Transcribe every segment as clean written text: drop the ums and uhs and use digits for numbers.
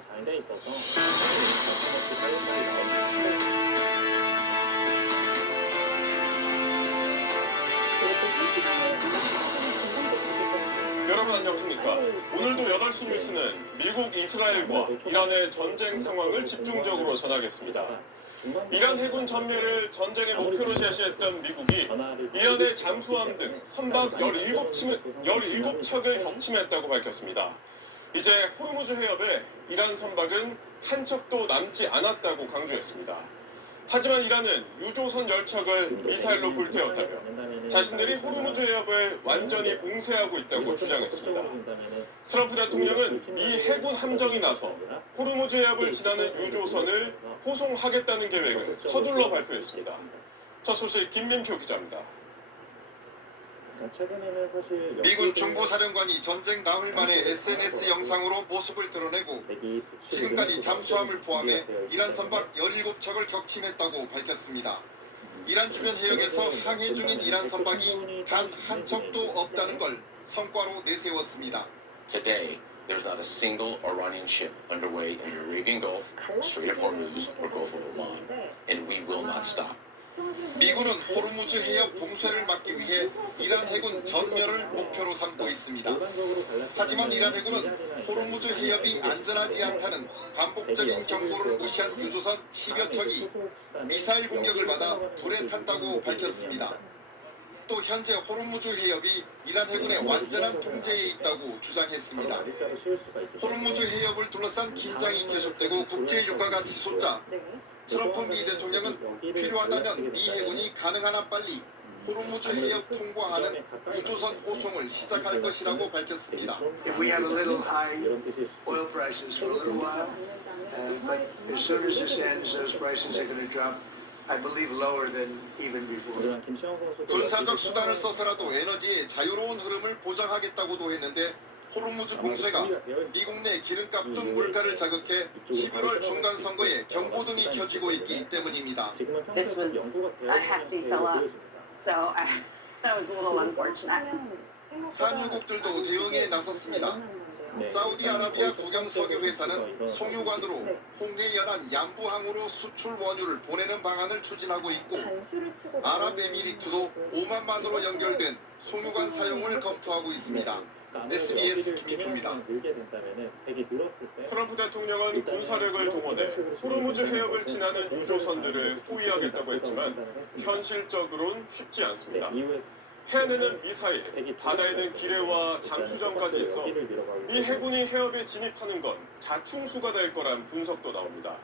잘 돼 있어서 자신없이 빨리빨리 나오는데 여러분 안녕하십니까? 오늘도 8시 뉴스는 미국, 이스라엘과 이란의 전쟁 상황을 집중적으로 전하겠습니다. 이란 해군 전멸을 전쟁의 목표로 제시했던 미국이 이란의 잠수함 등 선박 17척을 격침했다고 밝혔습니다. 이제 호르무즈 해협에 이란 선박은 한 척도 남지 않았다고 강조했습니다. 하지만 이란은 유조선 10척을 미사일로 불태웠다며 자신들이 호르무즈 해협을 완전히 봉쇄하고 있다고 주장했습니다. 트럼프 대통령은 미 해군 함정이 나서 호르무즈 해협을 지나는 유조선을 호송하겠다는 계획을 서둘러 발표했습니다. 첫 소식 김민표 기자입니다. 미군 중부사령관이 전쟁 나흘 만에 SNS 영상으로 모습을 드러내고 지금까지 잠수함을 포함해 이란 선박 17척을 격침했다고 밝혔습니다. 이란 주변 해역에서 항해 중인 이란 선박이 단 한 척도 없다는 걸 성과로 내세웠습니다. Today, there's not a single Iranian ship underway in the Arabian Gulf, Strait of Hormuz, or Gulf of Oman, and we will not stop. 미군은 호르무즈 해협 봉쇄를 막기 위해 이란 해군 전멸을 목표로 삼고 있습니다. 하지만 이란 해군은 호르무즈 해협이 안전하지 않다는 반복적인 경고를 무시한 유조선 10여 척이 미사일 공격을 받아 불에 탔다고 밝혔습니다. 또 현재 호르무즈 해협이 이란 해군의 완전한 통제에 있다고 주장했습니다. 호르무즈 해협을 둘러싼 긴장이 계속되고 국제유가가 치솟자 트럼프 미 대통령은 필요하다면 미 해군이 가능한 한 빨리 호르무즈 해협 통과하는 유조선 호송을 시작할 것이라고 밝혔습니다. We have a little high oil prices for a little while, but as soon as this ends, those prices are going to drop, I believe, lower than even before. 군사적 수단을 써서라도 에너지의 자유로운 흐름을 보장하겠다고도 했는데 호르무즈 봉쇄가 미국 내 기름값 등 물가를 자극해 11월 중간 선거에 경고등이 켜지고 있기 때문입니다. This was a hefty fill up, so that was a little unfortunate. 산유국들도 대응에 나섰습니다. 사우디아라비아 국영 석유 회사는 송유관으로 홍해연안 양부항으로 수출 원유를 보내는 방안을 추진하고 있고 아랍에미리트도 오만만으로 연결된 송유관 사용을 검토하고 있습니다. SBS 김민표입니다. 트럼프 대통령은 군사력을 동원해 호르무즈 해협을 지나는 유조선들을 호위하겠다고 했지만 현실적으로는 쉽지 않습니다. 해안에는 미사일, 바다에는 기뢰와 잠수정까지 있어 미 해군이 해협에 진입하는 건 자충수가 될 거란 분석도 나옵니다.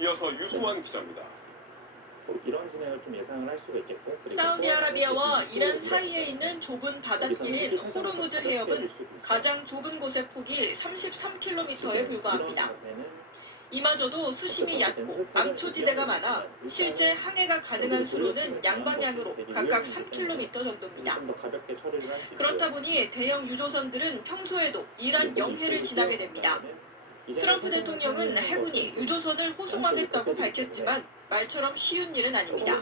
이어서 유수환 기자입니다. 이런 진행을 좀 예상을 할 수가 있겠고, 사우디아라비아와 이란 사이에 있는 좁은 바닷길인 호르무즈 해협은 가장 좁은 곳의 폭이 33km에 불과합니다. 이마저도 수심이 얕고 암초지대가 많아 실제 항해가 가능한 수로는 양방향으로 각각 3km 정도입니다. 그렇다 보니 대형 유조선들은 평소에도 이란 영해를 지나게 됩니다. 트럼프 대통령은 해군이 유조선을 호송하겠다고 밝혔지만 말처럼 쉬운 일은 아닙니다.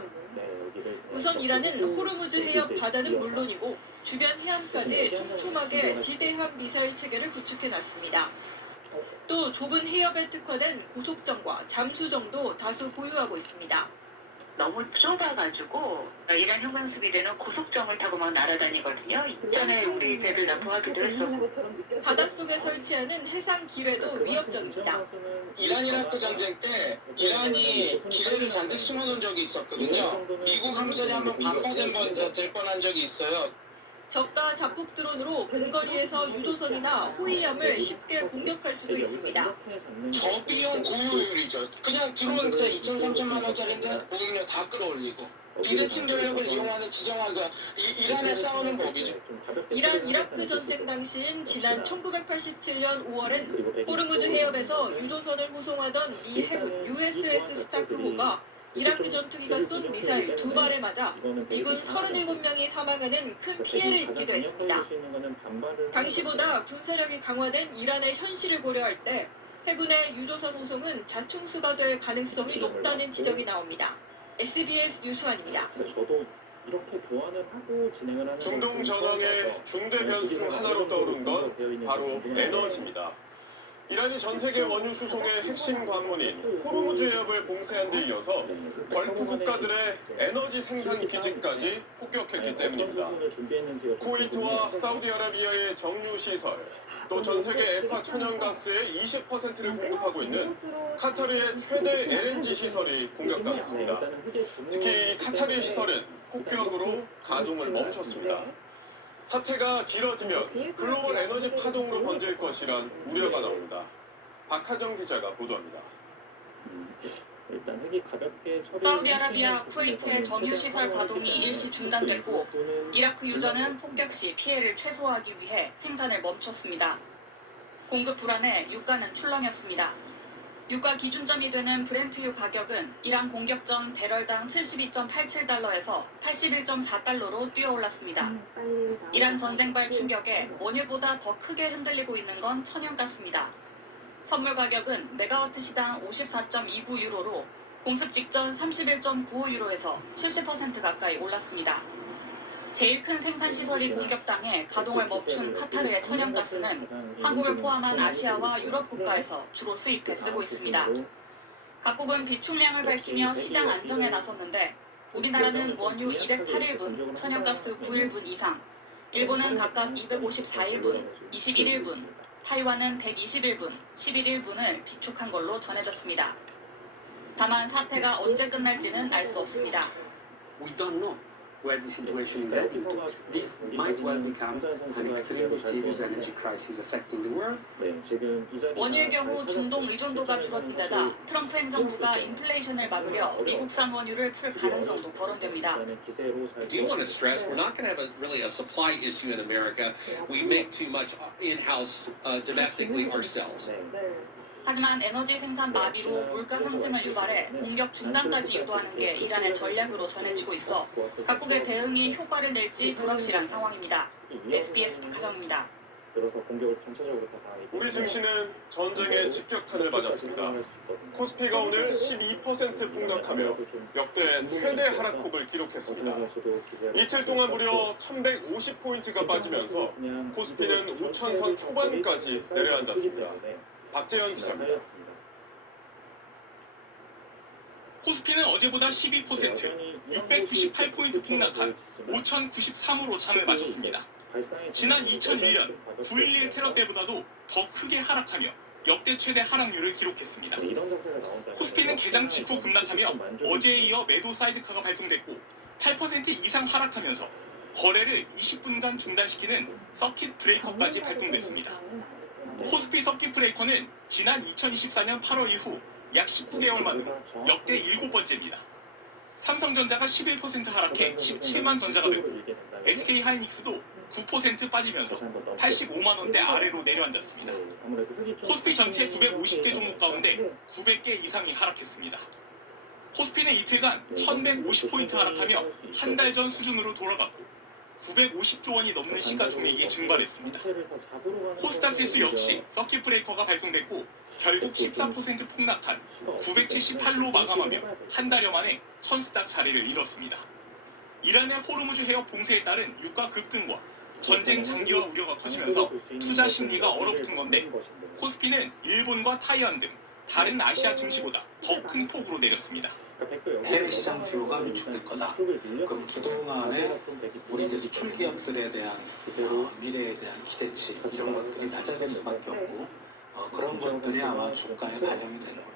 우선 이란은 호르무즈 해협 바다는 물론이고 주변 해안까지 촘촘하게 지대함 미사일 체계를 구축해놨습니다. 또 좁은 해협에 특화된 고속정과 잠수정도 다수 보유하고 있습니다. 너무 좁아가지고 이란 형광수비대는 고속정을 타고 막 날아다니거든요. 이전에 우리 배를 납포하기도 했었고. 바닷속에 설치하는 해상 기뢰도 위협적입니다. 이란-이라크 전쟁 때 이란이 기뢰를 잔뜩 심어놓은 적이 있었거든요. 미국 함선이 한번 될 뻔한 적이 있어요. 적과 자폭 드론으로 근거리에서 유조선이나 호위함을 쉽게 공격할 수도 있습니다. 저비용 고효율이죠. 그냥 드론 2천, 3천만 원짜리인데 보급력 다 끌어올리고 비대칭 전력을 이용하는 지정학은 이란에 싸우는 법이죠. 이란 이라크 전쟁 당시인 지난 1987년 5월엔 호르무즈 해협에서 유조선을 호송하던 미 해군 USS 스타크호가 이라크 전투기가 쏜 미사일 2발에 맞아 미군 37명이 사망하는 큰 피해를 입기도 했습니다. 당시보다 군사력이 강화된 이란의 현실을 고려할 때 해군의 유조선 호송은 자충수가 될 가능성이 높다는 지적이 나옵니다. SBS 유수환입니다. 중동 전황의 중대 변수 중 하나로 떠오른 건 바로 에너지입니다. 이란이 전 세계 원유 수송의 핵심 관문인 호르무즈 해협을 봉쇄한 데 이어서 걸프 국가들의 에너지 생산 기지까지 폭격했기 때문입니다. 쿠웨이트와 사우디아라비아의 정유 시설, 또 전 세계 액화 천연가스의 20%를 공급하고 있는 카타르의 최대 LNG 시설이 공격당했습니다. 특히 이 카타르의 시설은 폭격으로 가동을 멈췄습니다. 사태가 길어지면 글로벌 에너지 파동으로 번질 것이란 우려가 나옵니다. 박하정 기자가 보도합니다. 일단 핵이 가볍게 사우디아라비아, 쿠웨이트의 정유시설 가동이 일시 중단됐고 이라크 유전은 폭격 시 피해를 최소화하기 위해 생산을 멈췄습니다. 공급 불안에 유가는 출렁였습니다. 유가 기준점이 되는 브렌트유 가격은 이란 공격 전 배럴당 72.87달러에서 81.4달러로 뛰어올랐습니다. 이란 전쟁발 충격에 원유보다 더 크게 흔들리고 있는 건 천연가스입니다. 선물 가격은 메가와트 시당 54.29유로로 공습 직전 31.95유로에서 70% 가까이 올랐습니다. 제일 큰 생산시설이 공격당해 가동을 멈춘 카타르의 천연가스는 한국을 포함한 아시아와 유럽 국가에서 주로 수입해 쓰고 있습니다. 각국은 비축량을 밝히며 시장 안정에 나섰는데 우리나라는 원유 208일분, 천연가스 9일분 이상, 일본은 각각 254일분, 21일분, 타이완은 120일분, 11일분을 비축한 걸로 전해졌습니다. 다만 사태가 언제 끝날지는 알 수 없습니다. We don't know where the situation is heading to. This might well become an extremely serious energy crisis affecting the world. 원유의 경우 중동 의존도가 줄어든 데다 트럼프 행정부가 인플레이션을 막으려 미국산 원유를 풀 가능성도 거론됩니다. I do want to stress we're not going to have really a supply issue in America. We make too much in-house domestically ourselves. 하지만 에너지 생산 마비로 물가 상승을 유발해 공격 중단까지 유도하는 게 이란의 전략으로 전해지고 있어 각국의 대응이 효과를 낼지 불확실한 상황입니다. SBS 박하정입니다. 우리 증시는 전쟁의 직격탄을 맞았습니다. 코스피가 오늘 12% 폭락하며 역대 최대 하락폭을 기록했습니다. 이틀 동안 무려 1150포인트가 빠지면서 코스피는 5천선 초반까지 내려앉았습니다. 박재현 기자입니다. 코스피는 어제보다 12%, 698포인트 폭락한 5,093으로 장을 마쳤습니다. 지난 2001년 9.11 테러 때보다도 더 크게 하락하며 역대 최대 하락률을 기록했습니다. 코스피는 개장 직후 급락하며 어제에 이어 매도 사이드카가 발동됐고 8% 이상 하락하면서 거래를 20분간 중단시키는 서킷 브레이커까지 발동됐습니다. 코스피 서킷 브레이커는 지난 2024년 8월 이후 약 19개월 만으로 역대 7번째입니다. 삼성전자가 11% 하락해 17만 전자가 되고 SK하이닉스도 9% 빠지면서 85만 원대 아래로 내려앉았습니다. 코스피 전체 950개 종목 가운데 900개 이상이 하락했습니다. 코스피는 이틀간 1150포인트 하락하며 한 달 전 수준으로 돌아갔고 950조 원이 넘는 시가총액이 증발했습니다. 코스닥 지수 역시 서킷 브레이커가 발동됐고 결국 14% 폭락한 978로 마감하며 한 달여 만에 천스닥 자리를 잃었습니다. 이란의 호르무즈 해협 봉쇄에 따른 유가 급등과 전쟁 장기화 우려가 커지면서 투자 심리가 얼어붙은 건데 코스피는 일본과 타이완 등 다른 아시아 증시보다 더 큰 폭으로 내렸습니다. 해외 시장 수요가 위축될 거다. 그럼 그동안에 우리 이제 수출 기업들에 대한 미래에 대한 기대치 이런 것들이 낮아질 수밖에 없고 그런 것들이 아마 주가에 반영이 되는 거예요.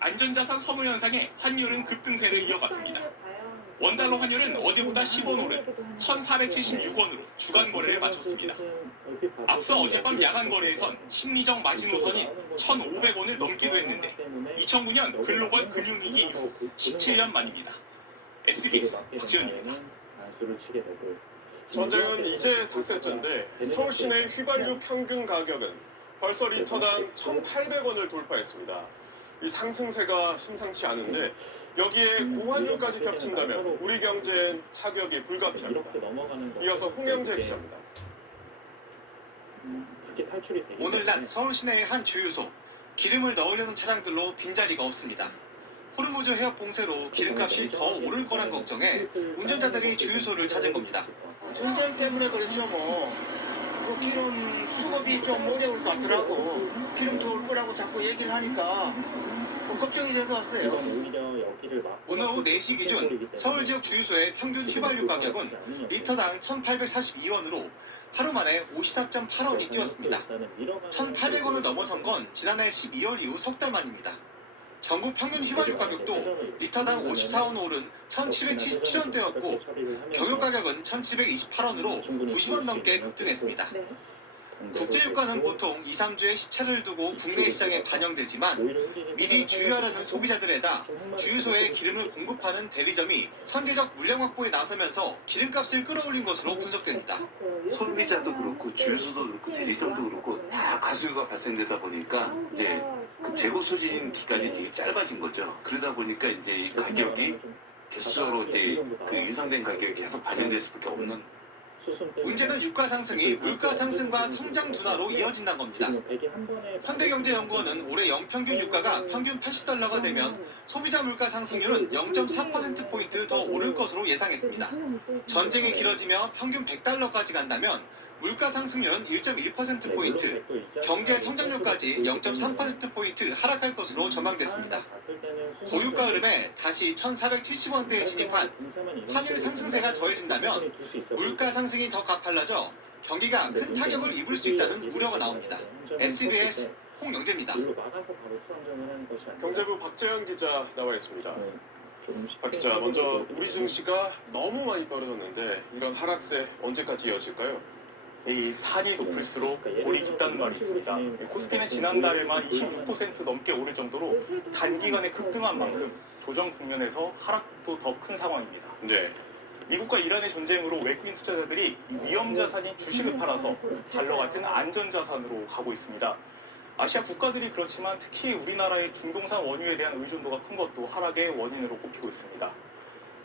안전자산 선호 현상에 환율은 급등세를 이어갔습니다. 원달러 환율은 어제보다 10원 오른 1,476원으로 주간 거래를 마쳤습니다. 앞서 어젯밤 야간 거래에선 심리적 마지노선인 1,500원을 넘기도 했는데 2009년 글로벌 금융위기 이후 17년 만입니다. SBS 박지현입니다. 전쟁은 이제 닷새째인데 서울 시내 휘발유 평균 가격은 벌써 리터당 1,800원을 돌파했습니다. 이 상승세가 심상치 않은데 여기에 고환율까지 겹친다면 우리 경제엔 타격이 불가피합니다. 이어서 홍영재 기자입니다. 오늘 낮 서울 시내의 한 주유소 기름을 넣으려는 차량들로 빈자리가 없습니다. 호르무즈 해협 봉쇄로 기름값이 더 오를 거란 걱정에 운전자들이 주유소를 찾은 겁니다. 전쟁 때문에 그렇죠 뭐. 그 기름 수급이 좀 어려울 것 같더라고. 기름도 올 거라고 자꾸 얘기를 하니까 걱정이 돼서 왔어요. 오늘 오후 4시 기준 서울 지역 주유소의 평균 휘발유 가격은 리터당 1,842원으로 하루 만에 54.8원이 뛰었습니다. 1,800원을 넘어선 건 지난해 12월 이후 석 달 만입니다. 전국 평균 휘발유 가격도 리터당 54원 오른 1,777원대였고 경유 가격은 1,728원으로 90원 넘게 급등했습니다. 국제유가는 보통 2, 3주의 시차를 두고 국내 시장에 반영되지만 미리 주유하려는 소비자들에다 주유소에 기름을 공급하는 대리점이 선제적 물량 확보에 나서면서 기름값을 끌어올린 것으로 분석됩니다. 소비자도 그렇고 주유소도 그렇고 대리점도 그렇고 다 가수요가 발생되다 보니까 이제 그 재고 소진 기간이 되게 짧아진 거죠. 그러다 보니까 이제 이 가격이 계속적으로 이제 그 유상된 가격이 계속 반영될 수밖에 없는. 문제는 유가 상승이 물가 상승과 성장 둔화로 이어진다는 겁니다. 현대경제연구원은 올해 연평균 유가가 평균 $80가 되면 소비자 물가 상승률은 0.4%포인트 더 오를 것으로 예상했습니다. 전쟁이 길어지며 평균 $100까지 간다면 물가 상승률은 1.1%포인트, 경제 성장률까지 0.3%포인트 하락할 것으로 전망됐습니다. 고유가 흐름에 다시 1,470원대에 진입한 환율 상승세가 더해진다면 물가 상승이 더 가팔라져 경기가 큰 타격을 입을 수 있다는 우려가 나옵니다. SBS 홍영재입니다. 경제부 박재현 기자 나와 있습니다. 박 기자, 먼저 우리 증시가 너무 많이 떨어졌는데 이런 하락세 언제까지 이어질까요? 이 산이 높을수록 골이 깊다는 말이 있습니다. 코스피는 지난달에만 26% 넘게 오를 정도로 단기간에 급등한 만큼 조정 국면에서 하락도 더 큰 상황입니다. 네. 미국과 이란의 전쟁으로 외국인 투자자들이 위험 자산인 주식을 팔아서 달러 같은 안전 자산으로 가고 있습니다. 아시아 국가들이 그렇지만 특히 우리나라의 중동산 원유에 대한 의존도가 큰 것도 하락의 원인으로 꼽히고 있습니다.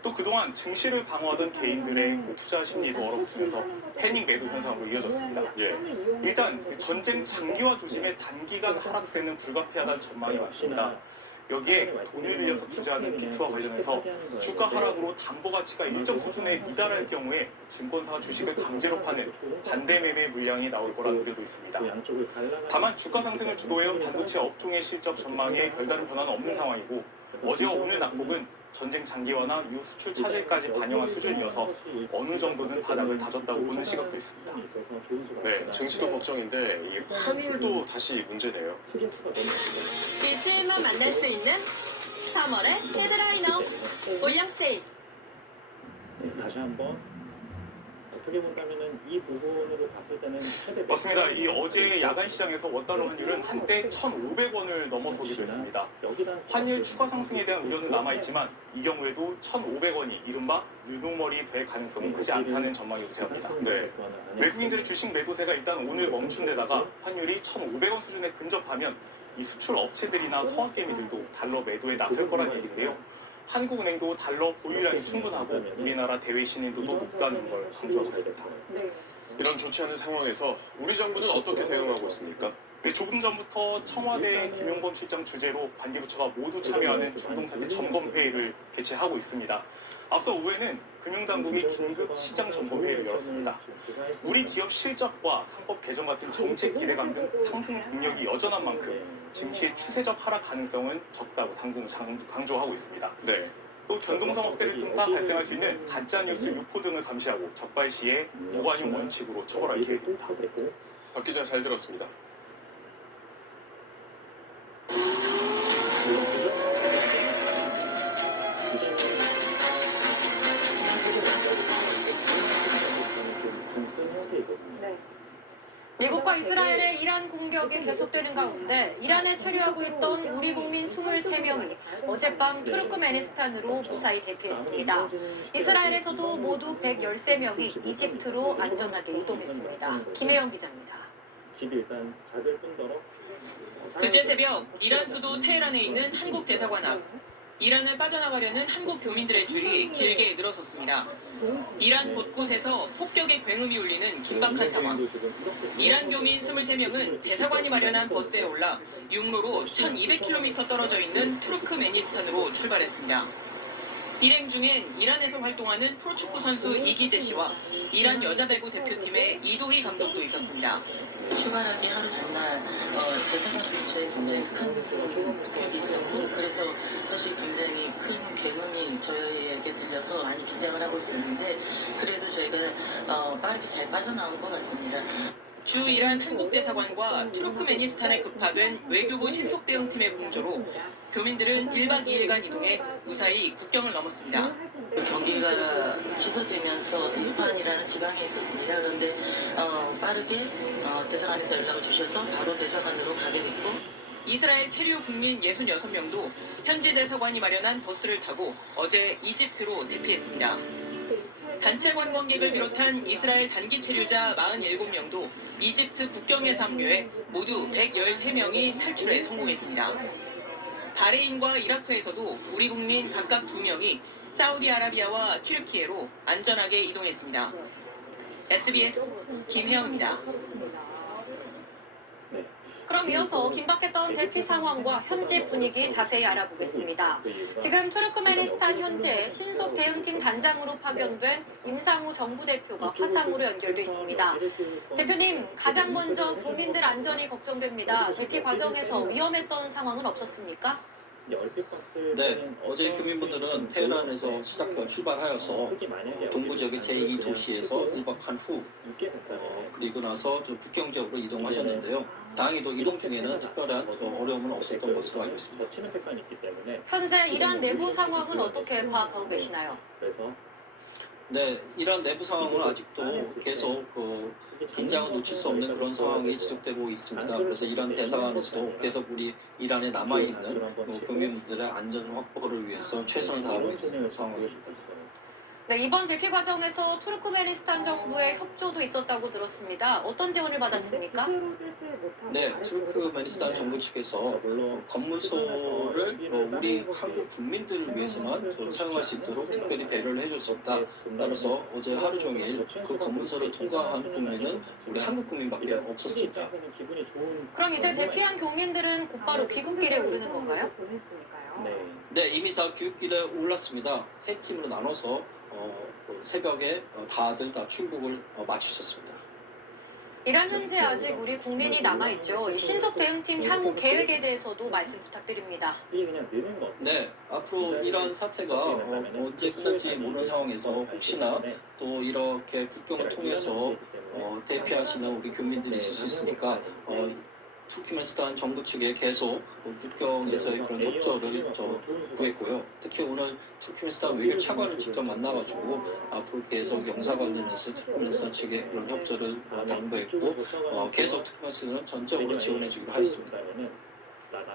또 그동안 증시를 방어하던 개인들의 투자 심리도 얼어붙으면서 패닉 매도 현상으로 이어졌습니다. 예. 일단 그 전쟁 장기화 조짐의 단기간 하락세는 불가피하다는 전망이 많습니다. 여기에 돈을 빌려서 투자하는 비투와 관련해서 주가 하락으로 담보 가치가 일정 수준에 미달할 경우에 증권사가 주식을 강제로 파는 반대 매매 물량이 나올 거라는 우려도 있습니다. 다만 주가 상승을 주도해온 반도체 업종의 실적 전망에 별다른 변화는 없는 상황이고 어제와 오늘 낙폭은 전쟁 장기화나 유수출 차질까지 반영한 수준이어서 어느 정도는 바닥을 다졌다고 보는 시각도 있습니다. 네, 증시도 걱정인데 이 환율도 다시 문제네요. 일주일만 만날 수 있는 3월의 헤드라이너 올영 세일. 네, 다시 한번 어떻게 본다면은 이 부분으로 봤을 때는 최대 맞습니다. 이 어제 야간 시장에서 원달러 환율은 한때 1,500원을 넘어서기도 했습니다. 환율 추가 상승에 대한 우려는 남아있지만 이 경우에도 1,500원이 이른바 유동머리 될 가능성은 크지 않다는 전망이 우세합니다. 네. 외국인들의 주식 매도세가 일단 오늘 멈춘 데다가 환율이 1,500원 수준에 근접하면 이 수출 업체들이나 서학개미들도 달러 매도에 나설 거란 얘기인데요. 한국은행도 달러 보유량이 충분하고 우리나라 대외 신인도도 높다는 걸 강조하고 있습니다. 이런 좋지 않은 상황에서 우리 정부는 어떻게 대응하고 있습니까? 조금 전부터 청와대 김용범 실장 주재로 관계부처가 모두 참여하는 중동사태 점검회의를 개최하고 있습니다. 앞서 오후에는 금융당국이 긴급 시장 점검회의를 열었습니다. 우리 기업 실적과 상법 개정 같은 정책 기대감 등 상승 동력이 여전한 만큼 증시의 추세적 하락 가능성은 적다고 당국은 강조하고 있습니다. 네. 또 변동성 확대를 통해 발생할 수 있는 가짜뉴스 유포 등을 감시하고 적발 시에 무관용 원칙으로 처벌할 계획입니다. 박 기자 잘 들었습니다. 미국과 이스라엘의 이란 공격이 계속되는 가운데 이란에 체류하고 있던 우리 국민 23명이 어젯밤 투르크메니스탄으로 무사히 대피했습니다. 이스라엘에서도 모두 113명이 이집트로 안전하게 이동했습니다. 김혜영 기자입니다. 집이 일단 작을 뿐더러 그제 새벽 이란 수도 테헤란에 있는 한국 대사관 앞 이란을 빠져나가려는 한국 교민들의 줄이 길게 늘어섰습니다. 이란 곳곳에서 폭격의 굉음이 울리는 긴박한 상황. 이란 교민 23명은 대사관이 마련한 버스에 올라 육로로 1200km 떨어져 있는 투르크메니스탄으로 출발했습니다. 일행 중엔 이란에서 활동하는 프로축구 선수 이기재 씨와 이란 여자 배구 대표팀의 이도희 감독도 있었습니다. 출발하기 하루 전날 대사관 근처에 굉장히 큰 폭격이 있었고 그래서 사실 굉장히 큰 굉음이 저희에게 들려서 많이 긴장을 하고 있었는데 그래도 저희가 빠르게 잘 빠져나온 것 같습니다. 주 이란 한국 대사관과 투르크메니스탄에 급파된 외교부 신속대응팀의 공조로 교민들은 1박 2일간 이동해 무사히 국경을 넘었습니다. 경기가 취소되면서 세스판이라는 지방에 있었습니다. 그런데 빠르게 대사관에서 연락을 주셔서 바로 대사관으로 가게 됐고 이스라엘 체류 국민 66명도 현지 대사관이 마련한 버스를 타고 어제 이집트로 대피했습니다. 단체 관광객을 비롯한 이스라엘 단기 체류자 47명도 이집트 국경에서 합류해 모두 113명이 탈출에 성공했습니다. 바레인과 이라크에서도 우리 국민 각각 2명이 사우디아라비아와 튀르키예로 안전하게 이동했습니다. SBS 김혜영입니다. 그럼 이어서 긴박했던 대피 상황과 현지 분위기 자세히 알아보겠습니다. 지금 투르크메니스탄 현지에 신속 대응팀 단장으로 파견된 임상우 정부 대표가 화상으로 연결돼 있습니다. 대표님, 가장 먼저 국민들 안전이 걱정됩니다. 대피 과정에서 위험했던 상황은 없었습니까? 네, 어제 교민분들은 테헤란에서 출발하여서 동부 지역의 제2도시에서 1박한 후 그리고 나서 좀 국경 지역으로 이동하셨는데요. 다행히도 이동 중에는 특별한 어려움은 없었던 것으로 알고 있습니다. 현재 이란 내부 상황은 어떻게 파악하고 계시나요? 네, 이란 내부 상황은 아직도 계속 긴장을 놓칠 수 없는 그런 상황이 지속되고 있습니다. 그래서 이란 대사관에서도 계속 우리 이란에 남아있는 교민분들의 안전 확보를 위해서 최선을 다하고 있는 상황을 주고 있어요. 네, 이번 대피 과정에서 투르크메니스탄 정부의 협조도 있었다고 들었습니다. 어떤 지원을 받았습니까? 네, 투르크메니스탄 정부 측에서 건물소를 우리 한국 국민들을 위해서만 사용할 수 있도록 특별히 배려를 해줬었다. 따라서 어제 하루 종일 그 건물소를 통과한 국민은 우리 한국 국민밖에 없었습니다. 그럼 이제 대피한 교민들은 곧바로 귀국길에 오르는 건가요? 네, 이미 다 귀국길에 올랐습니다. 세 팀으로 나눠서 새벽에 다들 다 출국을 마치셨습니다. 이란 현재 아직 우리 국민이 남아있죠. 이 신속 대응팀 향후 계획에 대해서도 말씀 부탁드립니다. 네, 앞으로 이런 사태가 언제 끝날지 모르는 상황에서 혹시나 또 이렇게 국경을 통해서 대피하시는 우리 교민들이 있을 수 있으니까 투르크메니스탄 정부 측에 계속 국경에서의 그런 협조를 구했고요. 특히 오늘 투르크메니스탄 외교 차관을 직접 만나가지고 앞으로 계속 영사 관련해서 투르크메니스탄 측에 그런 협조를 당부했고 계속 투르크메니스탄은 전적으로 지원해주기로 하였습니다.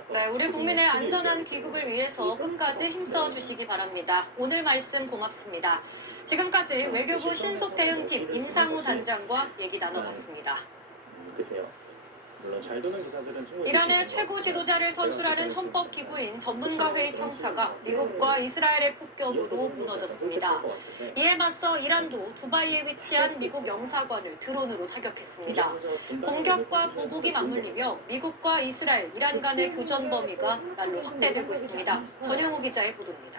네, 우리 국민의 안전한 귀국을 위해서 끝까지 힘써 주시기 바랍니다. 오늘 말씀 고맙습니다. 지금까지 외교부 신속 대응팀 임상우 단장과 얘기 나눠봤습니다. 이란의 최고 지도자를 선출하는 헌법기구인 전문가회의 청사가 미국과 이스라엘의 폭격으로 무너졌습니다. 이에 맞서 이란도 두바이에 위치한 미국 영사관을 드론으로 타격했습니다. 공격과 보복이 맞물리며 미국과 이스라엘, 이란 간의 교전 범위가 날로 확대되고 있습니다. 전영호 기자의 보도입니다.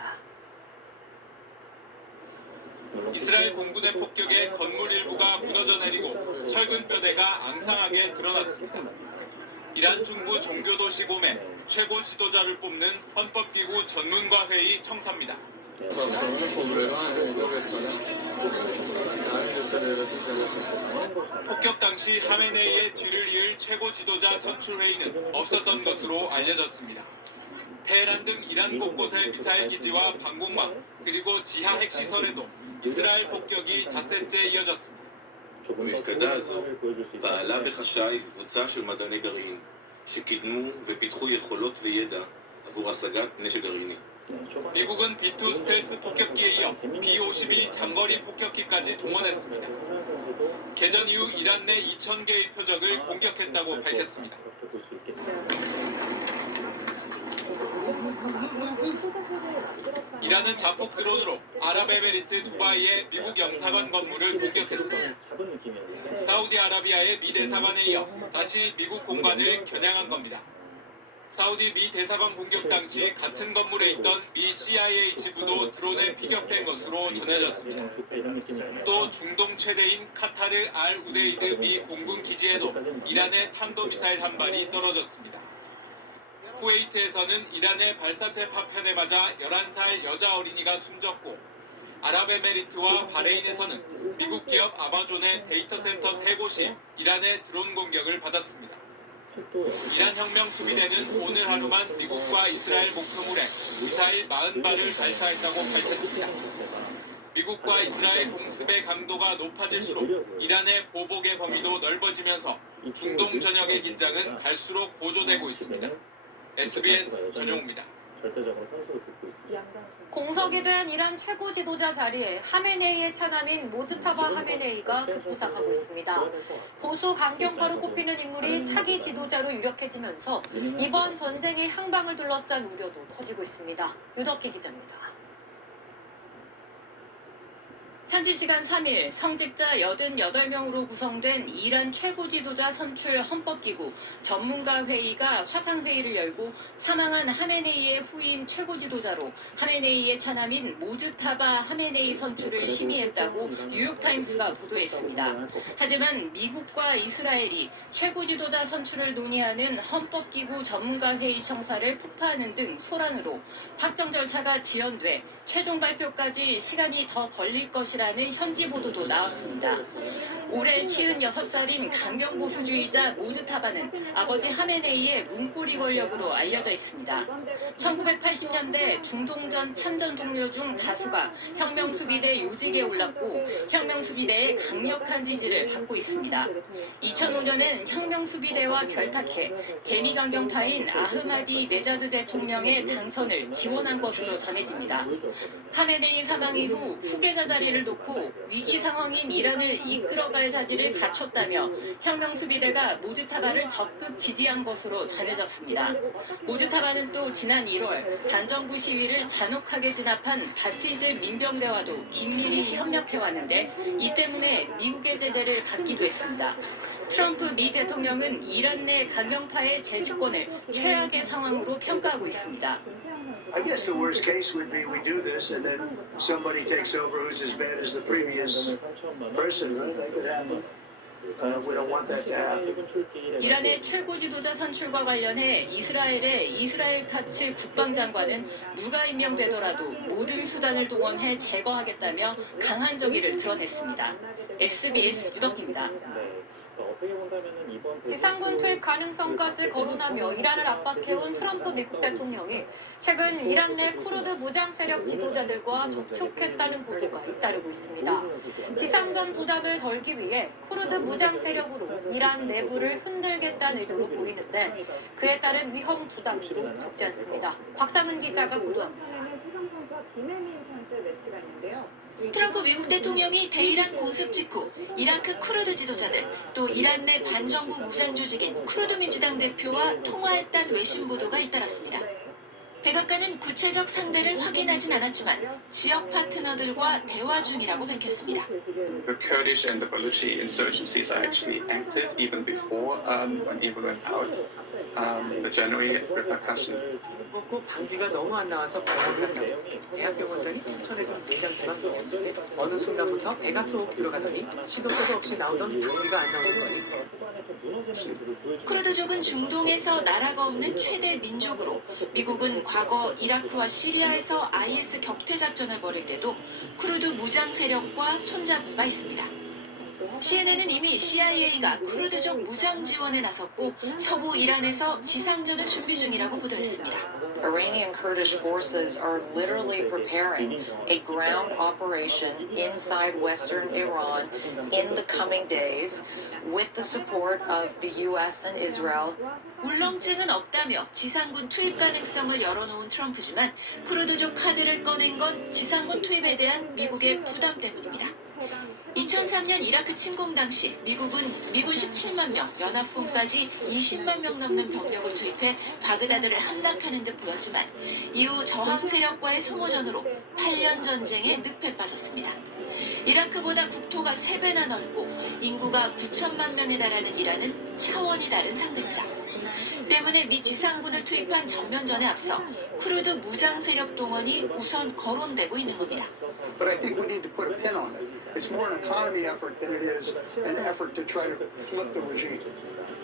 이스라엘 공군의 폭격에 건물 일부가 무너져 내리고 철근 뼈대가 앙상하게 드러났습니다. 이란 중부 종교도시 곰에 최고 지도자를 뽑는 헌법기구 전문가회의 청사입니다. 폭격 당시 하메네이의 뒤를 이을 최고 지도자 선출회의는 없었던 것으로 알려졌습니다. 테헤란 등 이란 곳곳의 미사일 기지와 방공망 그리고 지하 핵시설에도 이스라엘 폭격이 닷새째 이어졌습니다. המפקדה הזו פעלה בחשאי קבוצה של מדעני גרעין שקידמו ופיתחו יכולות וידע עבור השגת נשק גרעיני. 미국은 B-2 스텔스 폭격기에 이어 B-52 장거리 폭격기까지 동원했습니다. 개전 이후 이란 내 2,000개의 표적을 공격했다고 밝혔습니다. 이란은 자폭 드론으로 아랍에미리트 두바이의 미국 영사관 건물을 공격했습니다. 사우디아라비아의 미 대사관에 이어 다시 미국 공관을 겨냥한 겁니다. 사우디 미 대사관 공격 당시 같은 건물에 있던 미 CIA 지부도 드론에 피격된 것으로 전해졌습니다. 또 중동 최대인 카타르 알 우데이드 미 공군 기지에도 이란의 탄도미사일 한 발이 떨어졌습니다. 쿠웨이트에서는 이란의 발사체 파편에 맞아 11살 여자 어린이가 숨졌고 아랍에미리트와 바레인에서는 미국 기업 아마존의 데이터 센터 3곳이 이란의 드론 공격을 받았습니다. 이란 혁명 수비대는 오늘 하루만 미국과 이스라엘 목표물에 미사일 40발을 발사했다고 밝혔습니다. 미국과 이스라엘 공습의 강도가 높아질수록 이란의 보복의 범위도 넓어지면서 중동 전역의 긴장은 갈수록 고조되고 있습니다. SBS 전용우입니다. 절대적으로 선수로 듣고 있습니다. 공석이 된 이란 최고 지도자 자리에 하메네이의 차남인 모즈타바 하메네이가 급부상하고 있습니다. 보수 강경파로 꼽히는 인물이 차기 지도자로 유력해지면서 이번 전쟁의 향방을 둘러싼 우려도 커지고 있습니다. 유덕희 기자입니다. 현지 시간 3일 성직자 88명으로 구성된 이란 최고 지도자 선출 헌법기구 전문가 회의가 화상회의를 열고 사망한 하메네이의 후임 최고 지도자로 하메네이의 차남인 모즈타바 하메네이 선출을 심의했다고 뉴욕타임스가 보도했습니다. 하지만 미국과 이스라엘이 최고 지도자 선출을 논의하는 헌법기구 전문가 회의 청사를 폭파하는 등 소란으로 확정 절차가 지연돼 최종 발표까지 시간이 더 걸릴 것이라는 현지 보도도 나왔습니다. 올해 56살인 강경보수주의자 모즈타바는 아버지 하메네이의 문고리 권력으로 알려져 있습니다. 1980년대 중동전 참전 동료 중 다수가 혁명수비대 요직에 올랐고 혁명수비대의 강력한 지지를 받고 있습니다. 2005년엔 혁명수비대와 결탁해 개미강경파인 아흐마디 네자드 대통령의 당선을 지원한 것으로 전해집니다. 하메네이 사망 이후 후계자 자리를 놓고 위기 상황인 이란을 이끌어갈 자질을 갖췄다며 혁명수비대가 모즈타바를 적극 지지한 것으로 전해졌습니다. 모즈타바는 또 지난 1월 반정부 시위를 잔혹하게 진압한 바시즈 민병대와도 긴밀히 협력해왔는데 이 때문에 미국의 제재를 받기도 했습니다. 트럼프 미 대통령은 이란 내 강경파의 재집권을 최악의 상황으로 평가하고 있습니다. I guess the worst case would be we do this and then somebody takes over who's as bad as the previous person. That could happen. We don't want that to happen. 이란의 최고 지도자 선출과 관련해 이스라엘의 이스라엘 카츠 국방장관은 누가 임명되더라도 모든 수단을 동원해 제거하겠다며 강한 정의를 드러냈습니다. SBS 유덕희입니다. 지상군 투입 가능성까지 거론하며 이란을 압박해온 트럼프 미국 대통령이 최근 이란 내 쿠르드 무장 세력 지도자들과 접촉했다는 보도가 잇따르고 있습니다. 지상전 부담을 덜기 위해 쿠르드 무장 세력으로 이란 내부를 흔들겠다는 의도로 보이는데 그에 따른 위험 부담도 적지 않습니다. 곽상은 기자가 보도합니다. 트럼프 미국 대통령이 대이란 공습 직후 이라크 쿠르드 지도자들 또 이란 내 반정부 무장 조직인 쿠르드 민주당 대표와 통화했다는 외신 보도가 잇따랐습니다. 백악관은 구체적 상대를 확인하진 않았지만 지역 파트너들과 대화 중이라고 밝혔습니다. The Kurdish and the Baluchi insurgencies are actually active even before when Iran went out. The January repercussion. 방귀가 너무 안 나와서 병원을 대학병 원장이 추천해준 내장처럼 넣었는데 어느 순간부터 애가 쏙 들어가더니 시도 때도 없이 나오던 방귀가 안 나오는 거니. 쿠르드족은 중동에서 나라가 없는 최대 민족으로 미국은 과거 이라크와 시리아에서 IS 격퇴 작전을 벌일 때도 쿠르드 무장 세력과 손잡은 바 있습니다. CNN은 이미 CIA가 쿠르드족 무장 지원에 나섰고 서부 이란에서 지상전을 준비 중이라고 보도했습니다. Iranian Kurdish forces are literally preparing a ground operation inside western Iran in the coming days with the support of the US and Israel. 울렁증은 없다며 지상군 투입 가능성을 열어놓은 트럼프지만 쿠르드족 카드를 꺼낸 건 지상군 투입에 대한 미국의 부담 때문입니다. 2003년 이라크 침공 당시 미국은 미군 17만 명, 연합군까지 20만 명 넘는 병력을 투입해 바그다드를 함락하는 듯 보였지만 이후 저항 세력과의 소모전으로 8년 전쟁에 늪에 빠졌습니다. 이라크보다 국토가 3배나 넓고 인구가 9천만 명에 달하는 이란은 차원이 다른 상대입니다. 때문에 미 지상군을 투입한 전면전에 앞서 쿠르드 무장 세력 동원이 우선 거론되고 있는 겁니다. But I think we need to put a pin on it. It's more an economy effort than it is an effort to try to flip the regime.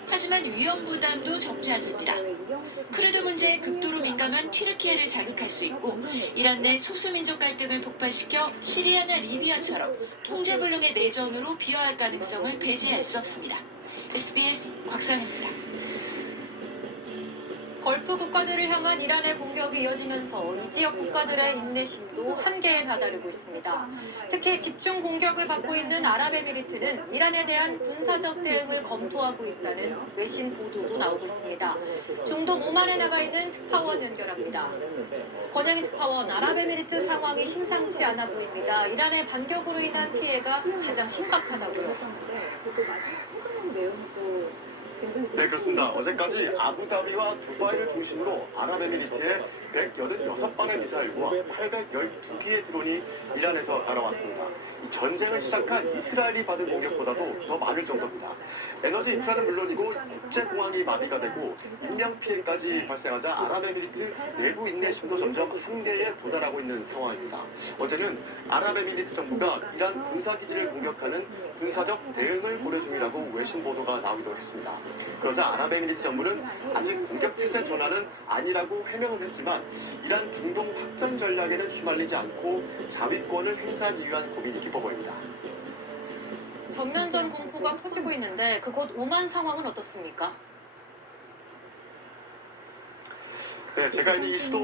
하지만 위험 부담도 적지 않습니다. 쿠르드 문제에 극도로 민감한 튀르키예를 자극할 수 있고 이란 내 소수민족 갈등을 폭발시켜 시리아나 리비아처럼 통제불능의 내전으로 비화할 가능성을 배제할 수 없습니다. SBS 곽상입니다. 걸프 국가들을 향한 이란의 공격이 이어지면서 이 지역 국가들의 인내심도 한계에 다다르고 있습니다. 특히 집중 공격을 받고 있는 아랍에미리트는 이란에 대한 군사적 대응을 검토하고 있다는 외신 보도도 나오고 있습니다. 중동 오만에 나가 있는 특파원 연결합니다. 권영희 특파원, 아랍에미리트 상황이 심상치 않아 보입니다. 이란의 반격으로 인한 피해가 가장 심각하다고요. 네, 그렇습니다. 어제까지 아부다비와 두바이를 중심으로 아랍에미리트에 186발의 미사일과 812기의 드론이 이란에서 날아왔습니다. 이 전쟁을 시작한 이스라엘이 받은 공격보다도 더 많을 정도입니다. 에너지 인프라는 물론이고 국제공항이 마비가 되고 인명피해까지 발생하자 아랍에미리트 내부 인내심도 점점 한계에 도달하고 있는 상황입니다. 어제는 아랍에미리트 정부가 이란 군사기지를 공격하는 군사적 대응을 고려 중이라고 외신 보도가 나오기도 했습니다. 그러자 아랍에미리트 정부는 아직 공격 태세 전환은 아니라고 해명은 했지만 이란 중동 확장 전략에는 휘말리지 않고 자위권을 행사하기 위한 고민이 깊어 보입니다. 전면전 공포가 퍼지고 있는데 그곳 오만 상황은 어떻습니까? 네, 제가 있는 이 수도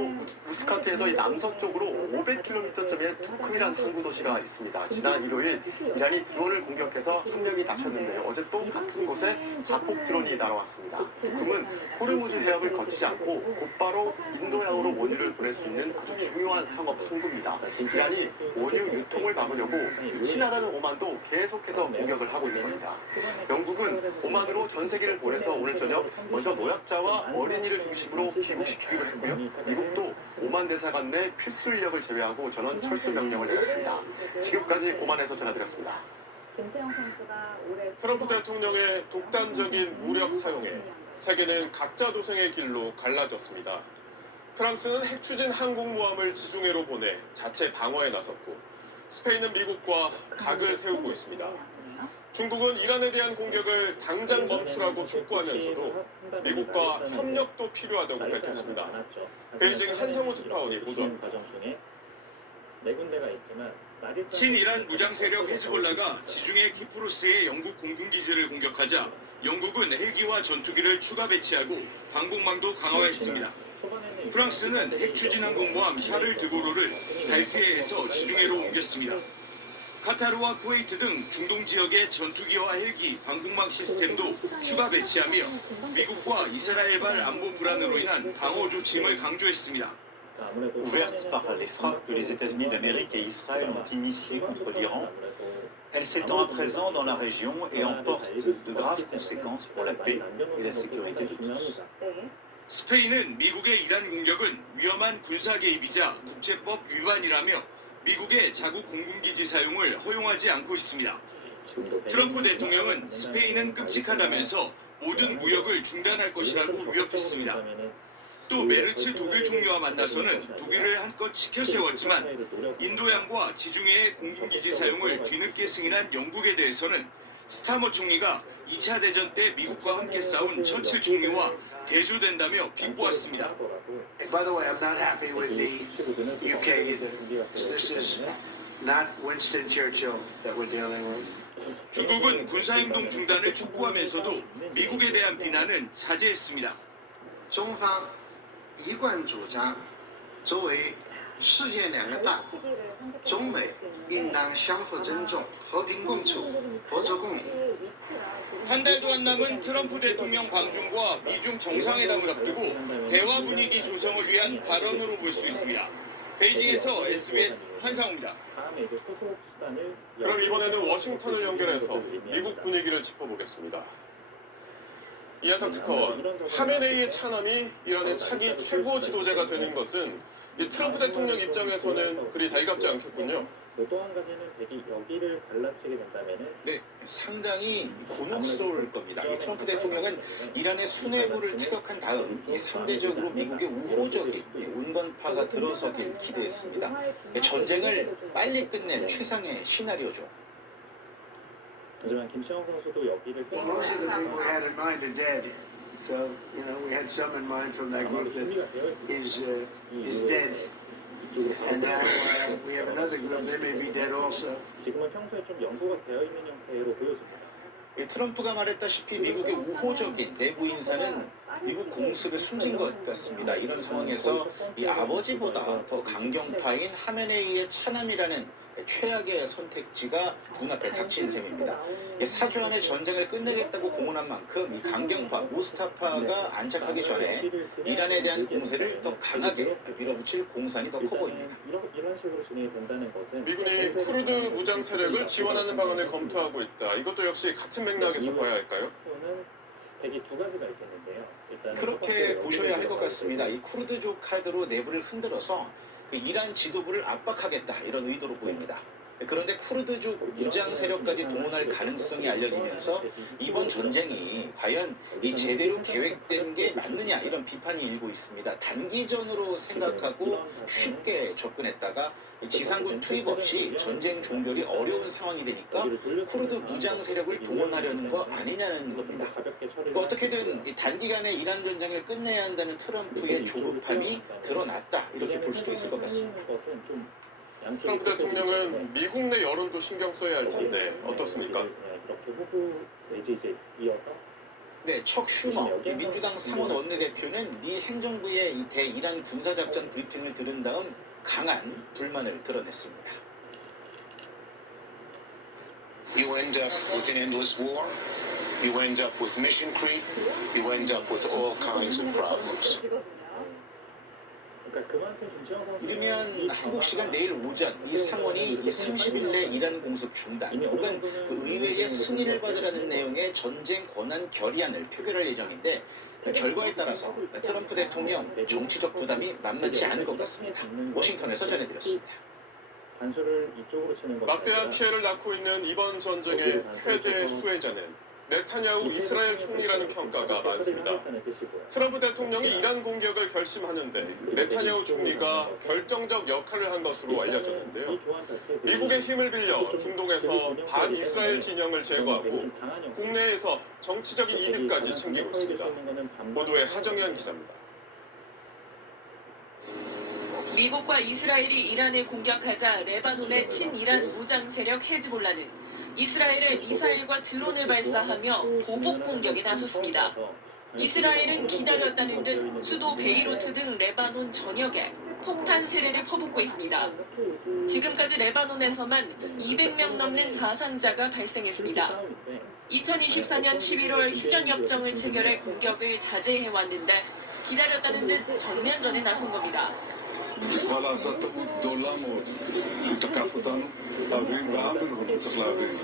무스카트에서 이 남서쪽으로 500km쯤에 두쿰이라는 항구 도시가 있습니다. 지난 일요일 이란이 드론을 공격해서 한 명이 다쳤는데요. 어제 또 같은 곳에 자폭 드론이 날아왔습니다. 두쿰은 호르무즈 해협을 거치지 않고 곧바로 인도양으로 원유를 보낼 수 있는 아주 중요한 상업 항구입니다. 이란이 원유 유통을 막으려고 친하다는 오만도 계속해서 공격을 하고 있는 겁니다. 영국은 오만으로 전세기를 보내서 오늘 저녁 먼저 노약자와 어린이를 중심으로 귀국시키기로 했고요. 미국도 오만 대사관 내 필수 인력을 제외하고 전원 철수 명령을 내렸습니다. 지금까지 오만에서 전해드렸습니다. 트럼프 대통령의 독단적인 무력 사용에 세계는 가짜 도생의 길로 갈라졌습니다. 프랑스는 핵추진 항공모함을 지중해로 보내 자체 방어에 나섰고 스페인은 미국과 각을 세우고 있습니다. 중국은 이란에 대한 공격을 당장 멈추라고 촉구하면서도 미국과 협력도 필요하다고 밝혔습니다. 베이징 한성우 특파원이 보도합니다. 친이란 무장세력 헤즈볼라가 지중해 키프로스의 영국 공군기지를 공격하자 영국은 헬기와 전투기를 추가 배치하고 방공망도 강화했습니다. 프랑스는 핵추진 항공모함 샤를 드고로를 발트해에서 지중해로 옮겼습니다. 카타르와 쿠웨이트 등 중동 지역의 전투기와 헬기, 방공망 시스템도 추가 배치하며 미국과 이스라엘발 안보 불안으로 인한 방어 조짐을 강조했습니다. Ouverte par les frappes que les États-Unis d'Amérique et Israël ont initiées contre l'Iran, elle s'étend à présent dans la région et emporte de graves conséquences pour la paix et la sécurité de tous. 스페인은 미국의 이란 공격은 위험한 군사 개입이자 국제법 위반이라며 미국의 자국 공군기지 사용을 허용하지 않고 있습니다. 트럼프 대통령은 스페인은 끔찍하다면서 모든 무역을 중단할 것이라고 위협했습니다. 또 메르츠 독일 총리와 만나서는 독일을 한껏 치켜 세웠지만 인도양과 지중해의 공군기지 사용을 뒤늦게 승인한 영국에 대해서는 스타머 총리가 2차 대전 때 미국과 함께 싸운 처칠 총리와 대조된다며 비꼬았습니다. By the way, I'm not happy with the UK either. This is not Winston Churchill that we're dealing with. 중국은 군사행동 중단을 촉구하면서도 미국에 대한 비난은 자제했습니다. 中方一贯主张，作为世界两个大国，中美应当相互尊重、和平共处、合作共赢。 한 달도 안 남은 트럼프 대통령 방중과 미중 정상회담을 앞두고 대화 분위기 조성을 위한 발언으로 볼 수 있습니다. 베이징에서 SBS 한상우입니다. 그럼 이번에는 워싱턴을 연결해서 미국 분위기를 짚어보겠습니다. 이한석 특파원, 하메네이의 차남이 이란의 차기 최고 지도자가 되는 것은 이 트럼프 대통령 입장에서는 그리 달갑지 않겠군요. 또 한 가지는 백이 여기를 갈라치게 된다면은 네, 상당히 곤혹스러울 겁니다. 이 트럼프 대통령은 이란의 수뇌부를 퇴각한 다음 이 상대적으로 미국의 우호적인 온건파가 들어서길 기대했습니다. 전쟁을 빨리 끝낼 최상의 시나리오죠. 하지만 김시영 선수도 여기를 Most of the people we had in mind are dead. So, you know, we had some in mind from that group that is dead. And now we have another group, they may be dead also. 지금은 평소에 좀 연구가 되어 있는 형태로 보여집니다. 트럼프가 말했다시피 미국의 우호적인 내부 인사는 미국 공습에 숨진 것 같습니다. 이런 상황에서 이 아버지보다 더 강경파인 하메네이의 차남이라는 최악의 선택지가 눈앞에 닥친 셈입니다. 사주 안에 전쟁을 끝내겠다고 공언한 만큼 이 강경파 무스타파가 안착하기 전에 이란에 대한 공세를 더 강하게 밀어붙일 공산이 더 커 보입니다. 이런 식으로 진행이 된다는 것은 미군이 쿠르드 무장 세력을 지원하는 방안을 검토하고 있다. 이것도 역시 같은 맥락에서 봐야 할까요? 백이 두 가지가 있겠는데요. 일단 그렇게 보셔야 할 것 같습니다. 이 쿠르드족 카드로 내부를 흔들어서 그 이란 지도부를 압박하겠다 이런 의도로 보입니다. 그런데 쿠르드족 무장 세력까지 동원할 가능성이 알려지면서 이번 전쟁이 과연 이 제대로 계획된 게 맞느냐 이런 비판이 일고 있습니다. 단기전으로 생각하고 쉽게 접근했다가 지상군 투입 없이 전쟁 종결이 어려운 상황이 되니까 쿠르드 무장 세력을 동원하려는 거 아니냐는 겁니다. 어떻게든 단기간에 이란 전쟁을 끝내야 한다는 트럼프의 조급함이 드러났다 이렇게 볼 수도 있을 것 같습니다. 트럼프 대통령은 미국 내 여론도 신경 써야 할 텐데 어떻습니까? 이렇게 후보 내지 이제 이어서 네, 척 슈머 민주당 상원 원내대표는 미 행정부의 이 대이란 군사작전 브리핑을 들은 다음 강한 불만을 드러냈습니다. You end up with an endless war. You end up with mission creep. You end up with all kinds of problems. 이르면 한국 시간 내일 오전 이 상원이 이 30일 내 이란 공습 중단 혹은 그 의회의 승인을 받으라는 내용의 전쟁 권한 결의안을 표결할 예정인데 결과에 따라서 트럼프 대통령 정치적 부담이 만만치 않을 것 같습니다. 워싱턴에서 전해드렸습니다. 단수를 이쪽으로 치는 것 막대한 피해를 낳고 있는 이번 전쟁의 최대 수혜자는 네타냐후 이스라엘 총리라는 평가가 많습니다. 트럼프 대통령이 이란 공격을 결심하는데 네타냐후 총리가 결정적 역할을 한 것으로 알려졌는데요. 미국의 힘을 빌려 중동에서 반이스라엘 진영을 제거하고 국내에서 정치적인 이득까지 챙기고 있습니다. 보도에 하정현 기자입니다. 미국과 이스라엘이 이란을 공격하자 레바논의 친이란 무장 세력 헤즈볼라는 이스라엘에 미사일과 드론을 발사하며 보복 공격에 나섰습니다. 이스라엘은 기다렸다는 듯 수도 베이루트 등 레바논 전역에 폭탄 세례를 퍼붓고 있습니다. 지금까지 레바논에서만 200명 넘는 사상자가 발생했습니다. 2024년 11월 휴전협정을 체결해 공격을 자제해왔는데 기다렸다는 듯 전면전에 나선 겁니다. חיזבאללה עשה טעות גדולה מאוד שהוא תקף אותנו להבין והעם בלבנון צריך להבין.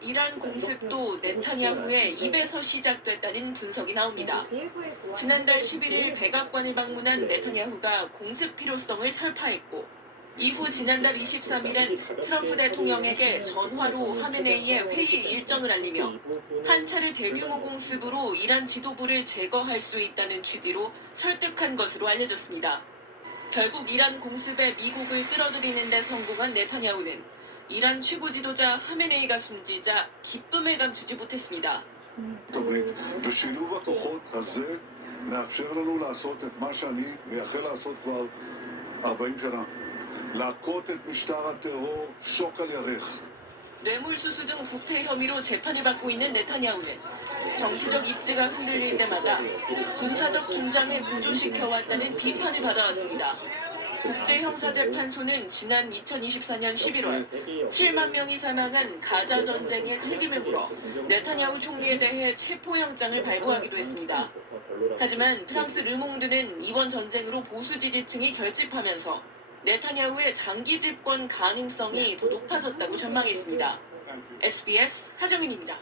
이란 공습도 네타냐후의 입에서 시작됐다는 분석이 나옵니다. 지난달 11일 백악관을 방문한 네타냐후가 공습 필요성을 설파했고 이후 지난달 23일엔 트럼프 대통령에게 전화로 하메네이의 회의 일정을 알리며 한 차례 대규모 공습으로 이란 지도부를 제거할 수 있다는 취지로 설득한 것으로 알려졌습니다. 결국 이란 공습에 미국을 끌어들이는 데 성공한 네타냐후는 이란 최고 지도자 하메네이가 숨지자 기쁨을 감추지 못했습니다. ושילוב הכוחות הזה מאפשר לנו לעשות את מה שאני מייחל לעשות כבר 40 שנה. להכות את משטר הטרור שוק על ירך. 뇌물수수 등 부패 혐의로 재판을 받고 있는 네타냐후는 정치적 입지가 흔들릴 때마다 군사적 긴장을 고조시켜왔다는 비판을 받아왔습니다. 국제형사재판소는 지난 2024년 11월 7만 명이 사망한 가자 전쟁의 책임을 물어 네타냐후 총리에 대해 체포영장을 발부하기도 했습니다. 하지만 프랑스 르몽드는 이번 전쟁으로 보수 지지층이 결집하면서 네타냐후의 장기 집권 가능성이 더 높아졌다고 전망했습니다. SBS 하정인입니다.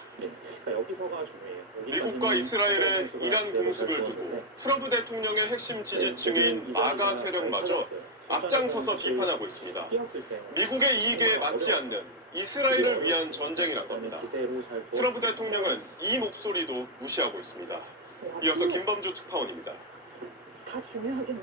미국과 이스라엘의 이란 공습을 두고 트럼프 대통령의 핵심 지지층인 마가 세력마저 앞장서서 비판하고 있습니다. 미국의 이익에 맞지 않는 이스라엘을 위한 전쟁이란 겁니다. 트럼프 대통령은 이 목소리도 무시하고 있습니다. 이어서 김범주 특파원입니다. 다 중요하긴.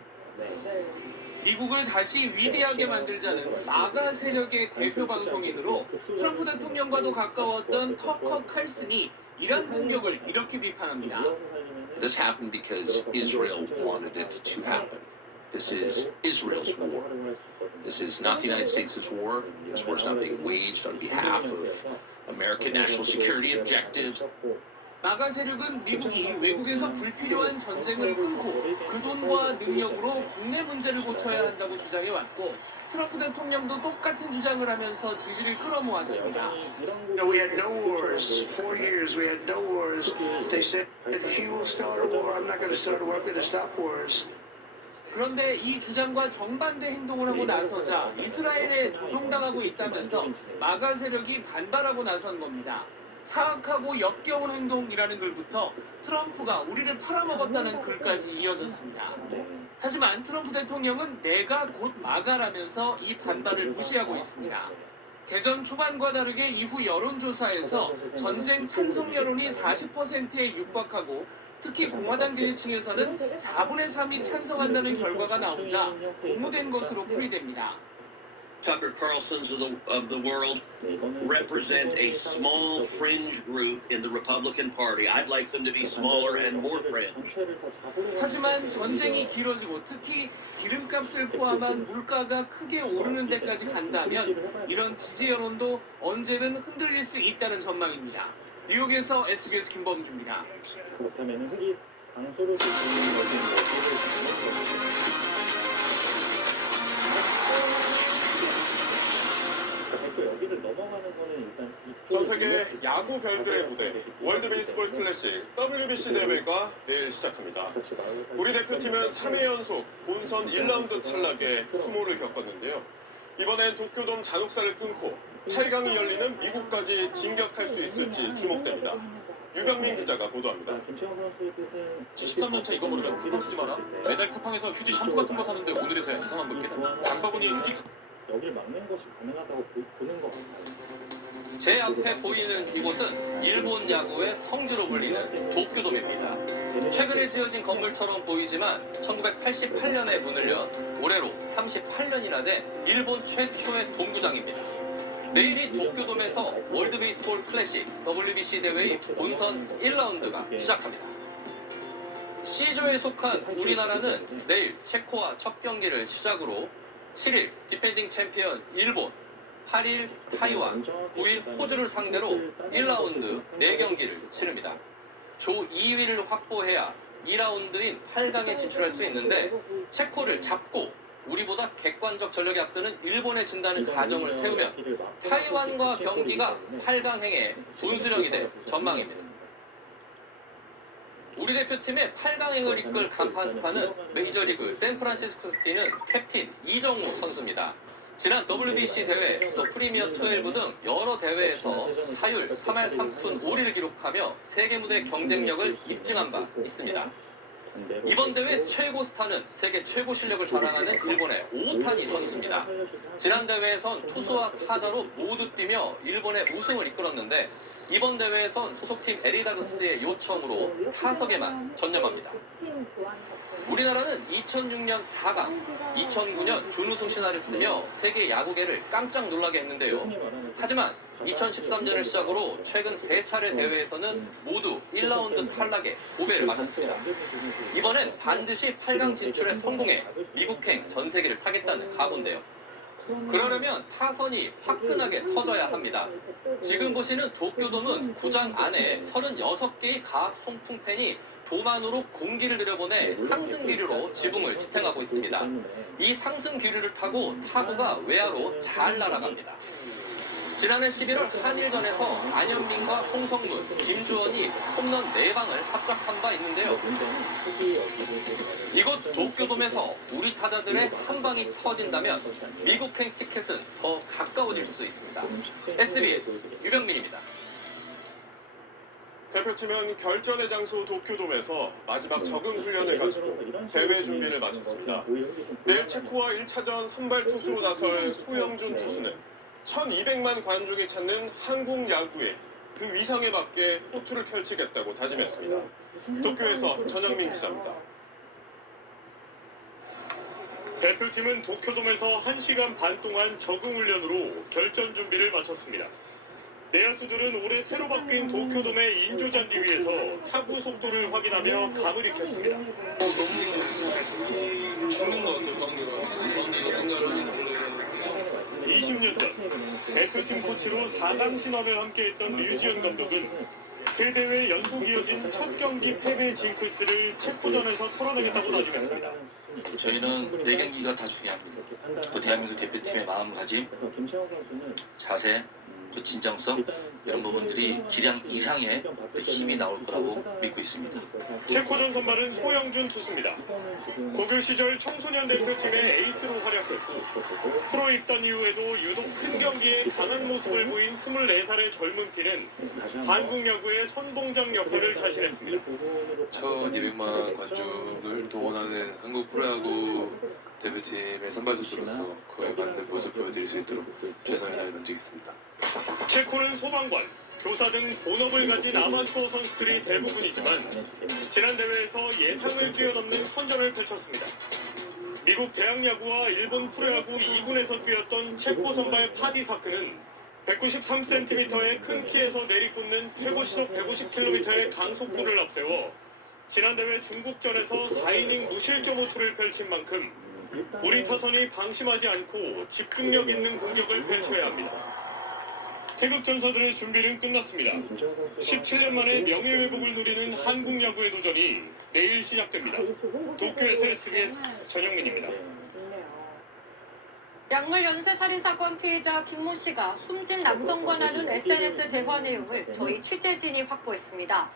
미국을 다시 위대하게 만들자는 마가 세력의 대표 방송인으로 트럼프 대통령과도 가까웠던 터커 칼슨이 이란 공격을 이렇게 비판합니다. This happened because Israel wanted it to happen. This is Israel's war. This is not the United States' war. This war is not being waged on behalf of American national security objectives. 마가 세력은 미국이 외국에서 불필요한 전쟁을 끊고 그 돈과 능력으로 국내 문제를 고쳐야 한다고 주장해왔고 트럼프 대통령도 똑같은 주장을 하면서 지지를 끌어모았습니다. We had no wars. 4 years we had no wars. They said he will start a war. I'm not going to start a war. I'm going to stop wars. 그런데 이 주장과 정반대 행동을 하고 나서자 이스라엘에 조종당하고 있다면서 마가 세력이 반발하고 나선 겁니다. 사악하고 역겨운 행동이라는 글부터 트럼프가 우리를 팔아먹었다는 글까지 이어졌습니다. 하지만 트럼프 대통령은 내가 곧 마가라면서 이 반발을 무시하고 있습니다. 개전 초반과 다르게 이후 여론조사에서 전쟁 찬성 여론이 40%에 육박하고 특히 공화당 지지층에서는 4분의 3이 찬성한다는 결과가 나오자 고무된 것으로 풀이됩니다. Tucker Carlson's of the world represent a small fringe group in the Republican Party. I'd like them to be smaller and more fringe. 하지만 전쟁이 길어지고 특히 기름값을 포함한 물가가 크게 오르는 데까지 간다면 이런 지지 여론도 언제는 흔들릴 수 있다는 전망입니다. 뉴욕에서 SBS 김범주입니다. 그렇다면 이 강수를 수 있는 것은 전 세계 야구 별들의 무대 월드 베이스볼 클래식 WBC 대회가 내일 시작합니다. 우리 대표팀은 3회 연속 본선 1라운드 탈락에 수모를 겪었는데요. 이번엔 도쿄돔 잔혹사를 끊고 8강이 열리는 미국까지 진격할 수 있을지 주목됩니다. 유병민 기자가 보도합니다. 73년차 이거 모르면 쿠팡 쓰지 마라. 매달 쿠팡에서 휴지 샴푸 같은 거 사는데 오늘에서야 이상한 물개다. 장바구니 휴지 여길 막는 것이 가능하다고 보는 것 같아요. 제 앞에 보이는 이곳은 일본 야구의 성지로 불리는 도쿄돔입니다. 최근에 지어진 건물처럼 보이지만 1988년에 문을 연 올해로 38년이나 된 일본 최초의 돔구장입니다. 내일이 도쿄돔에서 월드 베이스볼 클래식 WBC 대회의 본선 1라운드가 시작합니다. C조에 속한 우리나라는 내일 체코와 첫 경기를 시작으로 7일 디펜딩 챔피언 일본, 8일 타이완, 9일 호주를 상대로 1라운드 4경기를 치릅니다. 조 2위를 확보해야 2라운드인 8강에 진출할 수 있는데 체코를 잡고 우리보다 객관적 전력에 앞서는 일본에 진다는 가정을 세우면 타이완과 경기가 8강행에 분수령이 될 전망입니다. 우리 대표팀의 8강행을 이끌 간판 스타는 메이저리그 샌프란시스코에서 뛰는 캡틴 이정우 선수입니다. 지난 WBC 대회, 또 프리미어 12 등 여러 대회에서 타율 3할 3푼 5리를 기록하며 세계 무대 경쟁력을 입증한 바 있습니다. 이번 대회 최고 스타는 세계 최고 실력을 자랑하는 일본의 오타니 선수입니다. 지난 대회에선 투수와 타자로 모두 뛰며 일본의 우승을 이끌었는데 이번 대회에선 소속팀 에리다그스의 요청으로 타석에만 전념합니다. 우리나라는 2006년 4강, 2009년 준우승 신화를 쓰며 세계 야구계를 깜짝 놀라게 했는데요. 하지만 2013년을 시작으로 최근 3차례 대회에서는 모두 1라운드 탈락에 고배를 맞았습니다. 이번엔 반드시 8강 진출에 성공해 미국행 전세기를 타겠다는 각오인데요. 그러려면 타선이 화끈하게 터져야 합니다. 지금 보시는 도쿄돔은 구장 안에 36개의 가압 송풍팬이 도만으로 공기를 들여보내 상승 기류로 지붕을 지탱하고 있습니다. 이 상승 기류를 타고 타구가 외야로 잘 날아갑니다. 지난해 11월 한일전에서 안현민과 송성문, 김주원이 홈런 4방을 합작한 바 있는데요. 이곳 도쿄돔에서 우리 타자들의 한 방이 터진다면 미국행 티켓은 더 가까워질 수 있습니다. SBS 유병민입니다. 대표팀은 결전의 장소 도쿄돔에서 마지막 적응 훈련을 가지고 대회 준비를 마쳤습니다. 내일 체코와 1차전 선발 투수로 나설 소영준 투수는 1200만 관중이 찾는 한국 야구에 그 위상에 맞게 호투를 펼치겠다고 다짐했습니다. 도쿄에서 전영민 기자입니다. 대표팀은 도쿄돔에서 1시간 반 동안 적응 훈련으로 결전 준비를 마쳤습니다. 내야수들은 올해 새로 바뀐 도쿄돔의 인조잔디 위에서 타구 속도를 확인하며 감을 익혔습니다. 죽는 것 같아요, 가운데가 생각을 해서 20년 전 대표팀 코치로 4강 신화를 함께했던 류지연 감독은 세 대회 연속 이어진 첫 경기 패배 징크스를 체코전에서 털어내겠다고 다짐했습니다. 저희는 4경기가 다 중요합니다. 그 대한민국 대표팀의 마음가짐, 자세, 또 진정성 이런 부분들이 기량 이상의 힘이 나올 거라고 믿고 있습니다. 체코전 선발은 소영준 투수입니다. 고교 시절 청소년 대표팀의 에이스로 활약했고 프로 입단 이후에도 유독 큰 경기에 강한 모습을 보인 24살의 젊은 피는 한국 야구의 선봉장 역할을 자신했습니다. 1200만 관중을 동원하는 한국 프로야구 대표팀의 선발 투수로서 그에 맞는 모습 보여드릴 수 있도록 최선을 다해 던지겠습니다. 체코는 소방관, 교사 등 본업을 가진 아마추어 선수들이 대부분이지만 지난 대회에서 예상을 뛰어넘는 선전을 펼쳤습니다. 미국 대학야구와 일본 프로야구 2군에서 뛰었던 체코 선발 파디사크는 193cm의 큰 키에서 내리꽂는 최고 시속 150km의 강속구를 앞세워 지난 대회 중국전에서 4이닝 무실점 호투를 펼친 만큼 우리 타선이 방심하지 않고 집중력 있는 공격을 펼쳐야 합니다. 태극 전사들의 준비는 끝났습니다. 17년 만에 명예회복을 누리는 한국 야구의 도전이 내일 시작됩니다. 도쿄에서 SBS 전영민입니다. 약물 연쇄 살인 사건 피해자 김모 씨가 숨진 남성과 나눈 SNS 대화 내용을 저희 취재진이 확보했습니다.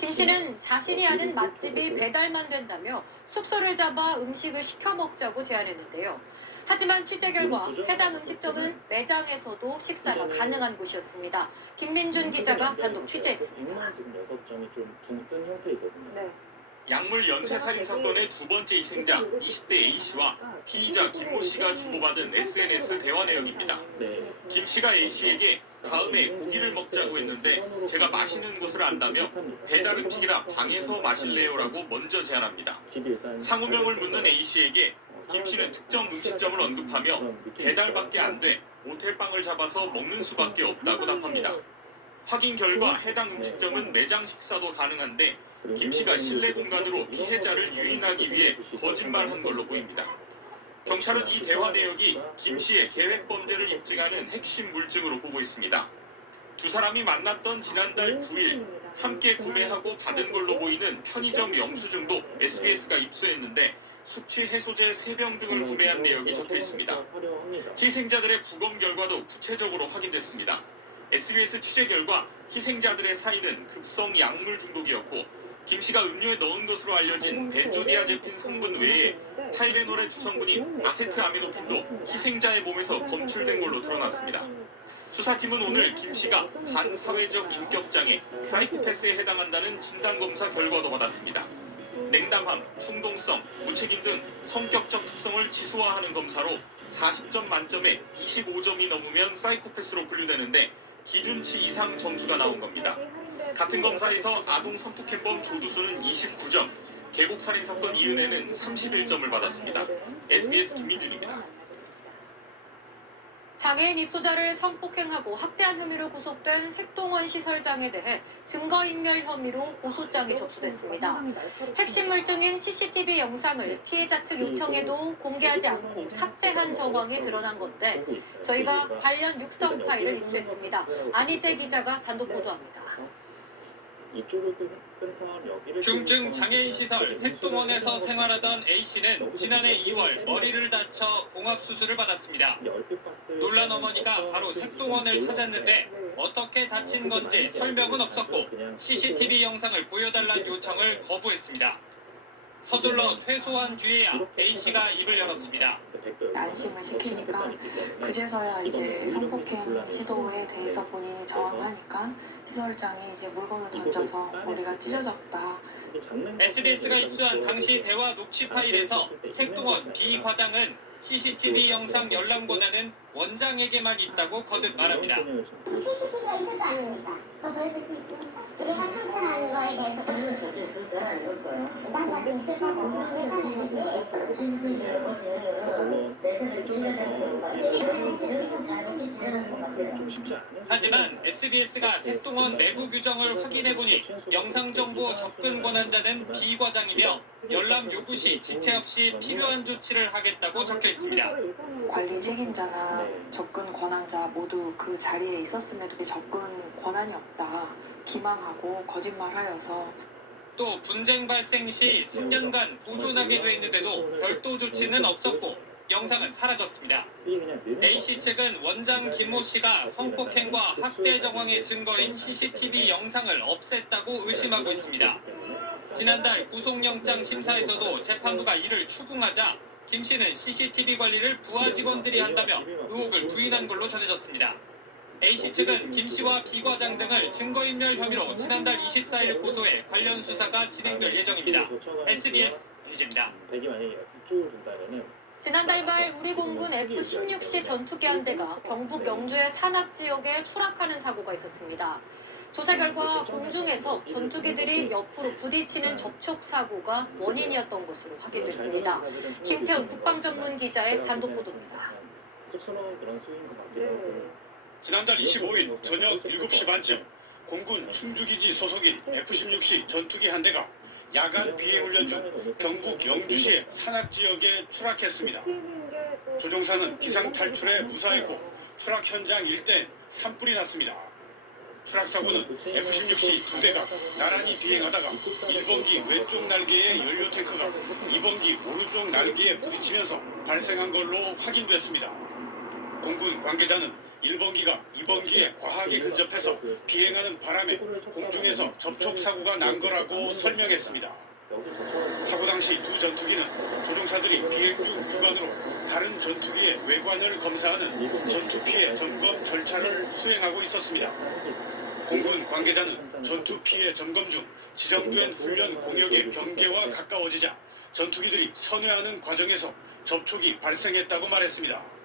김 씨는 자신이 아는 맛집이 배달만 된다며 숙소를 잡아 음식을 시켜 먹자고 제안했는데요. 하지만 취재 결과 해당 음식점은 매장에서도 식사가 가능한 곳이었습니다. 김민준 기자가 단독 취재했습니다. 약물 연쇄 살인 사건의 두 번째 희생자 20대 A씨와 피의자 김모 씨가 주고받은 SNS 대화 내용입니다. 김 씨가 A씨에게 다음에 고기를 먹자고 했는데 제가 마시는 곳을 안다며 배달 음식이라 방에서 마실래요라고 먼저 제안합니다. 상호명을 묻는 A씨에게 김 씨는 특정 음식점을 언급하며 배달밖에 안 돼 모텔방을 잡아서 먹는 수밖에 없다고 답합니다. 확인 결과 해당 음식점은 매장 식사도 가능한데 김 씨가 실내 공간으로 피해자를 유인하기 위해 거짓말한 걸로 보입니다. 경찰은 이 대화 내역이 김 씨의 계획 범죄를 입증하는 핵심 물증으로 보고 있습니다. 두 사람이 만났던 지난달 9일 함께 구매하고 받은 걸로 보이는 편의점 영수증도 SBS가 입수했는데 숙취 해소제 3병 등을 구매한 내역이 적혀 있습니다. 희생자들의 부검 결과도 구체적으로 확인됐습니다. SBS 취재 결과 희생자들의 사인은 급성 약물 중독이었고 김 씨가 음료에 넣은 것으로 알려진 벤조디아제핀 성분 외에 타이레놀의 주성분인 아세트아미노핀도 희생자의 몸에서 검출된 걸로 드러났습니다. 수사팀은 오늘 김 씨가 반사회적 인격장애, 사이코패스에 해당한다는 진단검사 결과도 받았습니다. 냉담함, 충동성, 무책임 등 성격적 특성을 지소화하는 검사로 40점 만점에 25점이 넘으면 사이코패스로 분류되는데 기준치 이상 점수가 나온 겁니다. 같은 검사에서 아동 성폭행범 조두수는 29점, 계곡살인 사건 이은혜는 31점을 받았습니다. SBS 김민준입니다. 장애인 입소자를 성폭행하고 학대한 혐의로 구속된 색동원 시설장에 대해 증거인멸 혐의로 고소장이 접수됐습니다. 핵심 물증인 CCTV 영상을 피해자 측 요청에도 공개하지 않고 삭제한 정황이 드러난 건데 저희가 관련 육성 파일을 입수했습니다. 안희재 기자가 단독 보도합니다. 중증 장애인 시설 색동원에서 생활하던 A씨는 지난해 2월 머리를 다쳐 봉합 수술을 받았습니다. 놀란 어머니가 바로 색동원을 찾았는데 어떻게 다친 건지 설명은 없었고 CCTV 영상을 보여달라는 요청을 거부했습니다. 서둘러 퇴소한 뒤에야 A씨가 입을 열었습니다. 안심을 시키니까 그제서야 이제 성폭행 시도에 대해서 본인이 저항하니까 시설장이 이제 물건을 던져서 머리가 찢어졌다. SBS가 입수한 당시 대화 녹취 파일에서 색동원 B 과장은 CCTV 영상 열람 권한은 원장에게만 있다고 거듭 말합니다. CCTV가 있는 거 아닙니까? 그거 보여줄 수 있고 우리가 상관하는 거에 대해서 별로 그건 안 거예요. 난 같은 세상 공부를 CCTV를 보시면 내부를 주장하는 거 같아요. 하지만 SBS가 색동원 내부 규정을 확인해보니 영상정보 접근 권한자는 B 과장이며 열람 요구 시 지체 없이 필요한 조치를 하겠다고 적혀 있습니다. 관리 책임자나 접근 권한자 모두 그 자리에 있었음에도 접근 권한이 없다. 기망하고 거짓말하여서 또 분쟁 발생 시 3년간 보존하게 돼 있는데도 별도 조치는 없었고 영상은 사라졌습니다. A씨 측은 원장 김모 씨가 성폭행과 학대 정황의 증거인 CCTV 영상을 없앴다고 의심하고 있습니다. 지난달 구속영장 심사에서도 재판부가 이를 추궁하자 김 씨는 CCTV 관리를 부하 직원들이 한다며 의혹을 부인한 걸로 전해졌습니다. A씨 측은 김 씨와 B 과장 등을 증거인멸 혐의로 지난달 24일 고소해 관련 수사가 진행될 예정입니다. SBS 윤지입니다. 지난달 말 우리 공군 F-16C 전투기 한 대가 경북 영주의 산악 지역에 추락하는 사고가 있었습니다. 조사 결과 공중에서 전투기들이 옆으로 부딪히는 접촉 사고가 원인이었던 것으로 확인됐습니다. 김태훈 국방전문기자의 단독 보도입니다. 지난달 25일 저녁 7시 반쯤 공군 충주기지 소속인 F-16C 전투기 한 대가 야간 비행훈련 중 경북 영주시의 산악지역에 추락했습니다. 조종사는 비상탈출에 무사했고 추락 현장 일대엔 산불이 났습니다. 추락사고는 F-16C 2대가 나란히 비행하다가 1번기 왼쪽 날개의 연료 탱크가 2번기 오른쪽 날개에 부딪히면서 발생한 걸로 확인됐습니다. 공군 관계자는 1번기가 2번기에 과하게 근접해서 비행하는 바람에 공중에서 접촉사고가 난 거라고 설명했습니다. 사고 당시 두 전투기는 조종사들이 비행 중 구간으로 다른 전투기의 외관을 검사하는 전투 피해 점검 절차를 수행하고 있었습니다. 공군 관계자는 전투 피해 점검 중 지정된 훈련 공역의 경계와 가까워지자 전투기들이 선회하는 과정에서 접촉이 발생했다고 말했습니다.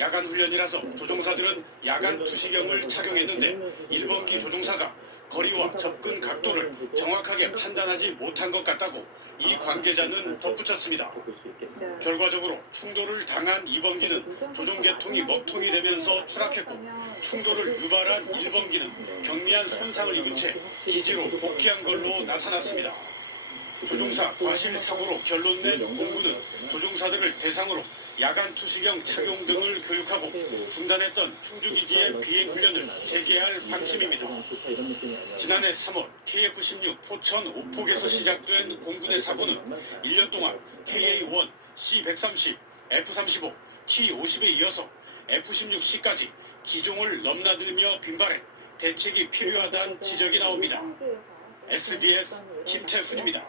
야간 훈련이라서 조종사들은 야간 투시경을 착용했는데 1번기 조종사가 거리와 접근 각도를 정확하게 판단하지 못한 것 같다고 이 관계자는 덧붙였습니다. 결과적으로 충돌을 당한 2번기는 조종계통이 먹통이 되면서 추락했고 충돌을 유발한 1번기는 경미한 손상을 입은 채 기지로 복귀한 걸로 나타났습니다. 조종사 과실 사고로 결론 낸 공군은 조종사들을 대상으로 야간 투시경 착용 등을 교육하고 중단했던 충주기지의 비행훈련을 재개할 방침입니다. 지난해 3월 KF-16 포천 오폭에서 시작된 공군의 사고는 1년 동안 KA-1, C-130, F-35, T-50에 이어서 F-16C까지 기종을 넘나들며 빈발해 대책이 필요하다는 지적이 나옵니다. SBS 김태훈입니다.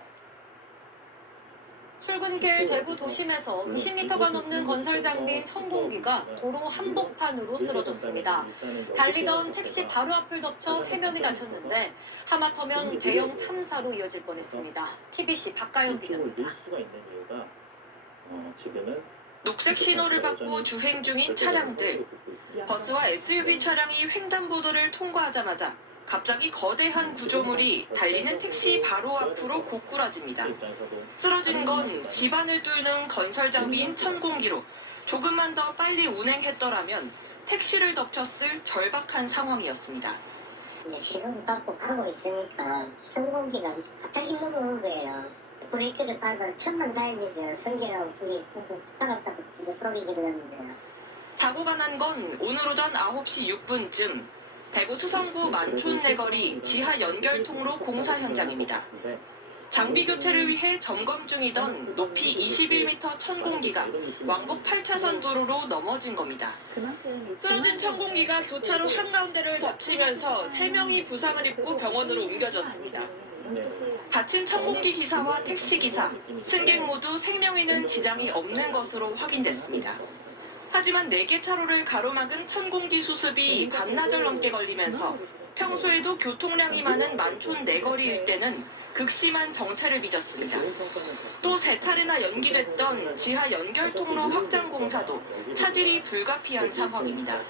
출근길 대구 도심에서 20m가 넘는 건설 장비인 천공기가 도로 한복판으로 쓰러졌습니다. 달리던 택시 바로 앞을 덮쳐 3명이 다쳤는데 하마터면 대형 참사로 이어질 뻔했습니다. TBC 박가영 기자입니다. 녹색 신호를 받고 주행 중인 차량들. 버스와 SUV 차량이 횡단보도를 통과하자마자 갑자기 거대한 구조물이 달리는 택시 바로 앞으로 고꾸라집니다. 쓰러진 건 집안을 뚫는 건설 장비인 천공기로 조금만 더 빨리 운행했더라면 택시를 덮쳤을 절박한 상황이었습니다. 지금 밟고 가고 있으니까 천공기가 갑자기 넘어온 거예요. 브레이크를 밟아 천만 다행이죠. 성기라고 그게 살았다고 소리 지르는데요. 사고가 난 건 오늘 오전 9시 6분쯤 대구 수성구 만촌내거리 지하 연결통로 공사 현장입니다. 장비 교체를 위해 점검 중이던 높이 21m 천공기가 왕복 8차선 도로로 넘어진 겁니다. 쓰러진 천공기가 교차로 한가운데를 덮치면서 3명이 부상을 입고 병원으로 옮겨졌습니다. 다친 천공기 기사와 택시기사, 승객 모두 생명에는 지장이 없는 것으로 확인됐습니다. 하지만 4개 차로를 가로막은 천공기 수습이 반나절 넘게 걸리면서 평소에도 교통량이 많은 만촌 내거리 일대는 극심한 정체를 빚었습니다. 또 3차례나 연기됐던 지하 연결 통로 확장 공사도 차질이 불가피한 상황입니다.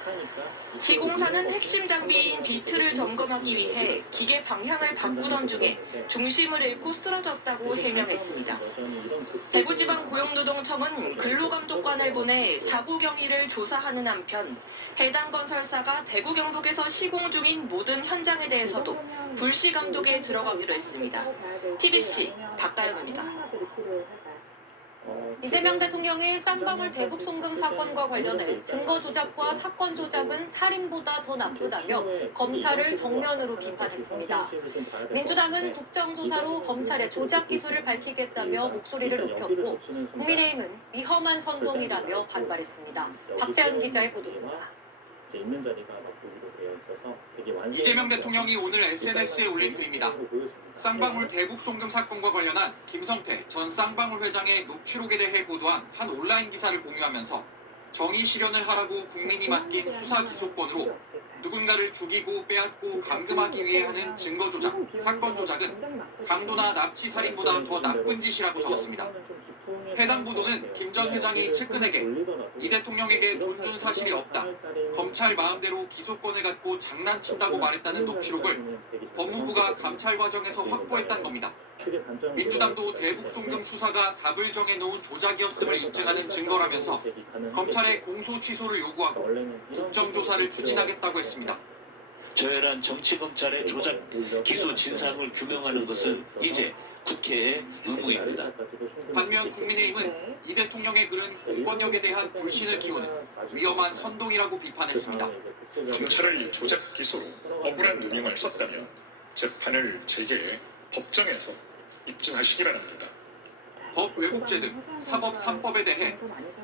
시공사는 핵심 장비인 비트를 점검하기 위해 기계 방향을 바꾸던 중에 중심을 잃고 쓰러졌다고 해명했습니다. 대구지방고용노동청은 근로감독관을 보내 사고 경위를 조사하는 한편 해당 건설사가 대구 경북에서 시공 중인 모든 현장에 대해서도 불시 감독에 들어가기로 했습니다. TBC 박가연입니다. 이재명 대통령이 쌍방울 대북 송금 사건과 관련해 증거 조작과 사건 조작은 살인보다 더 나쁘다며 검찰을 정면으로 비판했습니다. 민주당은 국정조사로 검찰의 조작 기소를 밝히겠다며 목소리를 높였고 국민의힘은 위험한 선동이라며 반발했습니다. 박재현 기자의 보도입니다. 이재명 대통령이 오늘 SNS에 올린 글입니다. 쌍방울 대북 송금 사건과 관련한 김성태 전 쌍방울 회장의 녹취록에 대해 보도한 한 온라인 기사를 공유하면서 정의 실현을 하라고 국민이 맡긴 수사 기소권으로 누군가를 죽이고 빼앗고 감금하기 위해 하는 증거 조작, 사건 조작은 강도나 납치 살인보다 더 나쁜 짓이라고 적었습니다. 해당 보도는 김 전 회장이 측근에게 이 대통령에게 돈 준 사실이 없다. 검찰 마음대로 기소권을 갖고 장난친다고 말했다는 녹취록을 법무부가 감찰 과정에서 확보했다는 겁니다. 민주당도 대북 송금 수사가 답을 정해놓은 조작이었음을 인증하는 증거라면서 검찰의 공소 취소를 요구하고 국정조사를 추진하겠다고 했습니다. 저열한 정치검찰의 조작 기소 진상을 규명하는 것은 이제 국회의 의무입니다. 반면 국민의힘은 이 대통령의 글은 공권력에 대한 불신을 키우는 위험한 선동이라고 비판했습니다. 검찰의 조작 기소로 억울한 누명을 썼다면 재판을 재개해 법정에서 입증하시기 바랍니다. 법 왜곡죄 등 사법 3법에 대해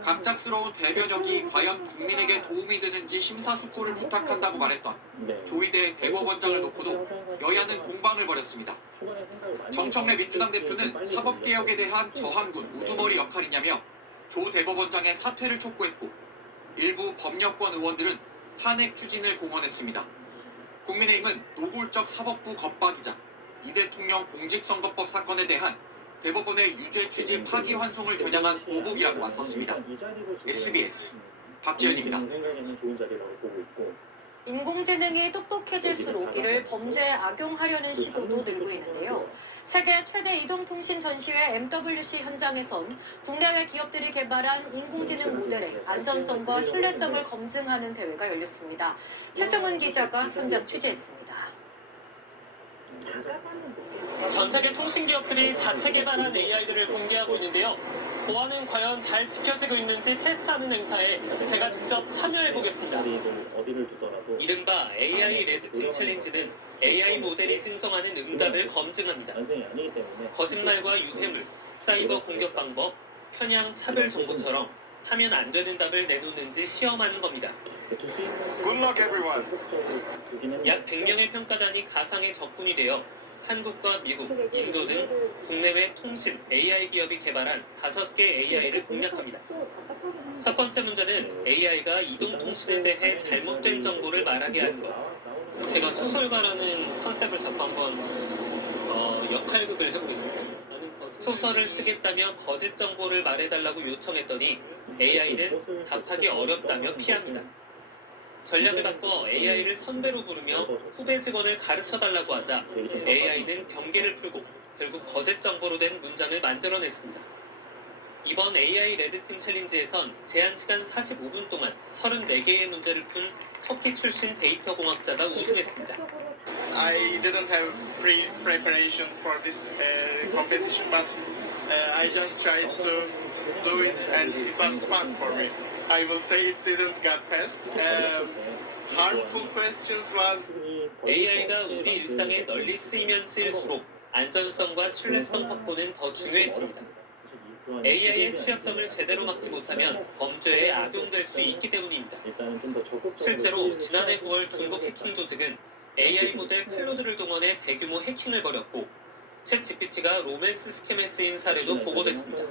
갑작스러운 대변역이 과연 국민에게 도움이 되는지 심사숙고를 부탁한다고 말했던 조희대 대법원장을 놓고도 여야는 공방을 벌였습니다. 정청래 민주당 대표는 사법개혁에 대한 저항군 우두머리 역할이냐며 조 대법원장의 사퇴를 촉구했고 일부 법여권 의원들은 탄핵 추진을 공언했습니다. 국민의힘은 노골적 사법부 겁박이자 이 대통령 공직선거법 사건에 대한 대법원의 유죄 취지 파기환송을 겨냥한 보복이라고 맞섰습니다. SBS 박지현입니다. 인공지능이 똑똑해질수록 이를 범죄에 악용하려는 시도도 늘고 있는데요. 세계 최대 이동통신 전시회 MWC 현장에선 국내외 기업들이 개발한 인공지능 모델의 안전성과 신뢰성을 검증하는 대회가 열렸습니다. 최승훈 기자가 현장 취재했습니다. 전 세계 통신 기업들이 자체 개발한 AI들을 공개하고 있는데요. 보안은 과연 잘 지켜지고 있는지 테스트하는 행사에 제가 직접 참여해 보겠습니다. 이른바 AI 레드팀 챌린지는 AI 모델이 생성하는 응답을 검증합니다. 거짓말과 유해물, 사이버 공격 방법, 편향 차별 정보처럼 하면 안 되는 답을 내놓는지 시험하는 겁니다. Good luck, everyone. 약 100명의 평가단이 가상의 적군이 되어 한국과 미국, 인도 등 국내외 통신, AI 기업이 개발한 5개 AI를 공략합니다. 첫 번째 문제는 AI가 이동통신에 대해 잘못된 정보를 말하게 하는 것. 제가 소설가라는 컨셉을 잡고 한번 역할극을 해보겠습니다. 소설을 쓰겠다며 거짓 정보를 말해달라고 요청했더니 AI는 답하기 어렵다며 피합니다. 전략을 바꿔 AI를 선배로 부르며 후배 직원을 가르쳐달라고 하자 AI는 경계를 풀고 결국 거짓 정보로 된 문장을 만들어냈습니다. 이번 AI 레드팀 챌린지에선 제한 시간 45분 동안 34개의 문제를 푼 터키 출신 데이터 공학자가 우승했습니다. I didn't have pre-preparation for this competition, but I just tried to do it and it was fun for me. I will say it didn't get past. Harmful questions was AI가 우리 일상에 널리 쓰이면 쓰일수록 안전성과 신뢰성 확보는 더 중요해집니다. AI의 취약점을 제대로 막지 못하면 범죄에 악용될 수 있기 때문입니다. 실제로 지난해 9월 중국 해킹 조직은 AI 모델 클로드를 동원해 대규모 해킹을 벌였고 챗GPT가 로맨스 스캠에 쓰인 사례도 보고됐습니다.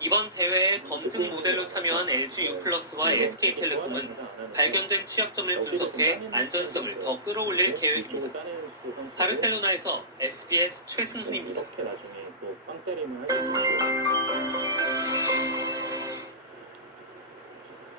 이번 대회에 검증 모델로 참여한 LGU+와 SK텔레콤은 발견된 취약점을 분석해 안전성을 더 끌어올릴 계획입니다. 바르셀로나에서 SBS 최승훈입니다.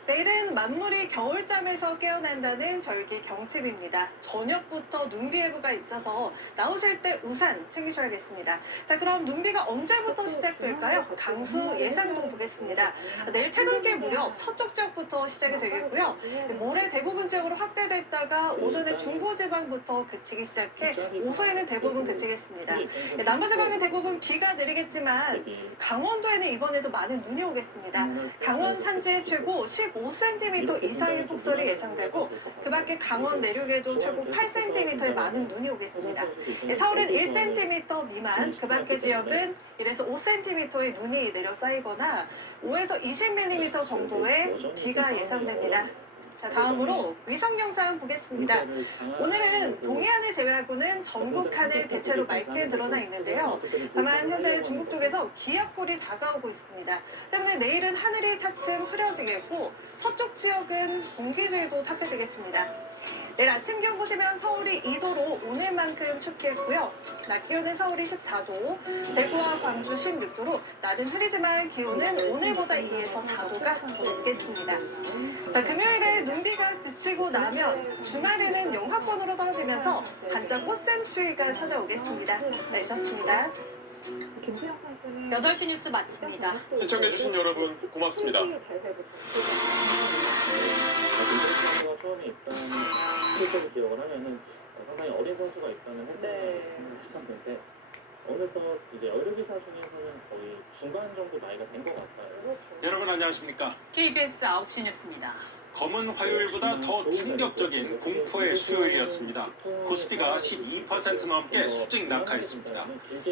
내일은 만물이 겨울잠에서 깨어난다는 절기 경칩입니다. 저녁부터 눈비 예보가 있어서 나오실 때 우산 챙기셔야겠습니다. 자, 그럼 눈비가 언제부터 시작될까요? 강수 예상도 보겠습니다. 내일 퇴근길 무렵 서쪽 지역부터 시작이 되겠고요. 모레 대부분 지역으로 확대됐다가 오전에 중부지방부터 그치기 시작해 오후에는 대부분 그치겠습니다. 남부지방은 대부분 비가 내리겠지만 강원도에는 이번에도 많은 눈이 오겠습니다. 강원 산지의 최고 15cm 이상의 폭설이 예상되고 그 밖에 강원 내륙에도 최고 8cm의 많은 눈이 오겠습니다. 서울은 1cm 미만, 그 밖의 지역은 1에서 5cm의 눈이 내려 쌓이거나 5에서 20mm 정도의 비가 예상됩니다. 자, 다음으로 위성 영상 보겠습니다. 오늘은 동해안을 제외하고는 전국 하늘 대체로 맑게 드러나 있는데요. 다만 현재 중국 쪽에서 기압골이 다가오고 있습니다. 때문에 내일은 하늘이 차츰 흐려지겠고 서쪽 지역은 공기질도 탁해지겠습니다. 내일 아침 기온 보시면 서울이 2도로 오늘만큼 춥겠고요. 낮 기온은 서울이 14도, 대구와 광주 16도로 낮은 흐리지만 기온은 오늘보다 2에서 4도가 더 높겠습니다. 자, 금요일에 눈비가 그치고 나면 주말에는 영하권으로 떨어지면서 반짝 꽃샘추위가 찾아오겠습니다. 네, 좋습니다. 8시 뉴스 마칩니다. 시청해주신 여러분 고맙습니다. 처음에 입단할 때를 기억을 하면은 상당히 어린 선수가 입단을 했었는데 어느덧 이제 여류기사 중에서는 거의 중간 정도 나이가 된 것 같아요. 여러분 안녕하십니까? KBS 9시 뉴스입니다. 검은 화요일보다 더 충격적인 공포의 수요일이었습니다. 코스피가 12% 넘게 수직 낙하했습니다.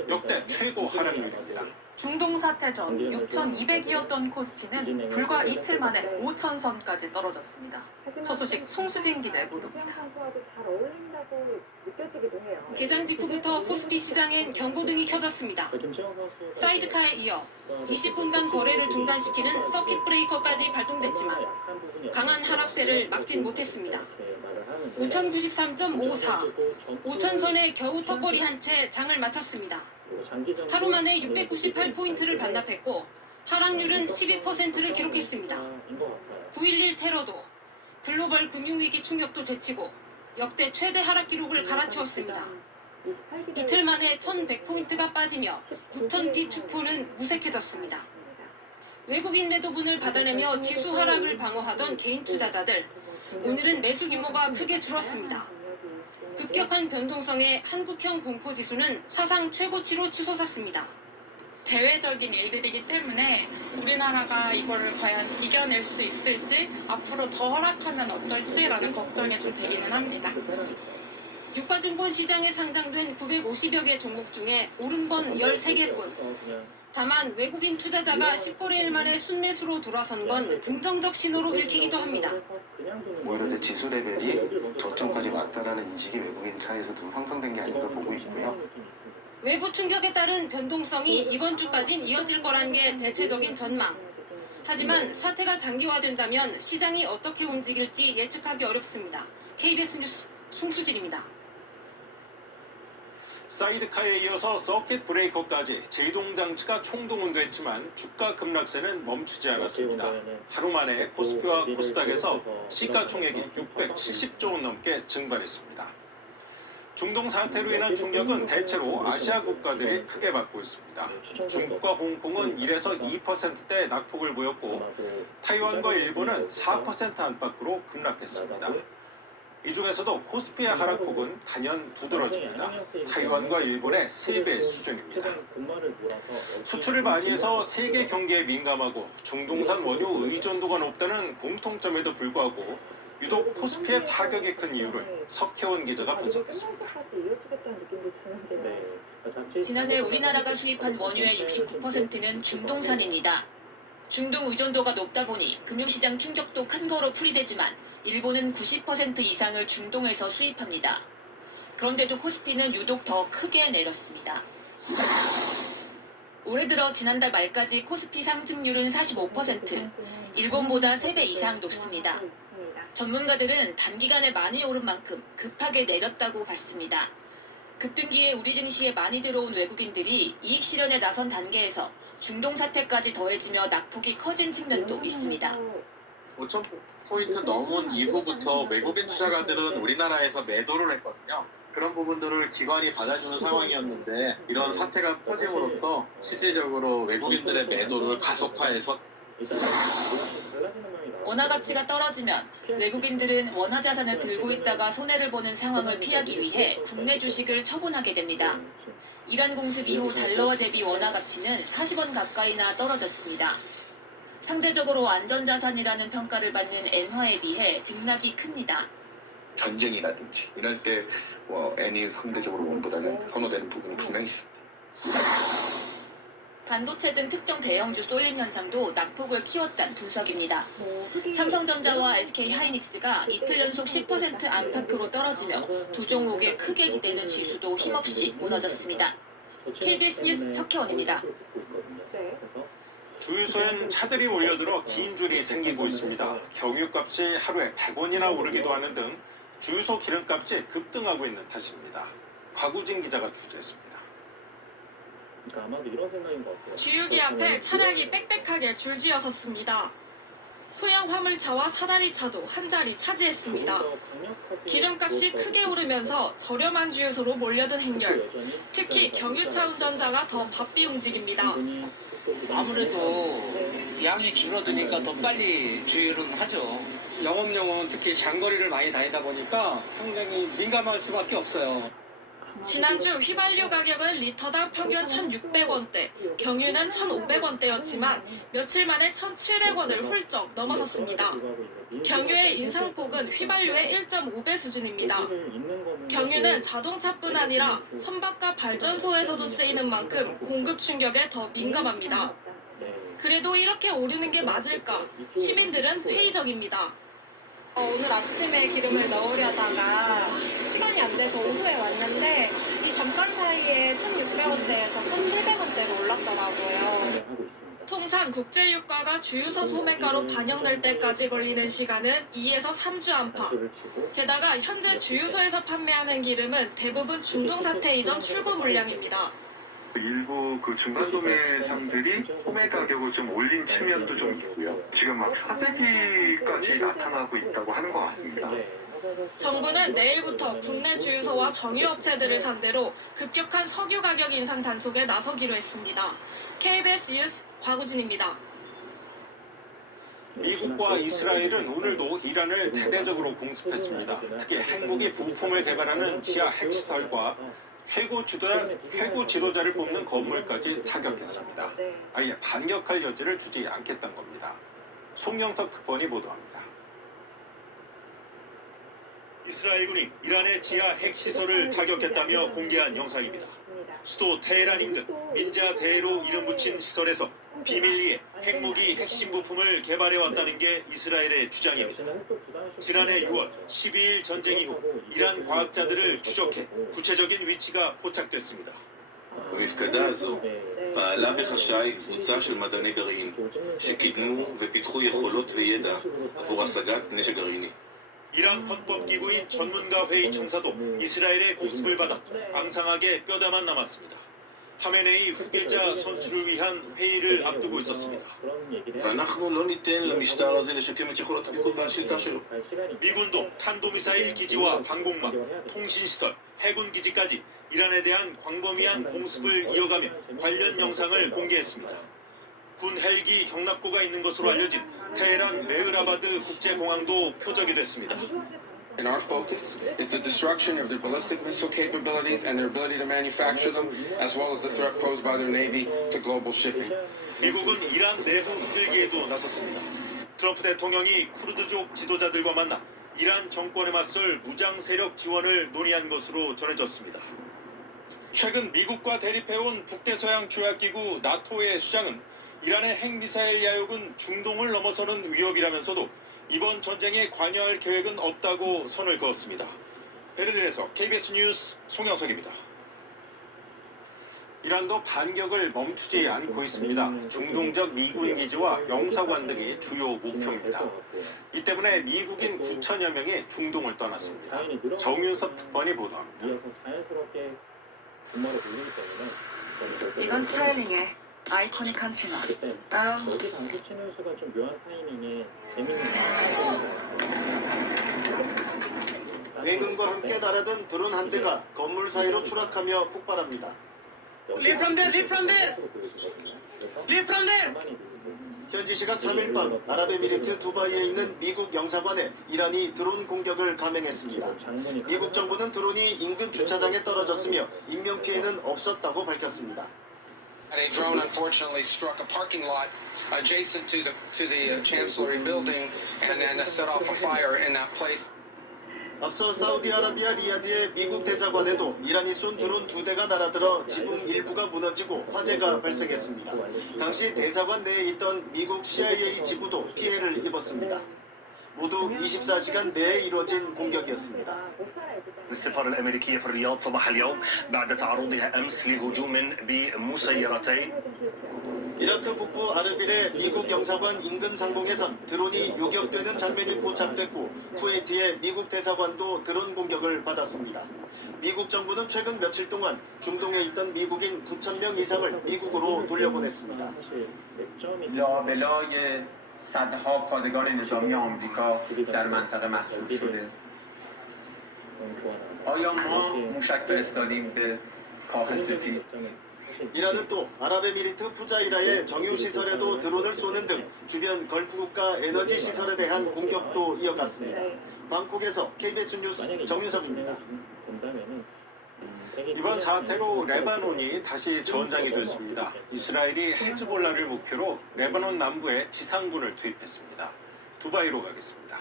역대 최고 하락률입니다. 중동 사태 전 6,200이었던 코스피는 불과 이틀 만에 5,000선까지 떨어졌습니다. 첫 소식 송수진 기자의 보도입니다. 개장 직후부터 코스피 시장엔 경고등이 켜졌습니다. 사이드카에 이어 20분간 거래를 중단시키는 서킷 브레이커까지 발동됐지만 강한 하락세를 막진 못했습니다. 5,093.54, 5,000선에 겨우 턱걸이 한 채 장을 마쳤습니다. 하루 만에 698포인트를 반납했고 하락률은 12%를 기록했습니다. 9.11 테러도 글로벌 금융위기 충격도 제치고 역대 최대 하락 기록을 갈아치웠습니다. 이틀 만에 1,100포인트가 빠지며 9,000피 추포는 무색해졌습니다. 외국인 매도분을 받아내며 지수 하락을 방어하던 개인 투자자들, 오늘은 매수 규모가 크게 줄었습니다. 급격한 변동성의 한국형 공포지수는 사상 최고치로 치솟았습니다. 대외적인 일들이기 때문에 우리나라가 이거를 과연 이겨낼 수 있을지, 앞으로 더 하락하면 어떨지라는 걱정이 좀 되기는 합니다. 유가증권 시장에 상장된 950여 개 종목 중에 오른 건 13개뿐. 다만 외국인 투자자가 10거래일 만에 순매수로 돌아선 건 긍정적 신호로 읽히기도 합니다. 오히려 이제 지수 레벨이 저점까지 왔다라는 인식이 외국인 차에서 좀 형성된 게 아닌가 보고 있고요. 외부 충격에 따른 변동성이 이번 주까진 이어질 거란 게 대체적인 전망. 하지만 사태가 장기화된다면 시장이 어떻게 움직일지 예측하기 어렵습니다. KBS 뉴스 송수진입니다. 사이드카에 이어서 서킷 브레이커까지 제동 장치가 총동원됐지만 주가 급락세는 멈추지 않았습니다. 하루 만에 코스피와 코스닥에서 시가총액이 670조 원 넘게 증발했습니다. 중동 사태로 인한 충격은 대체로 아시아 국가들이 크게 받고 있습니다. 중국과 홍콩은 1에서 2%대 낙폭을 보였고 타이완과 일본은 4% 안팎으로 급락했습니다. 이 중에서도 코스피의 하락폭은 단연 두드러집니다. 타이완과 일본의 3배 수준입니다. 수출을 많이 해서 세계 경기에 민감하고 중동산 원유 의존도가 높다는 공통점에도 불구하고 유독 코스피의 타격이 큰 이유를 석혜원 기자가 분석했습니다. 지난해 우리나라가 수입한 원유의 69%는 중동산입니다. 중동 의존도가 높다 보니 금융시장 충격도 큰 거로 풀이되지만 일본은 90% 이상을 중동에서 수입합니다. 그런데도 코스피는 유독 더 크게 내렸습니다. 올해 들어 지난달 말까지 코스피 상승률은 45%, 일본보다 3배 이상 높습니다. 전문가들은 단기간에 많이 오른 만큼 급하게 내렸다고 봤습니다. 급등기에 우리 증시에 많이 들어온 외국인들이 이익 실현에 나선 단계에서 중동 사태까지 더해지며 낙폭이 커진 측면도 있습니다. 5,000포인트 넘은 이후부터 외국인 투자가들은 우리나라에서 매도를 했거든요. 그런 부분들을 기관이 받아주는 상황이었는데 이런 사태가 터짐으로써 실질적으로 외국인들의 매도를 가속화해서 원화 가치가 떨어지면 외국인들은 원화 자산을 들고 있다가 손해를 보는 상황을 피하기 위해 국내 주식을 처분하게 됩니다. 이란 공습 이후 달러화 대비 원화 가치는 40원 가까이나 떨어졌습니다. 상대적으로 안전자산이라는 평가를 받는 엔화에 비해 등락이 큽니다. 전쟁이라든지 이럴 때 N이 상대적으로 원보다는 선호되는 부분이 분명히 있습니다. 반도체 등 특정 대형주 쏠림 현상도 낙폭을 키웠다는 분석입니다. 삼성전자와 SK하이닉스가 이틀 연속 10% 안팎으로 떨어지며 두 종목에 크게 기대는 지수도 힘없이 무너졌습니다. KBS 뉴스 석혜원입니다. 주유소엔 차들이 몰려들어 긴 줄이 생기고 있습니다. 경유값이 하루에 100원이나 오르기도 하는 등 주유소 기름값이 급등하고 있는 탓입니다. 곽우진 기자가 취재했습니다. 주유기 앞에 차량이 빽빽하게 줄지어섰습니다. 소형 화물차와 사다리차도 한 자리 차지했습니다. 기름값이 크게 오르면서 저렴한 주유소로 몰려든 행렬. 특히 경유차 운전자가 더 바삐 움직입니다. 아무래도 양이 줄어드니까 더 빨리 주유를 하죠. 영업용은 특히 장거리를 많이 다니다 보니까 상당히 민감할 수밖에 없어요. 지난주 휘발유 가격은 리터당 평균 1,600원대, 경유는 1,500원대였지만 며칠 만에 1,700원을 훌쩍 넘어섰습니다. 경유의 인상폭은 휘발유의 1.5배 수준입니다. 경유는 자동차뿐 아니라 선박과 발전소에서도 쓰이는 만큼 공급 충격에 더 민감합니다. 그래도 이렇게 오르는 게 맞을까? 시민들은 회의적입니다. 오늘 아침에 기름을 넣으려다가 시간이 안 돼서 오후에 왔는데 이 잠깐 사이에 1,600원대에서 1,700원대로 올랐더라고요. 통상 국제유가가 주유소 소매가로 반영될 때까지 걸리는 시간은 2에서 3주 안팎. 게다가 현재 주유소에서 판매하는 기름은 대부분 중동 사태 이전 출고 물량입니다. 일부 그 중간 도매상들이 소매 가격을 좀 올린 측면도 좀 있고요. 지금 막 사대기까지 나타나고 있다고 하는 것 같습니다. 정부는 내일부터 국내 주유소와 정유업체들을 상대로 급격한 석유 가격 인상 단속에 나서기로 했습니다. KBS 뉴스 곽우진입니다. 미국과 이스라엘은 오늘도 이란을 대대적으로 공습했습니다. 특히 핵무기 부품을 개발하는 지하 핵시설과 최고 지도자를 뽑는 건물까지 타격했습니다. 아예 반격할 여지를 주지 않겠다는 겁니다. 송영석 특파원이 보도합니다. 이스라엘군이 이란의 지하 핵시설을 타격했다며 공개한 영상입니다. 수도 테헤란 인근 민자 대로 이름 붙인 시설에서 비밀리에 핵무기 핵심 부품을 개발해왔다는 게 이스라엘의 주장입니다. 지난해 6월 12일 전쟁 이후 이란 과학자들을 추적해 구체적인 위치가 포착됐습니다. במפקדה הזו פעלה בחשאי קבוצה של מדעני גרעין שקידמו ופיתחו יכולות וידע עבור השגת נשק גרעיני. 이란 헌법기구인 전문가 회의 청사도 이스라엘의 공습을 받아 앙상하게 뼈다만 남았습니다. 하메네이 후계자 선출을 위한 회의를 앞두고 있었습니다. ואנחנו לא ניתן למשטר הזה לשקם את יכולות הפיקוד והשליטה שלו. 미군도 탄도미사일 기지와 항공망, 통신시설, 해군 기지까지 이란에 대한 광범위한 공습을 이어가며 관련 영상을 공개했습니다. 군 헬기 경납고가 있는 것으로 알려진 테헤란 메흐라바드 국제공항도 표적이 됐습니다. And our focus is the destruction of their ballistic missile capabilities and their ability to manufacture them, as well as the threat posed by their navy to global shipping. 미국은 이란 내부 흔들기에도 나섰습니다. 트럼프 대통령이 쿠르드족 지도자들과 만나 이란 정권에 맞설 무장 세력 지원을 논의한 것으로 전해졌습니다. 최근 미국과 대립해온 북대서양 조약기구 나토의 수장은 이란의 핵미사일 야욕은 중동을 넘어서는 위협이라면서도 이번 전쟁에 관여할 계획은 없다고 선을 그었습니다. 베르린에서 KBS 뉴스 송영석입니다. 이란도 반격을 멈추지 않고 있습니다. 중동적 미군 기지와 영사관 등이 주요 목표입니다. 이 때문에 미국인 9천여 명이 중동을 떠났습니다. 정윤섭 특파원이 보도합니다. 이건 스타일링의 아이코닉한 진화. 여기 당구 치는 수가 좀 묘한 타이밍에 재밌는 외근과 함께 날아든 드론 한 대가 건물 사이로 추락하며 폭발합니다. 현지 시각 3일 밤 아랍에미리트 두바이에 있는 미국 영사관에 이란이 드론 공격을 감행했습니다. 미국 정부는 드론이 인근 주차장에 떨어졌으며 인명피해는 없었다고 밝혔습니다. A drone unfortunately struck a parking lot adjacent to the Chancellery building and then set off a fire in that place. 앞서 사우디아라비아 리야드의 미국 대사관에도 이란이 쏜 드론 2대가 날아들어 지붕 일부가 무너지고 화재가 발생했습니다. 당시 대사관 내에 있던 미국 CIA 지부도 피해를 입었습니다. 모두 24시간 내에 이루어진 공격이었습니다. السفارة الأمريكية في الرياض صباح اليوم بعد تعرضها أمس لهجوم بمسيرتين. 이라크 북부 아르빌의 미국 영사관 인근 상공에선 드론이 요격되는 장면이 포착됐고 쿠웨이트의 미국 대사관도 드론 공격을 받았습니다. 미국 정부는 최근 며칠 동안 중동에 있던 미국인 9,000명 이상을 미국으로 돌려보냈습니다. صدها پادگان نظامی آمریکا در منطقه مسئول شده. آیا ما موشک فرستادیم به کاخ سفید؟ 이란은 또 아랍에미리트 푸자이라의 정유시설에도 드론을 쏘는 등 주변 걸프국가 에너지 시설에 대한 공격도 이어갔습니다. 방콕에서 KBS 뉴스 정유섭입니다. 이번 사태로 레바논이 다시 전장이 됐습니다. 이스라엘이 헤즈볼라를 목표로 레바논 남부에 지상군을 투입했습니다. 두바이로 가겠습니다.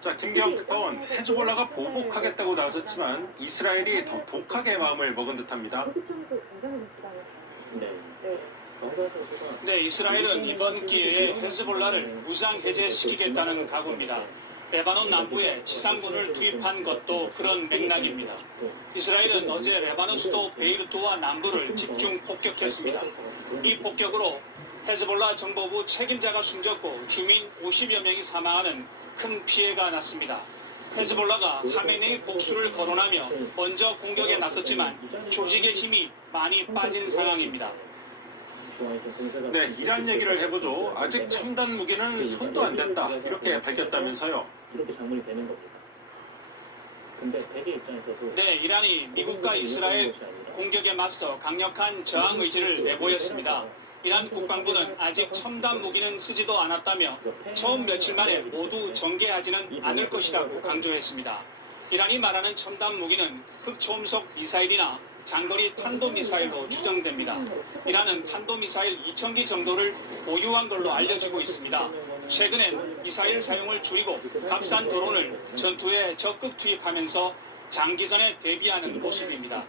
자, 김기영 특파원, 헤즈볼라가 보복하겠다고 나섰지만 이스라엘이 더 독하게 마음을 먹은 듯합니다. 네, 이스라엘은 이번 기회에 헤즈볼라를 무장 해제시키겠다는 각오입니다. 레바논 남부에 지상군을 투입한 것도 그런 맥락입니다. 이스라엘은 어제 레바논 수도 베이루트와 남부를 집중 폭격했습니다. 이 폭격으로 헤즈볼라 정보부 책임자가 숨졌고 주민 50여 명이 사망하는 큰 피해가 났습니다. 헤즈볼라가 하메네이 복수를 거론하며 먼저 공격에 나섰지만 조직의 힘이 많이 빠진 상황입니다. 네, 이란 얘기를 해보죠. 아직 첨단 무기는 손도 안 댔다 이렇게 밝혔다면서요. 이렇게 작물이 되는 겁니다. 근데 백의 입장에서도 네, 이란이 미국과 이스라엘 공격에 맞서 강력한 저항 의지를 내보였습니다. 이란 국방부는 아직 첨단 무기는 쓰지도 않았다며 처음 며칠 만에 모두 전개하지는 않을 것이라고 강조했습니다. 이란이 말하는 첨단 무기는 극초음속 미사일이나 장거리 탄도미사일로 추정됩니다. 이란은 탄도미사일 2,000기 정도를 보유한 걸로 알려지고 있습니다. 최근엔 미사일 사용을 줄이고 값싼 드론을 전투에 적극 투입하면서 장기전에 대비하는 모습입니다.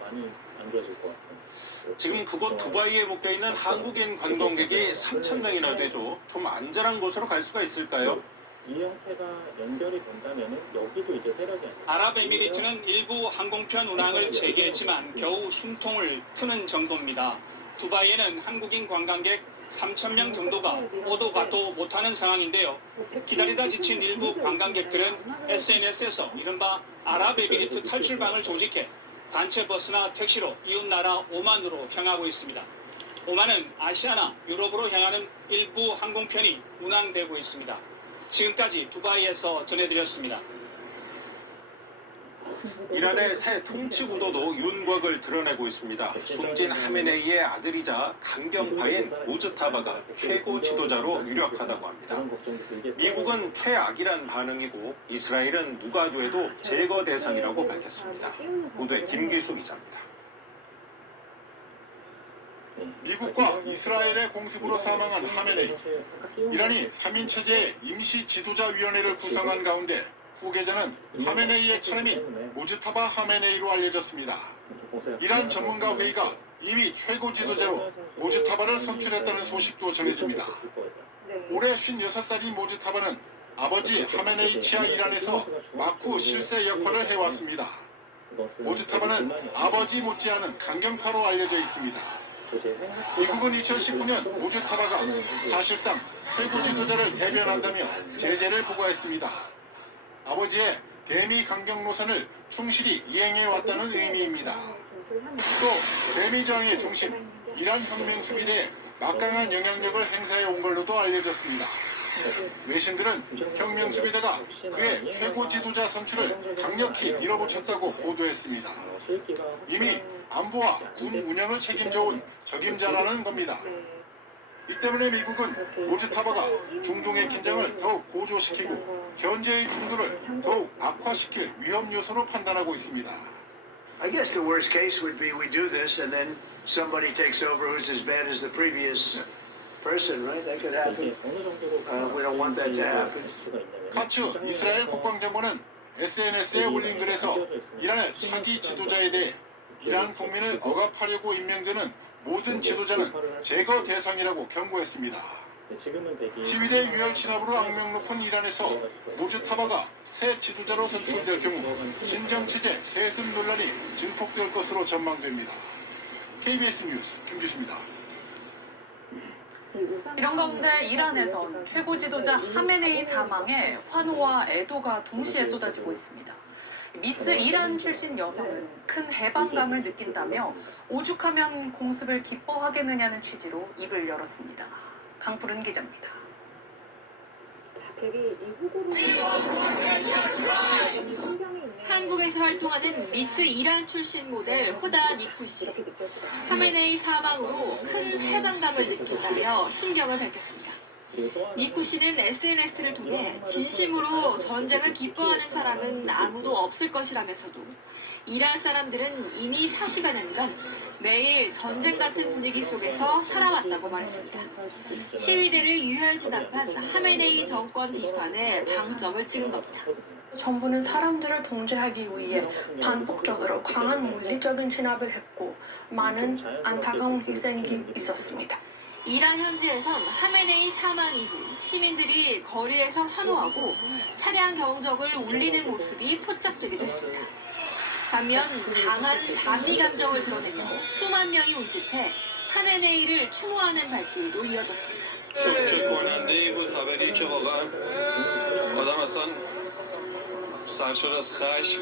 지금 그곳 두바이에 묶여있는 한국인 관광객이 3,000명이나 되죠. 좀 안전한 곳으로 갈 수가 있을까요? 이 형태가 연결이 된다면 여기도 이제 세력이 아니에요. 아랍에미리트는 일부 항공편 운항을 재개했지만 겨우 숨통을 트는 정도입니다. 두바이에는 한국인 관광객 3,000명 정도가 오도 가도 못하는 상황인데요. 기다리다 지친 일부 관광객들은 SNS에서 이른바 아랍에미리트 탈출방을 조직해 단체 버스나 택시로 이웃나라 오만으로 향하고 있습니다. 오만은 아시아나 유럽으로 향하는 일부 항공편이 운항되고 있습니다. 지금까지 두바이에서 전해드렸습니다. 이란의 새 통치 구도도 윤곽을 드러내고 있습니다. 숨진 하메네이의 아들이자 강경파인 모즈타바가 최고 지도자로 유력하다고 합니다. 미국은 최악이란 반응이고 이스라엘은 누가 돼도 제거 대상이라고 밝혔습니다. 보도에 김기수 기자입니다. 미국과 이스라엘의 공습으로 사망한 하메네이. 이란이 3인 체제의 임시 지도자위원회를 구성한 가운데 후계자는 하메네이의 차례민 모즈타바 하메네이로 알려졌습니다. 이란 전문가 회의가 이미 최고 지도자로 모즈타바를 선출했다는 소식도 전해집니다. 올해 56살인 모즈타바는 아버지 하메네이 치하 이란에서 마쿠 실세 역할을 해왔습니다. 모즈타바는 아버지 못지않은 강경파로 알려져 있습니다. 미국은 2019년 모즈타바가 사실상 최고 지도자를 대변한다며 제재를 부과했습니다. 아버지의 대미 강경 노선을 충실히 이행해왔다는 의미입니다. 또 대미 저항의 중심 이란 혁명 수비대에 막강한 영향력을 행사해 온 걸로도 알려졌습니다. 외신들은 혁명 수비대가 그의 최고 지도자 선출을 강력히 밀어붙였다고 보도했습니다. 이미 안보와 군 운영을 책임져온 적임자라는 겁니다. 이 때문에 미국은 모즈타바가 중동의 긴장을 더욱 고조시키고 현재의 중도를 더욱 악화시킬 위험 요소로 판단하고 있습니다. I guess the worst case would be we do this and then somebody takes over who's as bad as the previous person, right? That could happen. We don't want that to happen. 카츠 이스라엘 국방장관은 SNS에 올린 글에서 이란의 차기 지도자에 대해 이란 국민을 억압하려고 임명되는 모든 지도자는 제거 대상이라고 경고했습니다. 시위대 유혈 진압으로 악명 높은 이란에서 모즈타바가 새 지도자로 선출될 경우 신정체제 세습 논란이 증폭될 것으로 전망됩니다. KBS 뉴스 김규수입니다. 이런 가운데 이란에선 최고 지도자 하메네이 사망에 환호와 애도가 동시에 쏟아지고 있습니다. 미스 이란 출신 여성은 큰 해방감을 느낀다며 오죽하면 공습을 기뻐하겠느냐는 취지로 입을 열었습니다. 강푸른 기자입니다. 한국에서 활동하는 미스 이란 출신 모델 호다 니쿠 씨. 하메네이 사망으로 큰 해방감을 느낀다며 신경을 밝혔습니다. 니쿠 씨는 SNS를 통해 진심으로 전쟁을 기뻐하는 사람은 아무도 없을 것이라면서도 이란 사람들은 이미 4시간여간 매일 전쟁 같은 분위기 속에서 살아왔다고 말했습니다. 시위대를 유혈 진압한 하메네이 정권 비판에 방점을 찍은 겁니다. 정부는 사람들을 통제하기 위해 반복적으로 강한 물리적인 진압을 했고 많은 안타까운 희생이 있었습니다. 이란 현지에선 하메네이 사망 이후 시민들이 거리에서 환호하고 차량 경적을 울리는 모습이 포착되기도 했습니다. 반면 강한 반미 감정을 드러내며 수만 명이 운집해 하메네이를 추모하는 발길도 이어졌습니다. شوکه کننده بود خبری که واقعا آدم اصلا سرشار از خشم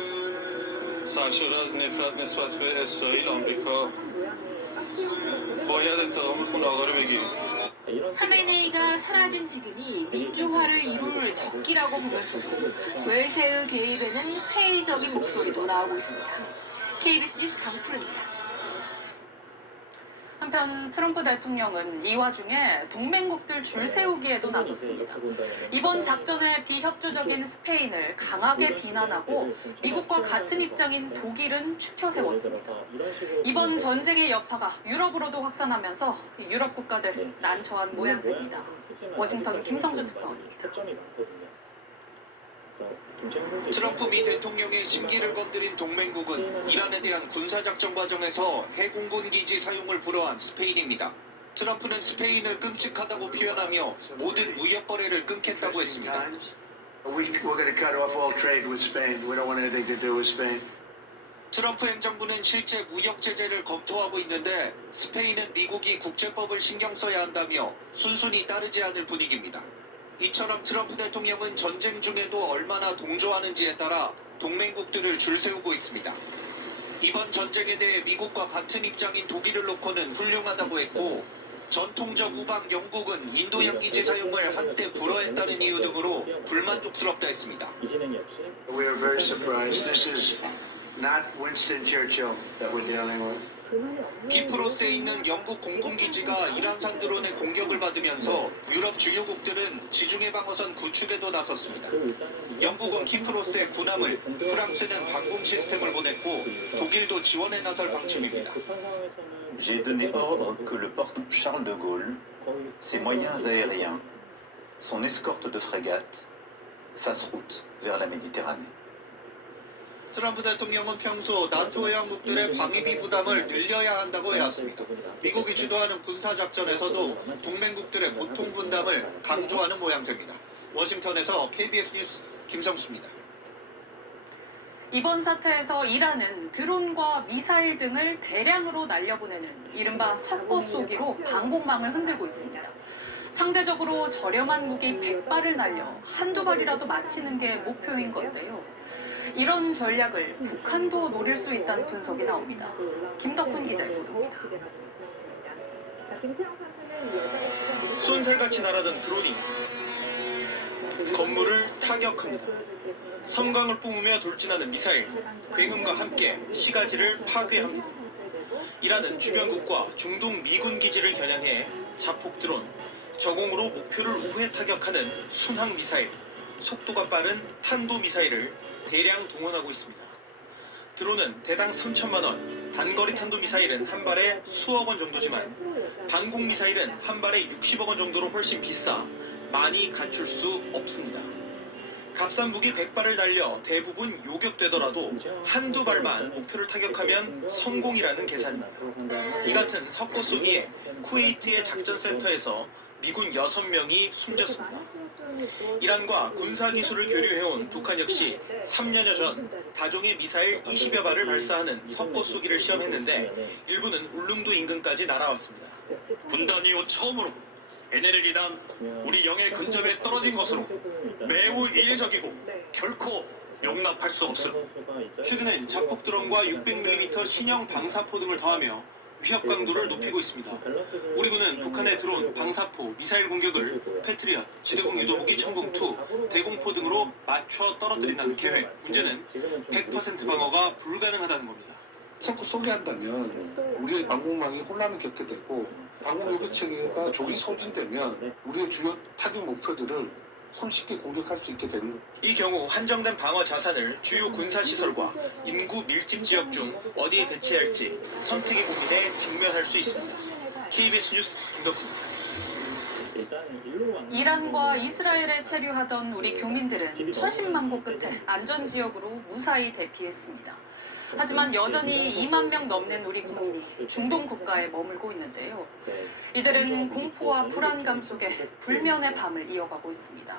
سرشار از نفرت نسبت به اسرائیل آمریکا باید انتقام خون آقا رو بگیریم. 하메네이가 사라진 지금이 민주화를 이룰 적기라고 보면서도 외세의 개입에는 회의적인 목소리도 나오고 있습니다. KBS 뉴스 강푸른입니다. 한편 트럼프 대통령은 이 와중에 동맹국들 줄 세우기에도 나섰습니다. 이번 작전에 비협조적인 스페인을 강하게 비난하고 미국과 같은 입장인 독일은 추켜 세웠습니다. 이번 전쟁의 여파가 유럽으로도 확산하면서 유럽 국가들 난처한 모양새입니다. 워싱턴 김성수 특파원입니다. 트럼프 미 대통령의 심기를 건드린 동맹국은 이란에 대한 군사작전 과정에서 해공군 기지 사용을 불허한 스페인입니다. 트럼프는 스페인을 끔찍하다고 표현하며 모든 무역 거래를 끊겠다고 했습니다. 트럼프 행정부는 실제 무역 제재를 검토하고 있는데 스페인은 미국이 국제법을 신경 써야 한다며 순순히 따르지 않을 분위기입니다. 이처럼 트럼프 대통령은 전쟁 중에도 얼마나 동조하는지에 따라 동맹국들을 줄 세우고 있습니다. 이번 전쟁에 대해 미국과 같은 입장인 독일을 놓고는 훌륭하다고 했고 전통적 우방 영국은 인도양 기지 사용을 한때 불허했다는 이유 등으로 불만족스럽다 했습니다. We are very surprised. This is not Winston Churchill that we're dealing with. 키프로스에 있는 영국 공군기지가 이란산 드론의 공격을 받으면서 유럽 주요국들은 지중해 방어선 구축에도 나섰습니다. 영국은 키프로스에 군함을, 프랑스는 방공 시스템을 보냈고 독일도 지원에 나설 방침입니다. J'ai donné ordre que le port Charles de Gaulle, ses moyens aériens, son escorte de frégates fasse route vers la Méditerranée. 트럼프 대통령은 평소 나토 회원국들의 방위비 부담을 늘려야 한다고 해왔습니다. 미국이 주도하는 군사작전에서도 동맹국들의 고통 분담을 강조하는 모양새입니다. 워싱턴에서 KBS 뉴스 김성수입니다. 이번 사태에서 이란은 드론과 미사일 등을 대량으로 날려보내는 이른바 석고 쏘기로 방공망을 흔들고 있습니다. 상대적으로 저렴한 무기 100발을 날려 한두 발이라도 맞히는 게 목표인 건데요. 이런 전략을 북한도 노릴 수 있다는 분석이 나옵니다. 김덕훈 기자의 보도입니다. 쏜살같이 날아든 드론이 건물을 타격합니다. 섬광을 뿜으며 돌진하는 미사일, 굉음과 함께 시가지를 파괴합니다. 이란은 주변국과 중동 미군 기지를 겨냥해 자폭 드론, 저공으로 목표를 우회 타격하는 순항 미사일, 속도가 빠른 탄도 미사일을 대량 동원하고 있습니다. 드론은 대당 3천만 원, 단거리 탄도 미사일은 한 발에 수억 원 정도지만 방공 미사일은 한 발에 60억 원 정도로 훨씬 비싸 많이 갖출 수 없습니다. 값싼 무기 100발을 날려 대부분 요격되더라도 한두 발만 목표를 타격하면 성공이라는 계산입니다. 이 같은 석고 쏘기에 쿠웨이트의 작전센터에서 미군 6명이 숨졌습니다. 이란과 군사기술을 교류해온 북한 역시 3년여 전 다종의 미사일 20여 발을 발사하는 석고 쏘기를 시험했는데 일부는 울릉도 인근까지 날아왔습니다. 분단 이후 처음으로 NLL이란 우리 영해 근접에 떨어진 것으로 매우 이례적이고 결코 용납할 수 없음. 최근엔 자폭 드론과 600mm 신형 방사포 등을 더하며 위협 강도를 높이고 있습니다. 우리 군은 북한의 드론, 방사포, 미사일 공격을 패트리엇, 지대공 유도무기 천궁2, 대공포 등으로 맞춰 떨어뜨린다는 계획. 문제는 100% 방어가 불가능하다는 겁니다. 석고 쏘게 한다면 우리의 방공망이 혼란을 겪게 되고 방공 요격 체계가 조기 소진되면 우리의 주요 타격 목표들을 손쉽게 공격할 수 있게 되는 겁니다. 이 경우 한정된 방어 자산을 주요 군사시설과 인구 밀집 지역 중 어디에 배치할지 선택의 고민에 직면할 수 있습니다. KBS 뉴스 김덕훈입니다. 이란과 이스라엘에 체류하던 우리 교민들은 천신만고 끝에 안전지역으로 무사히 대피했습니다. 하지만 여전히 2만 명 넘는 우리 국민이 중동 국가에 머물고 있는데요. 이들은 공포와 불안감 속에 불면의 밤을 이어가고 있습니다.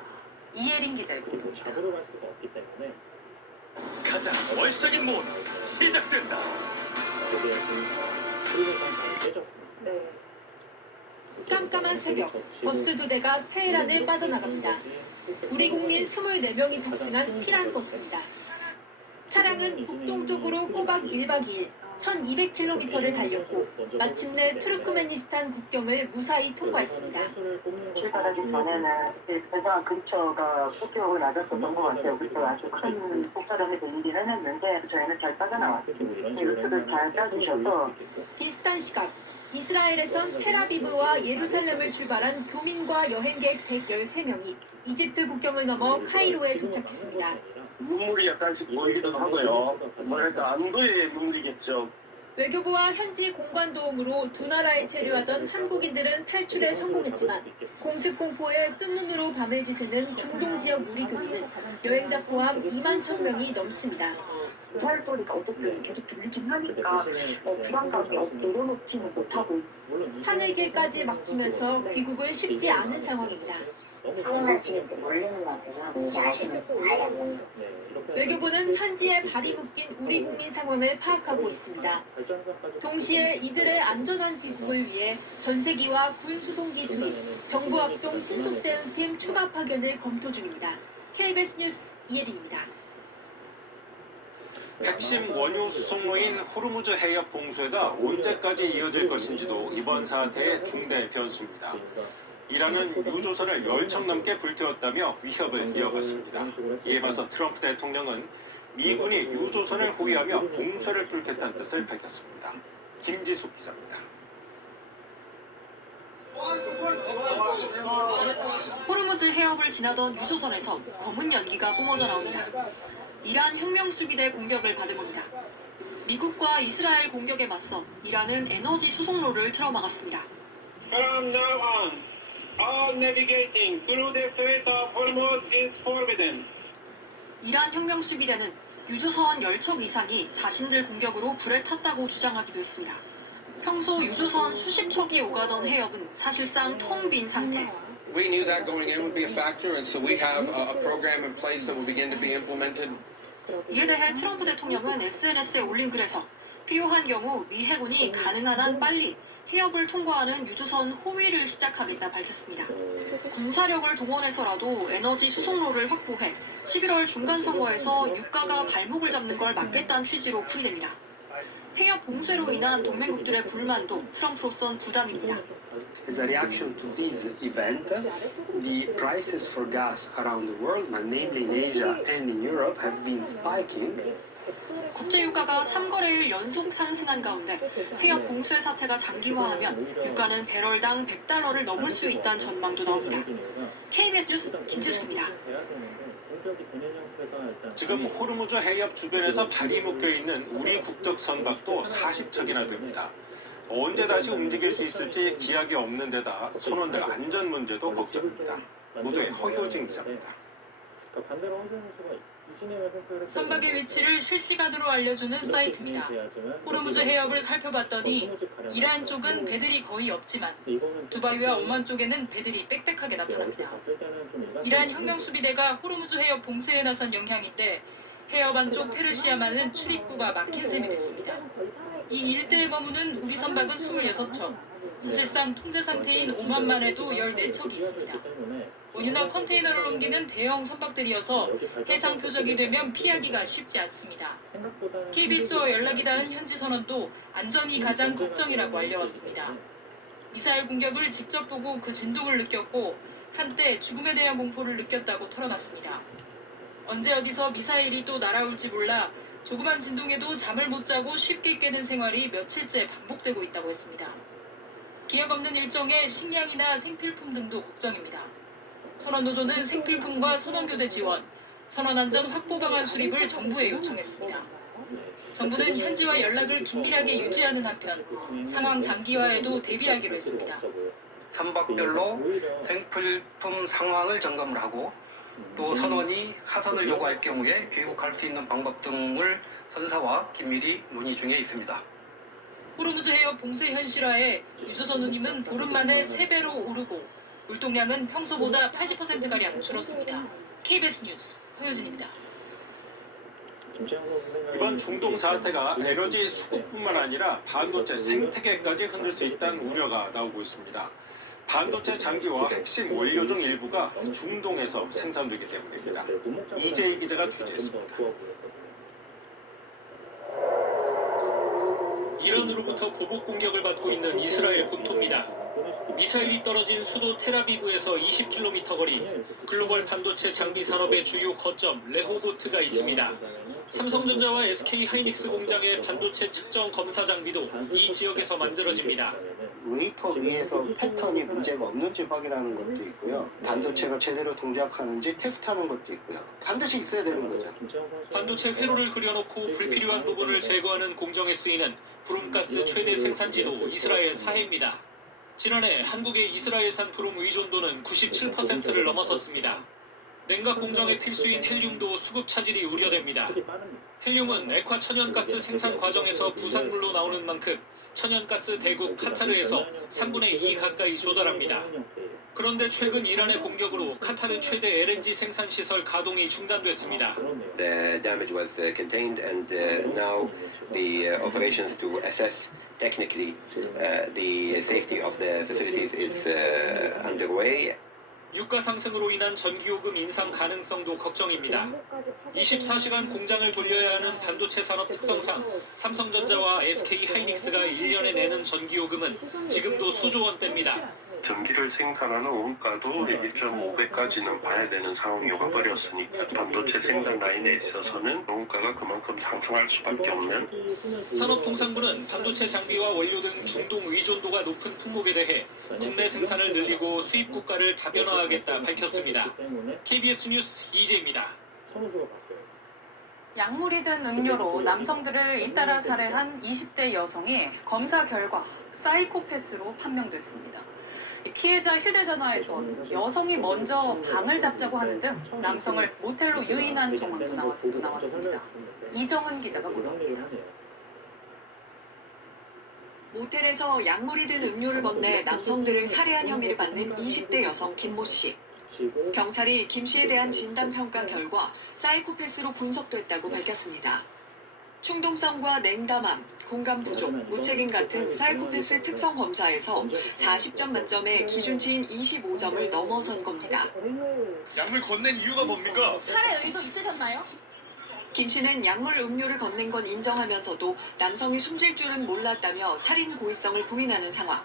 이예린 기자의 보도입니다. 가장 월적인 모험 시작된다. 깜깜한 새벽, 버스 2대가 테헤란을 빠져나갑니다. 우리 국민 24명이 탑승한 피란 버스입니다. 차량은 북동쪽으로 꼬박 1박 2일 1200km를 달렸고 마침내 투르크메니스탄 국경을 무사히 통과했습니다. 출발하기 전에는 대사 근처가 폭격을 맞았었던 것 같아요. 그래서 아주 큰 폭발음이 들리긴 했는데 저희는 잘 빠져나왔습니다. 루트를 잘 짜주셔서. 비슷한 시각 이스라엘에선 텔아비브와 예루살렘을 출발한 교민과 여행객 113명이 이집트 국경을 넘어 카이로에 도착했습니다. 눈물이 약간씩 보이기도 하고요. 뭐랄까 안도의 눈물이겠죠. 외교부와 현지 공관 도움으로 두 나라에 체류하던 한국인들은 탈출에 성공했지만 공습 공포에 뜬 눈으로 밤을 지새는 중동 지역 우리 교민은 여행자 포함 2만 1,000명이 넘습니다. 살 소리가 어쨌든 계속 들리긴 하니까 불안감이 내려놓지는 못하고 하늘길까지 막히면서 귀국을 쉽지 않은 상황입니다. 외교부는 현지에 발이 묶인 우리 국민 상황을 파악하고 있습니다. 동시에 이들의 안전한 귀국을 위해 전세기와 군 수송기 투입, 정부 합동 신속 대응팀 추가 파견을 검토 중입니다. KBS 뉴스 이예린입니다. 핵심 원유 수송로인 호르무즈 해협 봉쇄가 언제까지 이어질 것인지도 이번 사태의 중대 변수입니다. 이란은 유조선을 10척 넘게 불태웠다며 위협을 이어갔습니다. 이에 맞서 트럼프 대통령은 미군이 유조선을 호위하며 봉쇄를 뚫겠다는 뜻을 밝혔습니다. 김지숙 기자입니다. 호르무즈 해협을 지나던 유조선에서 검은 연기가 뿜어져 나옵니다. 이란 혁명수비대 공격을 받은 겁니다. 미국과 이스라엘 공격에 맞서 이란은 에너지 수송로를 틀어막았습니다. All navigating through the Strait of Hormuz is forbidden. 이란 혁명수비대는 유조선 10척 이상이 자신들 공격으로 불에 탔다고 주장하기도 했습니다. 평소 유조선 수십 척이 오가던 해역은 사실상 텅 빈 상태. We knew that going in would be a factor, and so we have a program in place that will begin to be implemented. 이에 대해 트럼프 대통령은 SNS에 올린 글에서 필요한 경우 미 해군이 가능한 한 빨리 해협을 통과하는 유조선 호위를 시작하겠다 밝혔습니다. 군사력을 동원해서라도 에너지 수송로를 확보해 11월 중간 선거에서 유가가 발목을 잡는 걸 막겠다는 취지로 풀이됩니다. 해협 봉쇄로 인한 동맹국들의 불만도 트럼프로선 부담입니다. As a reaction to this event, the prices for gas around the world, namely in Asia and in Europe, have been spiking. 국제유가가 3거래일 연속 상승한 가운데 해협 봉쇄 사태가 장기화하면 유가는 배럴당 $100를 넘을 수 있다는 전망도 나옵니다. KBS 뉴스 김지숙입니다. 지금 호르무즈 해협 주변에서 발이 묶여있는 우리 국적 선박도 40척이나 됩니다. 언제 다시 움직일 수 있을지 기약이 없는 데다 선원들 안전 문제도 걱정입니다. 모두의 허효진 기자입니다. 선박의 위치를 실시간으로 알려주는 사이트입니다. 호르무즈 해협을 살펴봤더니 이란 쪽은 배들이 거의 없지만 두바이와 오만 쪽에는 배들이 빽빽하게 나타납니다. 이란 혁명수비대가 호르무즈 해협 봉쇄에 나선 영향인데 해협 안쪽 페르시아만은 출입구가 막힌 셈이 됐습니다. 이 일대에 머무는 우리 선박은 26척, 사실상 통제 상태인 오만만에도 14척이 있습니다. 원유나 컨테이너를 옮기는 대형 선박들이어서 해상 표적이 되면 피하기가 쉽지 않습니다. KBS와 연락이 닿은 현지 선원도 안전이 가장 걱정이라고 알려왔습니다. 미사일 공격을 직접 보고 그 진동을 느꼈고 한때 죽음에 대한 공포를 느꼈다고 털어놨습니다. 언제 어디서 미사일이 또 날아올지 몰라 조그만 진동에도 잠을 못 자고 쉽게 깨는 생활이 며칠째 반복되고 있다고 했습니다. 기약 없는 일정에 식량이나 생필품 등도 걱정입니다. 선원노조는 생필품과 선원교대 지원, 선원안전 확보 방안 수립을 정부에 요청했습니다. 정부는 현지와 연락을 긴밀하게 유지하는 한편 상황 장기화에도 대비하기로 했습니다. 선박별로 생필품 상황을 점검을 하고 또 선원이 하선을 요구할 경우에 귀국할 수 있는 방법 등을 선사와 긴밀히 논의 중에 있습니다. 호르무즈 해협 봉쇄 현실화에 유조선 운임은 보름 만에 3배로 오르고 물동량은 평소보다 80%가량 줄었습니다. KBS 뉴스 허효진입니다. 이번 중동 사태가 에너지 수급뿐만 아니라 반도체 생태계까지 흔들 수 있다는 우려가 나오고 있습니다. 반도체 장비와 핵심 원료 중 일부가 중동에서 생산되기 때문입니다. 이재희 기자가 취재했습니다. 이란으로부터 보복 공격을 받고 있는 이스라엘 본토입니다. 미사일이 떨어진 수도 텔아비브에서 20km 거리, 글로벌 반도체 장비 산업의 주요 거점 레호보트가 있습니다. 삼성전자와 SK 하이닉스 공장의 반도체 측정 검사 장비도 이 지역에서 만들어집니다. 웨이퍼 위에서 패턴이 문제가 없는지 확인하는 것도 있고요. 반도체가 제대로 동작하는지 테스트하는 것도 있고요. 반드시 있어야 되는 거죠. 반도체 회로를 그려놓고 불필요한 부분을 제거하는 공정에 쓰이는 브롬가스 최대 생산지도 이스라엘 사해입니다. 지난해 한국의 이스라엘산 브롬 의존도는 97%를 넘어섰습니다. 냉각 공정의 필수인 헬륨도 수급 차질이 우려됩니다. 헬륨은 액화 천연가스 생산 과정에서 부산물로 나오는 만큼 천연가스 대국 카타르에서 3분의 2 가까이 조달합니다. 그런데 최근 이란의 공격으로 카타르 최대 LNG 생산 시설 가동이 중단됐습니다. The damage was contained and now the operations to assess technically the safety of the facilities is underway. 유가 상승으로 인한 전기요금 인상 가능성도 걱정입니다. 24시간 공장을 돌려야 하는 반도체 산업 특성상 삼성전자와 SK 하이닉스가 1년에 내는 전기요금은 지금도 수조 원대입니다. 전기를 생산하는 원가도 1.5배까지는 봐야 되는 상황이 와버렸으니까 반도체 생산 라인에 있어서는 원가가 그만큼 상승할 수밖에 없는. 산업통상부는 반도체 장비와 원료 등 중동 의존도가 높은 품목에 대해 국내 생산을 늘리고 수입 국가를 다변화하겠다 밝혔습니다. KBS 뉴스 이재입니다. 약물이 든 음료로 남성들을 잇따라 살해한 20대 여성이 검사 결과 사이코패스로 판명됐습니다. 피해자 휴대전화에선 여성이 먼저 방을 잡자고 하는 등 남성을 모텔로 유인한 정황도 나왔습니다. 이정은 기자가 보도합니다. 모텔에서 약물이 든 음료를 건네 남성들을 살해한 혐의를 받는 20대 여성 김모 씨. 경찰이 김 씨에 대한 진단평가 결과 사이코패스로 분석됐다고 밝혔습니다. 충동성과 냉담함, 공감 부족, 무책임 같은 사이코패스 특성 검사에서 40점 만점에 기준치인 25점을 넘어선 겁니다. 약물 건넨 이유가 뭡니까? 살해 의도 있으셨나요? 김 씨는 약물 음료를 건넨 건 인정하면서도 남성이 숨질 줄은 몰랐다며 살인 고의성을 부인하는 상황.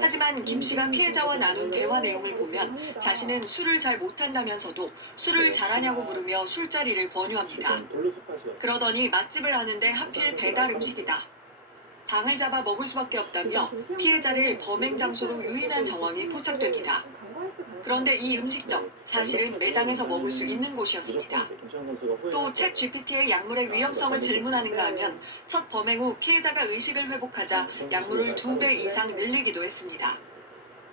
하지만 김 씨가 피해자와 나눈 대화 내용을 보면 자신은 술을 잘 못한다면서도 술을 잘하냐고 물으며 술자리를 권유합니다. 그러더니 맛집을 아는데 하필 배달 음식이다. 방을 잡아 먹을 수밖에 없다며 피해자를 범행 장소로 유인한 정황이 포착됩니다. 그런데 이 음식점, 사실은 매장에서 먹을 수 있는 곳이었습니다. 또 챗 GPT의 약물의 위험성을 질문하는가 하면 첫 범행 후 피해자가 의식을 회복하자 약물을 2배 이상 늘리기도 했습니다.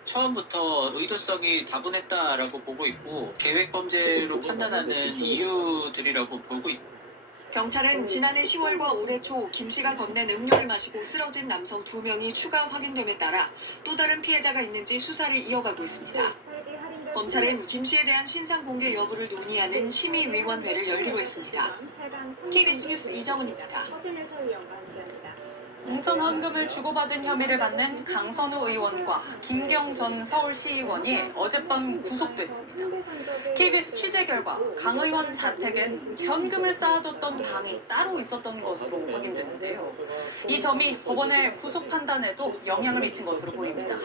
처음부터 의도성이 다분했다라고 보고 있고 계획범죄로 판단하는 이유들이라고 보고 있습니다. 경찰은 지난해 10월과 올해 초 김 씨가 건넨 음료를 마시고 쓰러진 남성 2명이 추가 확인됨에 따라 또 다른 피해자가 있는지 수사를 이어가고 있습니다. 검찰은 김 씨에 대한 신상 공개 여부를 논의하는 심의위원회를 열기로 했습니다. KBS 뉴스 이정은입니다. 공천 헌금을 주고받은 혐의를 받는 강선우 의원과 김경 전 서울시의원이 어젯밤 구속됐습니다. KBS 취재 결과 강 의원 자택엔 현금을 쌓아뒀던 방이 따로 있었던 것으로 확인되는데요. 이 점이 법원의 구속 판단에도 영향을 미친 것으로 보입니다.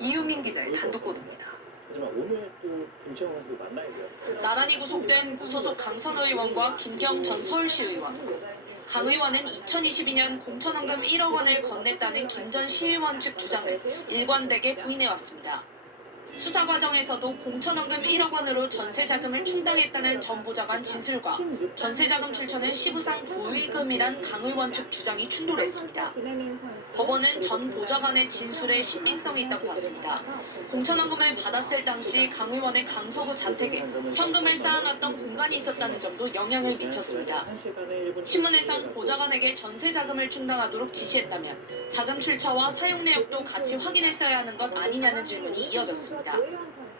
이유민 기자의 단독 보도입니다. 오늘 또 김채원 선수 만나야 돼요. 나란히 구속된 무소속 강선우 의원과 김경 전 서울시 의원. 강 의원은 2022년 공천헌금 1억 원을 건넸다는 김 전 시의원 측 주장을 일관되게 부인해왔습니다. 수사 과정에서도 공천헌금 1억 원으로 전세자금을 충당했다는 전 보좌관 진술과 전세자금 출처는 시부상 부의금이란 강 의원 측 주장이 충돌했습니다. 법원은 전 보좌관의 진술에 신빙성이 있다고 봤습니다. 공천헌금을 받았을 당시 강 의원의 강서구 자택에 현금을 쌓아놨던 공간이 있었다는 점도 영향을 미쳤습니다. 신문에선 보좌관에게 전세자금을 충당하도록 지시했다면 자금 출처와 사용 내역도 같이 확인했어야 하는 것 아니냐는 질문이 이어졌습니다.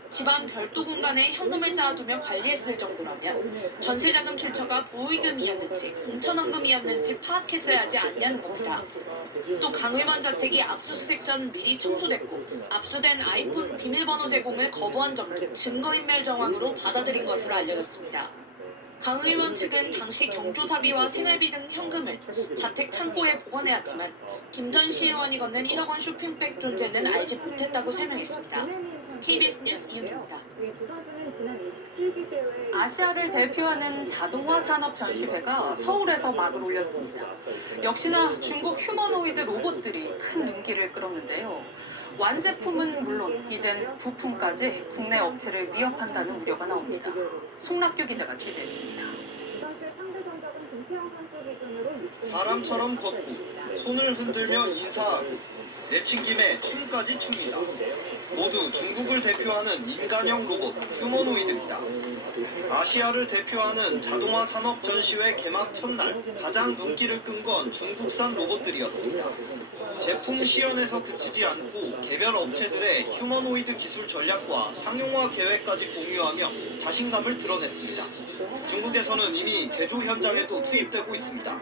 집안 별도 공간에 현금을 쌓아두며 관리했을 정도라면 전세자금 출처가 부의금이었는지 공천헌금이었는지 파악했어야 하지 않냐는 겁니다. 또 강 의원 자택이 압수수색 전 미리 청소됐고 압수된 아이폰 비밀번호 제공을 거부한 점도 증거인멸 정황으로 받아들인 것으로 알려졌습니다. 강 의원 측은 당시 경조사비와 생활비 등 현금을 자택 창고에 보관해왔지만 김 전 시의원이 건넨 1억 원 쇼핑백 존재는 알지 못했다고 설명했습니다. KBS 뉴스 이윤입니다. 아시아를 대표하는 자동화 산업 전시회가 서울에서 막을 올렸습니다. 역시나 중국 휴머노이드 로봇들이 큰 눈길을 끌었는데요. 완제품은 물론 이젠 부품까지 국내 업체를 위협한다는 우려가 나옵니다. 송락규 기자가 취재했습니다. 사람처럼 걷고 손을 흔들며 인사하고 내친김에 춤까지 춥니다. 모두 중국을 대표하는 인간형 로봇 휴머노이드입니다. 아시아를 대표하는 자동화 산업 전시회 개막 첫날 가장 눈길을 끈 건 중국산 로봇들이었습니다. 제품 시연에서 그치지 않고 개별 업체들의 휴머노이드 기술 전략과 상용화 계획까지 공유하며 자신감을 드러냈습니다. 중국에서는 이미 제조 현장에도 투입되고 있습니다.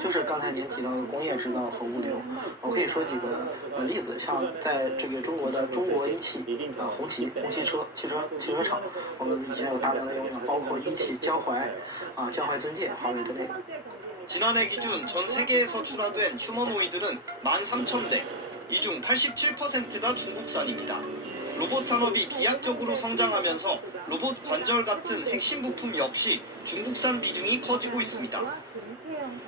就是刚才您提到的工业制造和物流，我可以说几个例子，像在这个中国的中国一汽红旗汽车厂，我们已经有大量的应用，包括一汽江淮尊界、华为的那个。 지난해 기준 전 세계에서 출하된 휴머노이드는 13,000대, 이 중 87%가 중국산입니다. 로봇 산업이 비약적으로 성장하면서 로봇 관절 같은 핵심 부품 역시 중국산 비중이 커지고 있습니다.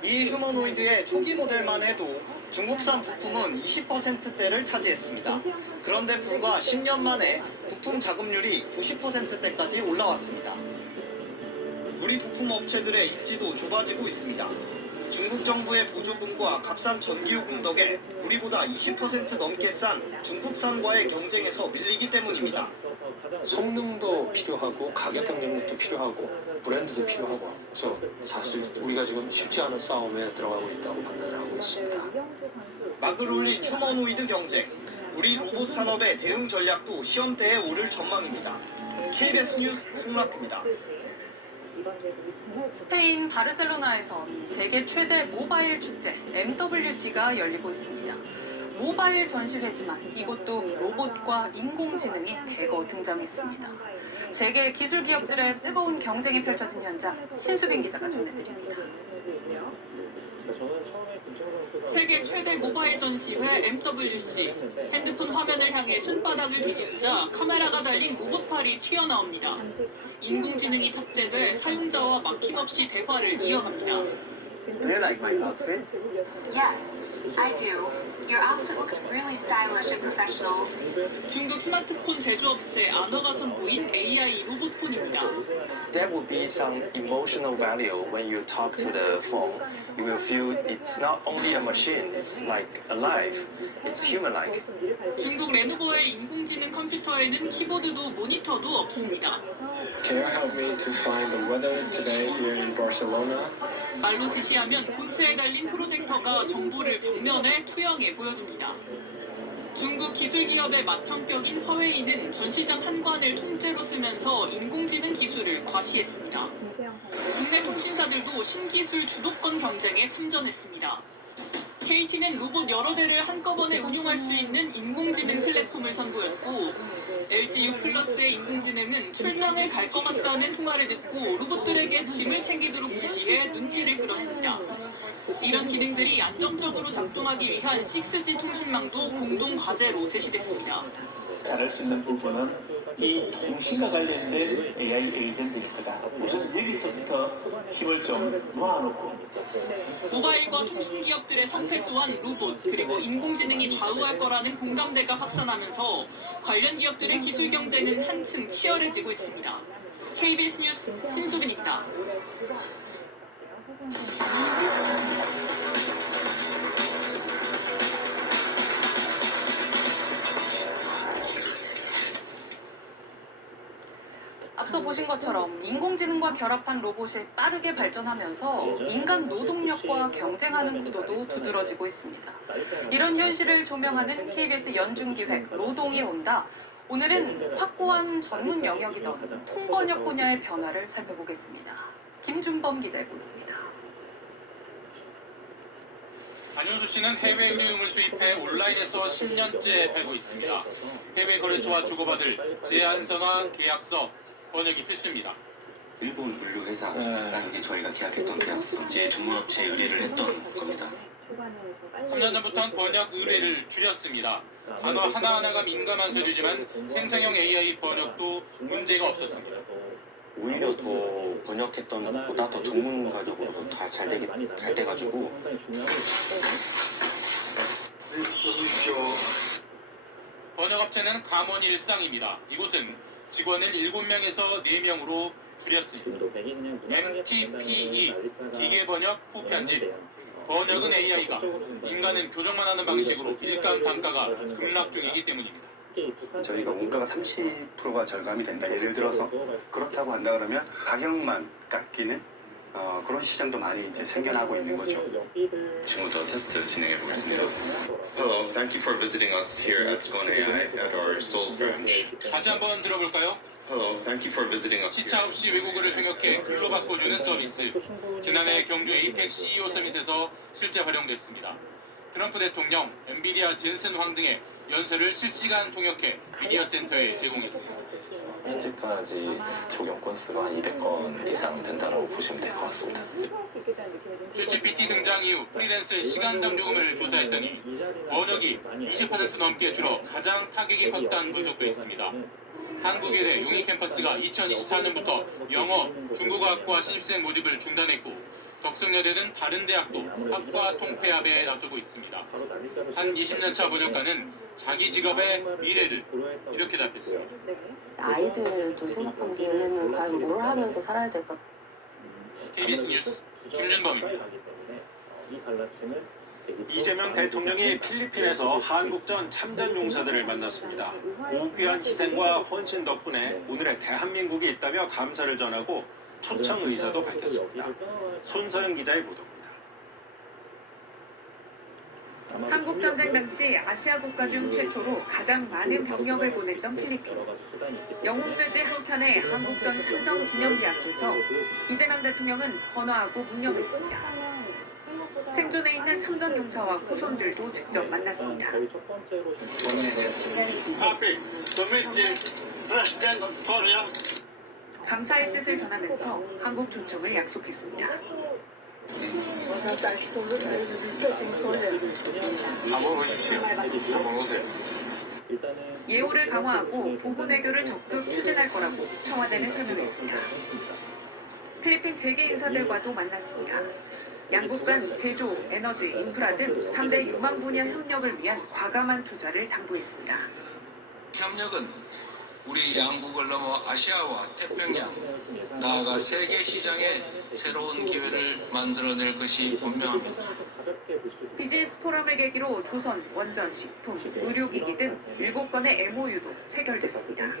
이 휴머노이드의 초기 모델만 해도 중국산 부품은 20%대를 차지했습니다. 그런데 불과 10년 만에 부품 자금률이 90%대까지 올라왔습니다. 우리 부품 업체들의 입지도 좁아지고 있습니다. 중국 정부의 보조금과 값싼 전기요금 덕에 우리보다 20% 넘게 싼 중국산과의 경쟁에서 밀리기 때문입니다. 성능도 필요하고 가격 경쟁력도 필요하고 브랜드도 필요하고 그래서 사실 우리가 지금 쉽지 않은 싸움에 들어가고 있다고 판단을 하고 있습니다. 막을 올린 휴머노이드 경쟁, 우리 로봇 산업의 대응 전략도 시험대에 오를 전망입니다. KBS 뉴스 송라트입니다. 스페인 바르셀로나에선 세계 최대 모바일 축제 MWC가 열리고 있습니다. 모바일 전시회지만 이곳도 로봇과 인공지능이 대거 등장했습니다. 세계 기술 기업들의 뜨거운 경쟁이 펼쳐진 현장, 신수빈 기자가 전해드립니다. 세계 최대 모바일 전시회 MWC. 핸드폰 화면을 향해 손바닥을 뒤집자 카메라가 달린 로봇팔이 튀어나옵니다. 인공지능이 탑재돼 사용자와 막힘없이 대화를 이어갑니다. Do you like my outfit? Yes, I do. Your outfit looks really stylish and professional. 중국 스마트폰 제조업체 아너가 선보인 AI 로봇폰입니다. There will be some emotional value when you talk to the phone. You will feel it's not only a machine, it's like alive. It's human-like. 중국 레노버의 인공지능 컴퓨터에는 키보드도 모니터도 없습니다. Can you help me to find the weather today here in Barcelona? 말로 지시하면 본체에 달린 프로젝터가 정보를 벽면에 투영해 보여줍니다. 중국 기술기업의 맏형격인 화웨이는 전시장 한관을 통째로 쓰면서 인공지능 기술을 과시했습니다. 국내 통신사들도 신기술 주도권 경쟁에 참전했습니다. KT는 로봇 여러 대를 한꺼번에 운용할 수 있는 인공지능 플랫폼을 선보였고 LG U+의 인공지능은 출장을 갈 것 같다는 통화를 듣고 로봇들에게 짐을 챙기도록 지시해 눈길을 끌었습니다. 이런 기능들이 안정적으로 작동하기 위한 6G 통신망도 공동 과제로 제시됐습니다. 잘할 수 있는 부분은 이 통신과 관련된 AI 에이전트입니다. 우선 여기서부터 힘을 좀 모아놓고 모바일과 통신기업들의 성패 또한 로봇 그리고 인공지능이 좌우할 거라는 공감대가 확산하면서 관련 기업들의 기술 경쟁은 한층 치열해지고 있습니다. KBS 뉴스 신수빈입니다. 앞서 보신 것처럼 인공지능과 결합한 로봇이 빠르게 발전하면서 인간 노동력과 경쟁하는 구도도 두드러지고 있습니다. 이런 현실을 조명하는 KBS 연중기획 노동이 온다. 오늘은 확고한 전문 영역이던 통번역 분야의 변화를 살펴보겠습니다. 김준범 기자의 보도입니다. 안윤수 씨는 해외 의료용을 수입해 온라인에서 10년째 팔고 있습니다. 해외 거래처와 주고받을 제안서나 계약서, 번역이 필수입니다. 일본 물류 회사랑 이제 저희가 계약했던 계약서, 이제 전문업체에 의뢰를 했던 겁니다. 3년 전부터는 번역 의뢰를 줄였습니다. 단어 하나하나가 민감한 서류지만 생성형 AI 번역도 문제가 없었습니다. 오히려 더 번역했던 것보다 더 전문가적으로 다 잘 돼가지고. 번역업체는 감원 일상입니다. 이곳은 직원을 7명에서 4명으로 줄였습니다. MTPE, 기계번역 후편집. 번역은 AI가, 인간은 교정만 하는 방식으로 일감 단가가 급락 중이기 때문입니다. 저희가 원가가 30%가 절감이 된다. 예를 들어서 그렇다고 한다 그러면 가격만 깎이는 그런 시장도 많이 이제 생겨나고 있는 거죠. 지금부터 테스트 진행해 보겠습니다. Hello, thank you for visiting us here at Scone AI at our Seoul branch. 다시 한번 들어볼까요? Hello, thank you for visiting us. 시차 없이 외국어를 통역해 글로 바꿔주는 서비스. 지난해 경주 에이펙 CEO 서밋에서 실제 활용됐습니다. 트럼프 대통령, 엔비디아 젠슨 황 등의 연설을 실시간 통역해 미디어 센터에 제공했습니다. 현재까지 적용 건수가 한 200건 이상 된다고 보시면 될 것 같습니다. 챗GPT 등장 이후 프리랜서의 시간당 요금을 조사했더니 번역이 20% 넘게 줄어 가장 타격이 컸다는 분석도 있습니다. 한국외대 용인 캠퍼스가 2024년부터 영어, 중국어학과 신입생 모집을 중단했고 덕성여대는 다른 대학도 학과 통폐합에 나서고 있습니다. 한 20년차 번역가는 자기 직업의 미래를 이렇게 답했습니다. 아이들도 생각하면서 얘네는 과연 뭘 하면서 살아야 될까? KBS 뉴스 김준범입니다. 이 갈라침은 이재명 대통령이 필리핀에서 한국전 참전 용사들을 만났습니다. 고귀한 희생과 헌신 덕분에 오늘의 대한민국이 있다며 감사를 전하고 초청 의사도 밝혔습니다. 손서영 기자의 보도입니다. 한국전쟁 당시 아시아 국가 중 최초로 가장 많은 병력을 보냈던 필리핀. 영웅묘지 한켠의 한국전 참전 기념비 앞에서 이재명 대통령은 헌화하고 묵념했습니다. 생존해 있는 참전용사와 후손들도 직접 만났습니다. 감사의 뜻을 전하면서 한국 초청을 약속했습니다. 예우를 강화하고 보훈 외교를 적극 추진할 거라고 청와대는 설명했습니다. 필리핀 재계 인사들과도 만났습니다. 양국 간 제조, 에너지, 인프라 등 3대 유망 분야 협력을 위한 과감한 투자를 당부했습니다. 협력은 우리 양국을 넘어 아시아와 태평양, 나아가 세계 시장에 새로운 기회를 만들어낼 것이 분명합니다. 비즈니스 포럼을 계기로 조선, 원전, 식품, 의료기기 등 7건의 MOU도 체결됐습니다.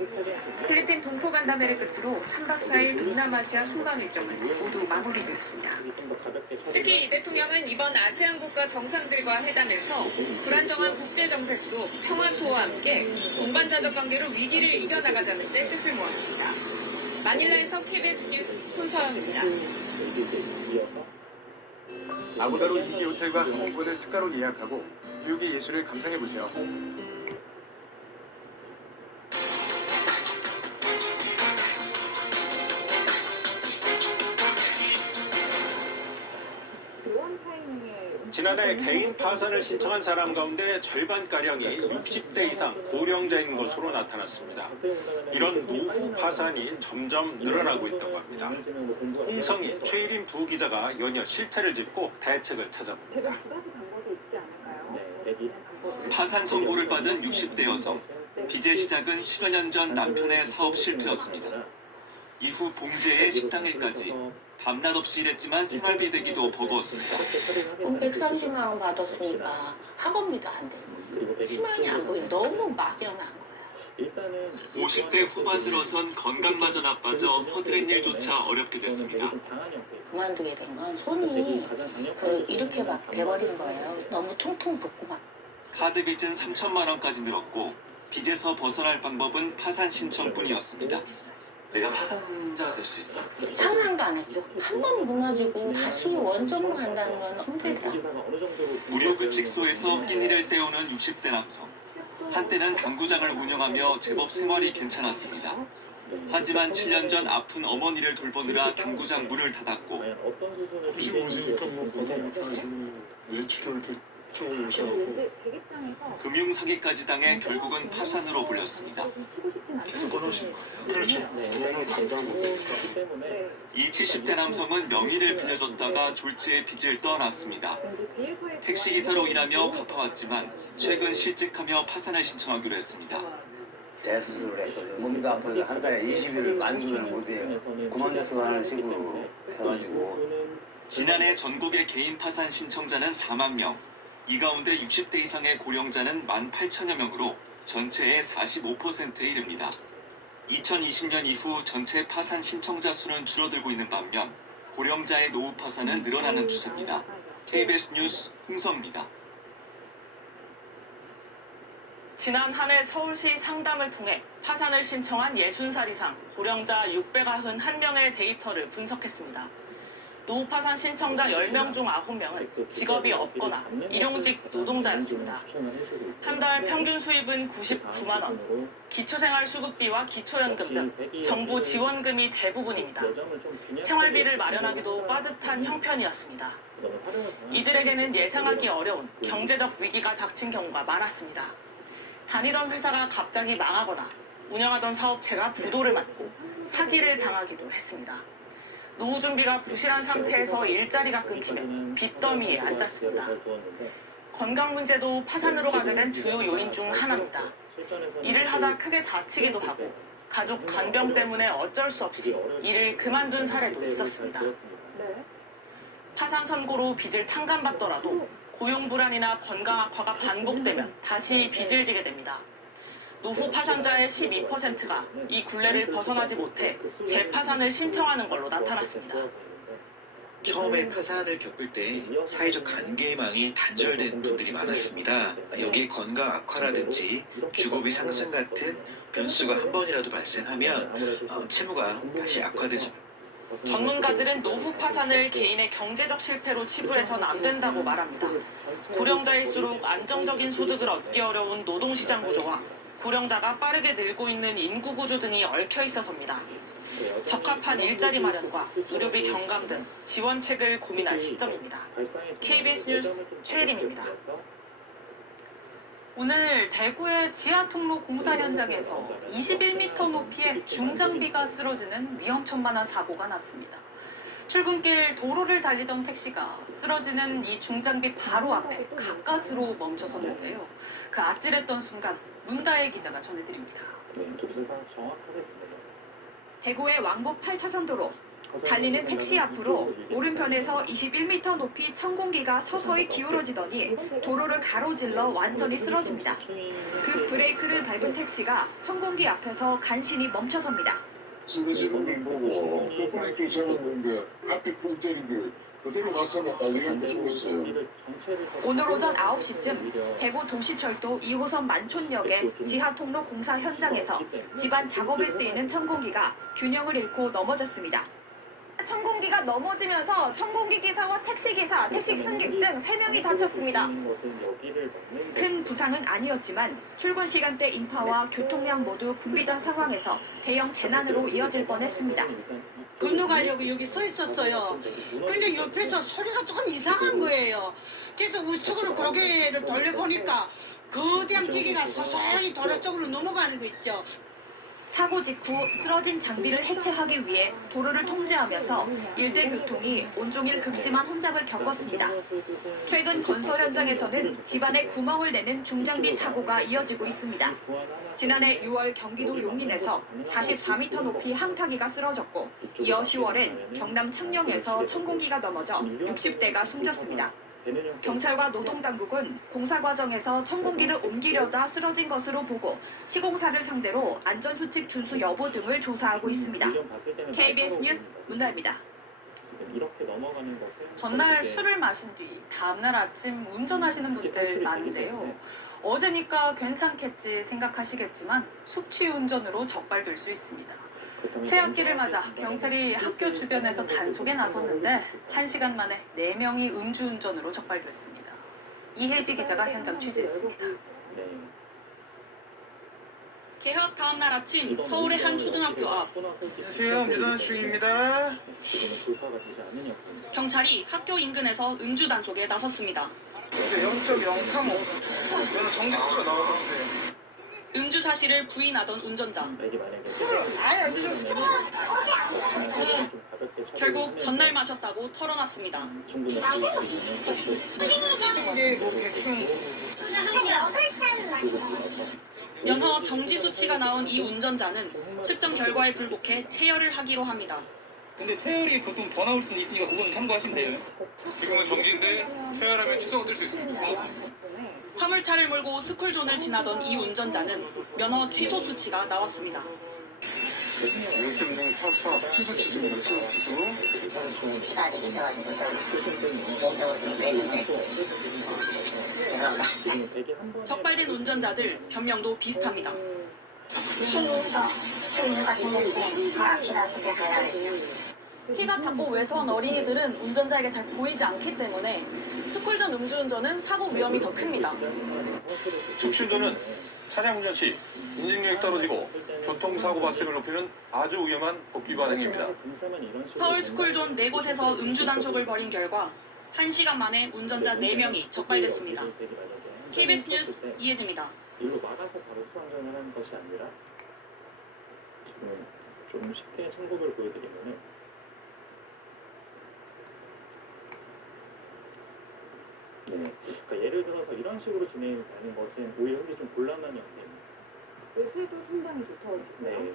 필리핀 동포간담회를 끝으로 3박 4일 동남아시아 순방 일정은 모두 마무리됐습니다. 특히 이 대통령은 이번 아세안 국가 정상들과 회담에서 불안정한 국제정세 속 평화 수호와 함께 동반자적 관계로 위기를 이겨나가자는 데 뜻을 모았습니다. 마닐라에서 KBS 뉴스 손서영입니다. 아부다비 인기 호텔과 항공권을 특가로 예약하고 뉴욕의 예술을 감상해보세요. 지난해 개인 파산을 신청한 사람 가운데 절반가량이 60대 이상 고령자인 것으로 나타났습니다. 이런 노후 파산이 점점 늘어나고 있다고 합니다. 홍성희, 최일임 부기자가 연이어 실태를 짚고 대책을 찾아봅니다. 대강 두 가지 방법이 있지 않을까요? 파산 선고를 받은 60대 여성. 빚의 시작은 10여 년 전 남편의 사업 실패였습니다. 이후 봉제의 식당 일까지 밤낮 없이 일했지만 생활비 대기도 버거웠습니다. 돈 130만 원 받았으니까 학원비도 안 되고 희망이 안 보이. 너무 막연한 거야. 50대 후반 들어선 건강마저 나빠져 허드렛 일조차 어렵게 됐습니다. 그만두게 된 건 손이 이렇게 막 돼버린 거예요. 너무 퉁퉁 붓고 막. 카드 빚은 3천만 원까지 늘었고 빚에서 벗어날 방법은 파산 신청뿐이었습니다. 내가 파산자가 될 수 있다. 상상도 안 했죠. 한 번 무너지고 다시 원점으로 간다는 건 힘들더라고요. 무료급식소에서 끼니를 때우는 60대 남성. 한때는 당구장을 운영하며 제법 생활이 괜찮았습니다. 하지만 7년 전 아픈 어머니를 돌보느라 당구장 문을 닫았고 외출을 금융 사기까지 당해 결국은 파산으로 몰렸습니다. 계속 끊으신 거예요? 그렇죠. 돈을 감당 못했기 때문에. 이 70대 남성은 명의를 빌려줬다가 졸지에 빚을 떠안았습니다. 택시기사로 일하며 갚아왔지만 최근 실직하며 파산을 신청하기로 했습니다. 대수술을 했거든요. 몸도 아파서 한 달에 20일을 만족을 못해요. 그만둬서 하는 식으로 해가지고. 지난해 전국의 개인 파산 신청자는 4만 명. 이 가운데 60대 이상의 고령자는 18,000여 명으로 전체의 45%에 이릅니다. 2020년 이후 전체 파산 신청자 수는 줄어들고 있는 반면 고령자의 노후 파산은 늘어나는 추세입니다. KBS 뉴스 홍성입니다. 지난 한 해 서울시 상담을 통해 파산을 신청한 60살 이상 고령자 691명의 데이터를 분석했습니다. 노후 파산 신청자 10명 중 9명은 직업이 없거나 일용직 노동자였습니다. 한 달 평균 수입은 99만 원, 기초생활수급비와 기초연금 등 정부 지원금이 대부분입니다. 생활비를 마련하기도 빠듯한 형편이었습니다. 이들에게는 예상하기 어려운 경제적 위기가 닥친 경우가 많았습니다. 다니던 회사가 갑자기 망하거나 운영하던 사업체가 부도를 맞고 사기를 당하기도 했습니다. 노후 준비가 부실한 상태에서 일자리가 끊기면 빚더미에 앉았습니다. 건강 문제도 파산으로 가게 된 주요 요인 중 하나입니다. 일을 하다 크게 다치기도 하고 가족 간병 때문에 어쩔 수 없이 일을 그만둔 사례도 있었습니다. 파산 선고로 빚을 탕감받더라도 고용 불안이나 건강 악화가 반복되면 다시 빚을 지게 됩니다. 노후 파산자의 12%가 이 굴레를 벗어나지 못해 재파산을 신청하는 걸로 나타났습니다. 처음에 파산을 겪을 때 사회적 관계망이 단절된 분들이 많았습니다. 여기에 건강 악화라든지 주거비 상승 같은 변수가 한 번이라도 발생하면 채무가 다시 악화되지. 전문가들은 노후 파산을 개인의 경제적 실패로 치부해서는 안 된다고 말합니다. 고령자일수록 안정적인 소득을 얻기 어려운 노동시장 구조와 고령자가 빠르게 늘고 있는 인구 구조 등이 얽혀 있어서입니다. 적합한 일자리 마련과 의료비 경감 등 지원책을 고민할 시점입니다. KBS 뉴스 최혜림입니다. 오늘 대구의 지하통로 공사 현장에서 21m 높이의 중장비가 쓰러지는 위험천만한 사고가 났습니다. 출근길 도로를 달리던 택시가 쓰러지는 이 중장비 바로 앞에 가까스로 멈춰섰는데요. 그 아찔했던 순간 문다혜 기자가 전해드립니다. 대구의 왕복 8차선 도로. 달리는 택시 앞으로 오른편에서 21m 높이 천공기가 서서히 기울어지더니 도로를 가로질러 완전히 쓰러집니다. 그 브레이크를 밟은 택시가 천공기 앞에서 간신히 멈춰섭니다. 쓰러지는 거 보고 브레이크 잡았는데 앞에 쿵 때리고 그대로 가서는 난리가 죽었어요. 오늘 오전 9시쯤 대구 도시철도 2호선 만촌역의 지하통로 공사 현장에서 집안 작업에 쓰이는 천공기가 균형을 잃고 넘어졌습니다. 천공기가 넘어지면서 천공기 기사와 택시기사, 택시 승객 등 3명이 다쳤습니다. 큰 부상은 아니었지만 출근 시간대 인파와 교통량 모두 붐비던 상황에서 대형 재난으로 이어질 뻔했습니다. 건너가려고 여기 서 있었어요. 근데 옆에서 소리가 조금 이상한 거예요. 그래서 우측으로 고개를 돌려보니까 거대한 기계가 서서히 도로 쪽으로 넘어가는 거 있죠. 사고 직후 쓰러진 장비를 해체하기 위해 도로를 통제하면서 일대 교통이 온종일 극심한 혼잡을 겪었습니다. 최근 건설 현장에서는 집안에 구멍을 내는 중장비 사고가 이어지고 있습니다. 지난해 6월 경기도 용인에서 44m 높이 항타기가 쓰러졌고 이어 10월엔 경남 창녕에서 천공기가 넘어져 60대가 숨졌습니다. 경찰과 노동당국은 공사 과정에서 천공기를 옮기려다 쓰러진 것으로 보고 시공사를 상대로 안전수칙 준수 여부 등을 조사하고 있습니다. KBS 뉴스 문다혜입니다. 전날 술을 마신 뒤 다음날 아침 운전하시는 분들 많은데요. 어제니까 괜찮겠지 생각하시겠지만 숙취운전으로 적발될 수 있습니다. 새학기를 맞아 경찰이 학교 주변에서 단속에 나섰는데 1시간 만에 4명이 음주운전으로 적발됐습니다. 이혜지 기자가 현장 취재했습니다. 개학 다음 날 아침 서울의 한 초등학교 앞. 안녕하세요. 음주단 중입니다. 경찰이 학교 인근에서 음주 단속에 나섰습니다. 0.035. 저는 정지 수치가 나왔었어요. 음주 사실을 부인하던 운전자. 술을 아예 안 드셨어요. 결국 전날 마셨다고 털어놨습니다. 연허 정지 수치가 나온 이 운전자는 측정 결과에 불복해 체열을 하기로 합니다. 근데 체열이 보통 더 나올 수는 있으니까 그건 참고하시면 돼요. 지금은 정지인데 체열하면 취소가 될 수 있습니다. 화물차를 몰고 스쿨존을 지나던 이 운전자는 면허 취소 수치가 나왔습니다. 0.084 취소 취소입니다. 취소. 수치가 아직 있어가지고 개인적으로 좀 그랬는데 죄송합니다. 적발된 운전자들 변명도 비슷합니다. 키가 작고 왜소한 어린이들은 운전자에게 잘 보이지 않기 때문에 스쿨존 음주운전은 사고 위험이 더 큽니다. 숙취운전은 차량 운전 시 인지능력이 떨어지고 교통사고 발생을 높이는 아주 위험한 복귀관 행위입니다. 서울 스쿨존 4곳에서 음주 단속을 벌인 결과 1시간 만에 운전자 4명이 적발됐습니다. KBS 뉴스 이혜지입니다. 일로 막아서 바로 수상전을 하는 것이 아니라 좀 쉽게 참고를 보여드리면은 그러니까 예를 들어서 이런 식으로 진행이 되는 것은 오히려 현재 좀 곤란한 형태입니다. 외세도 상당히 좋다고 지금. 네.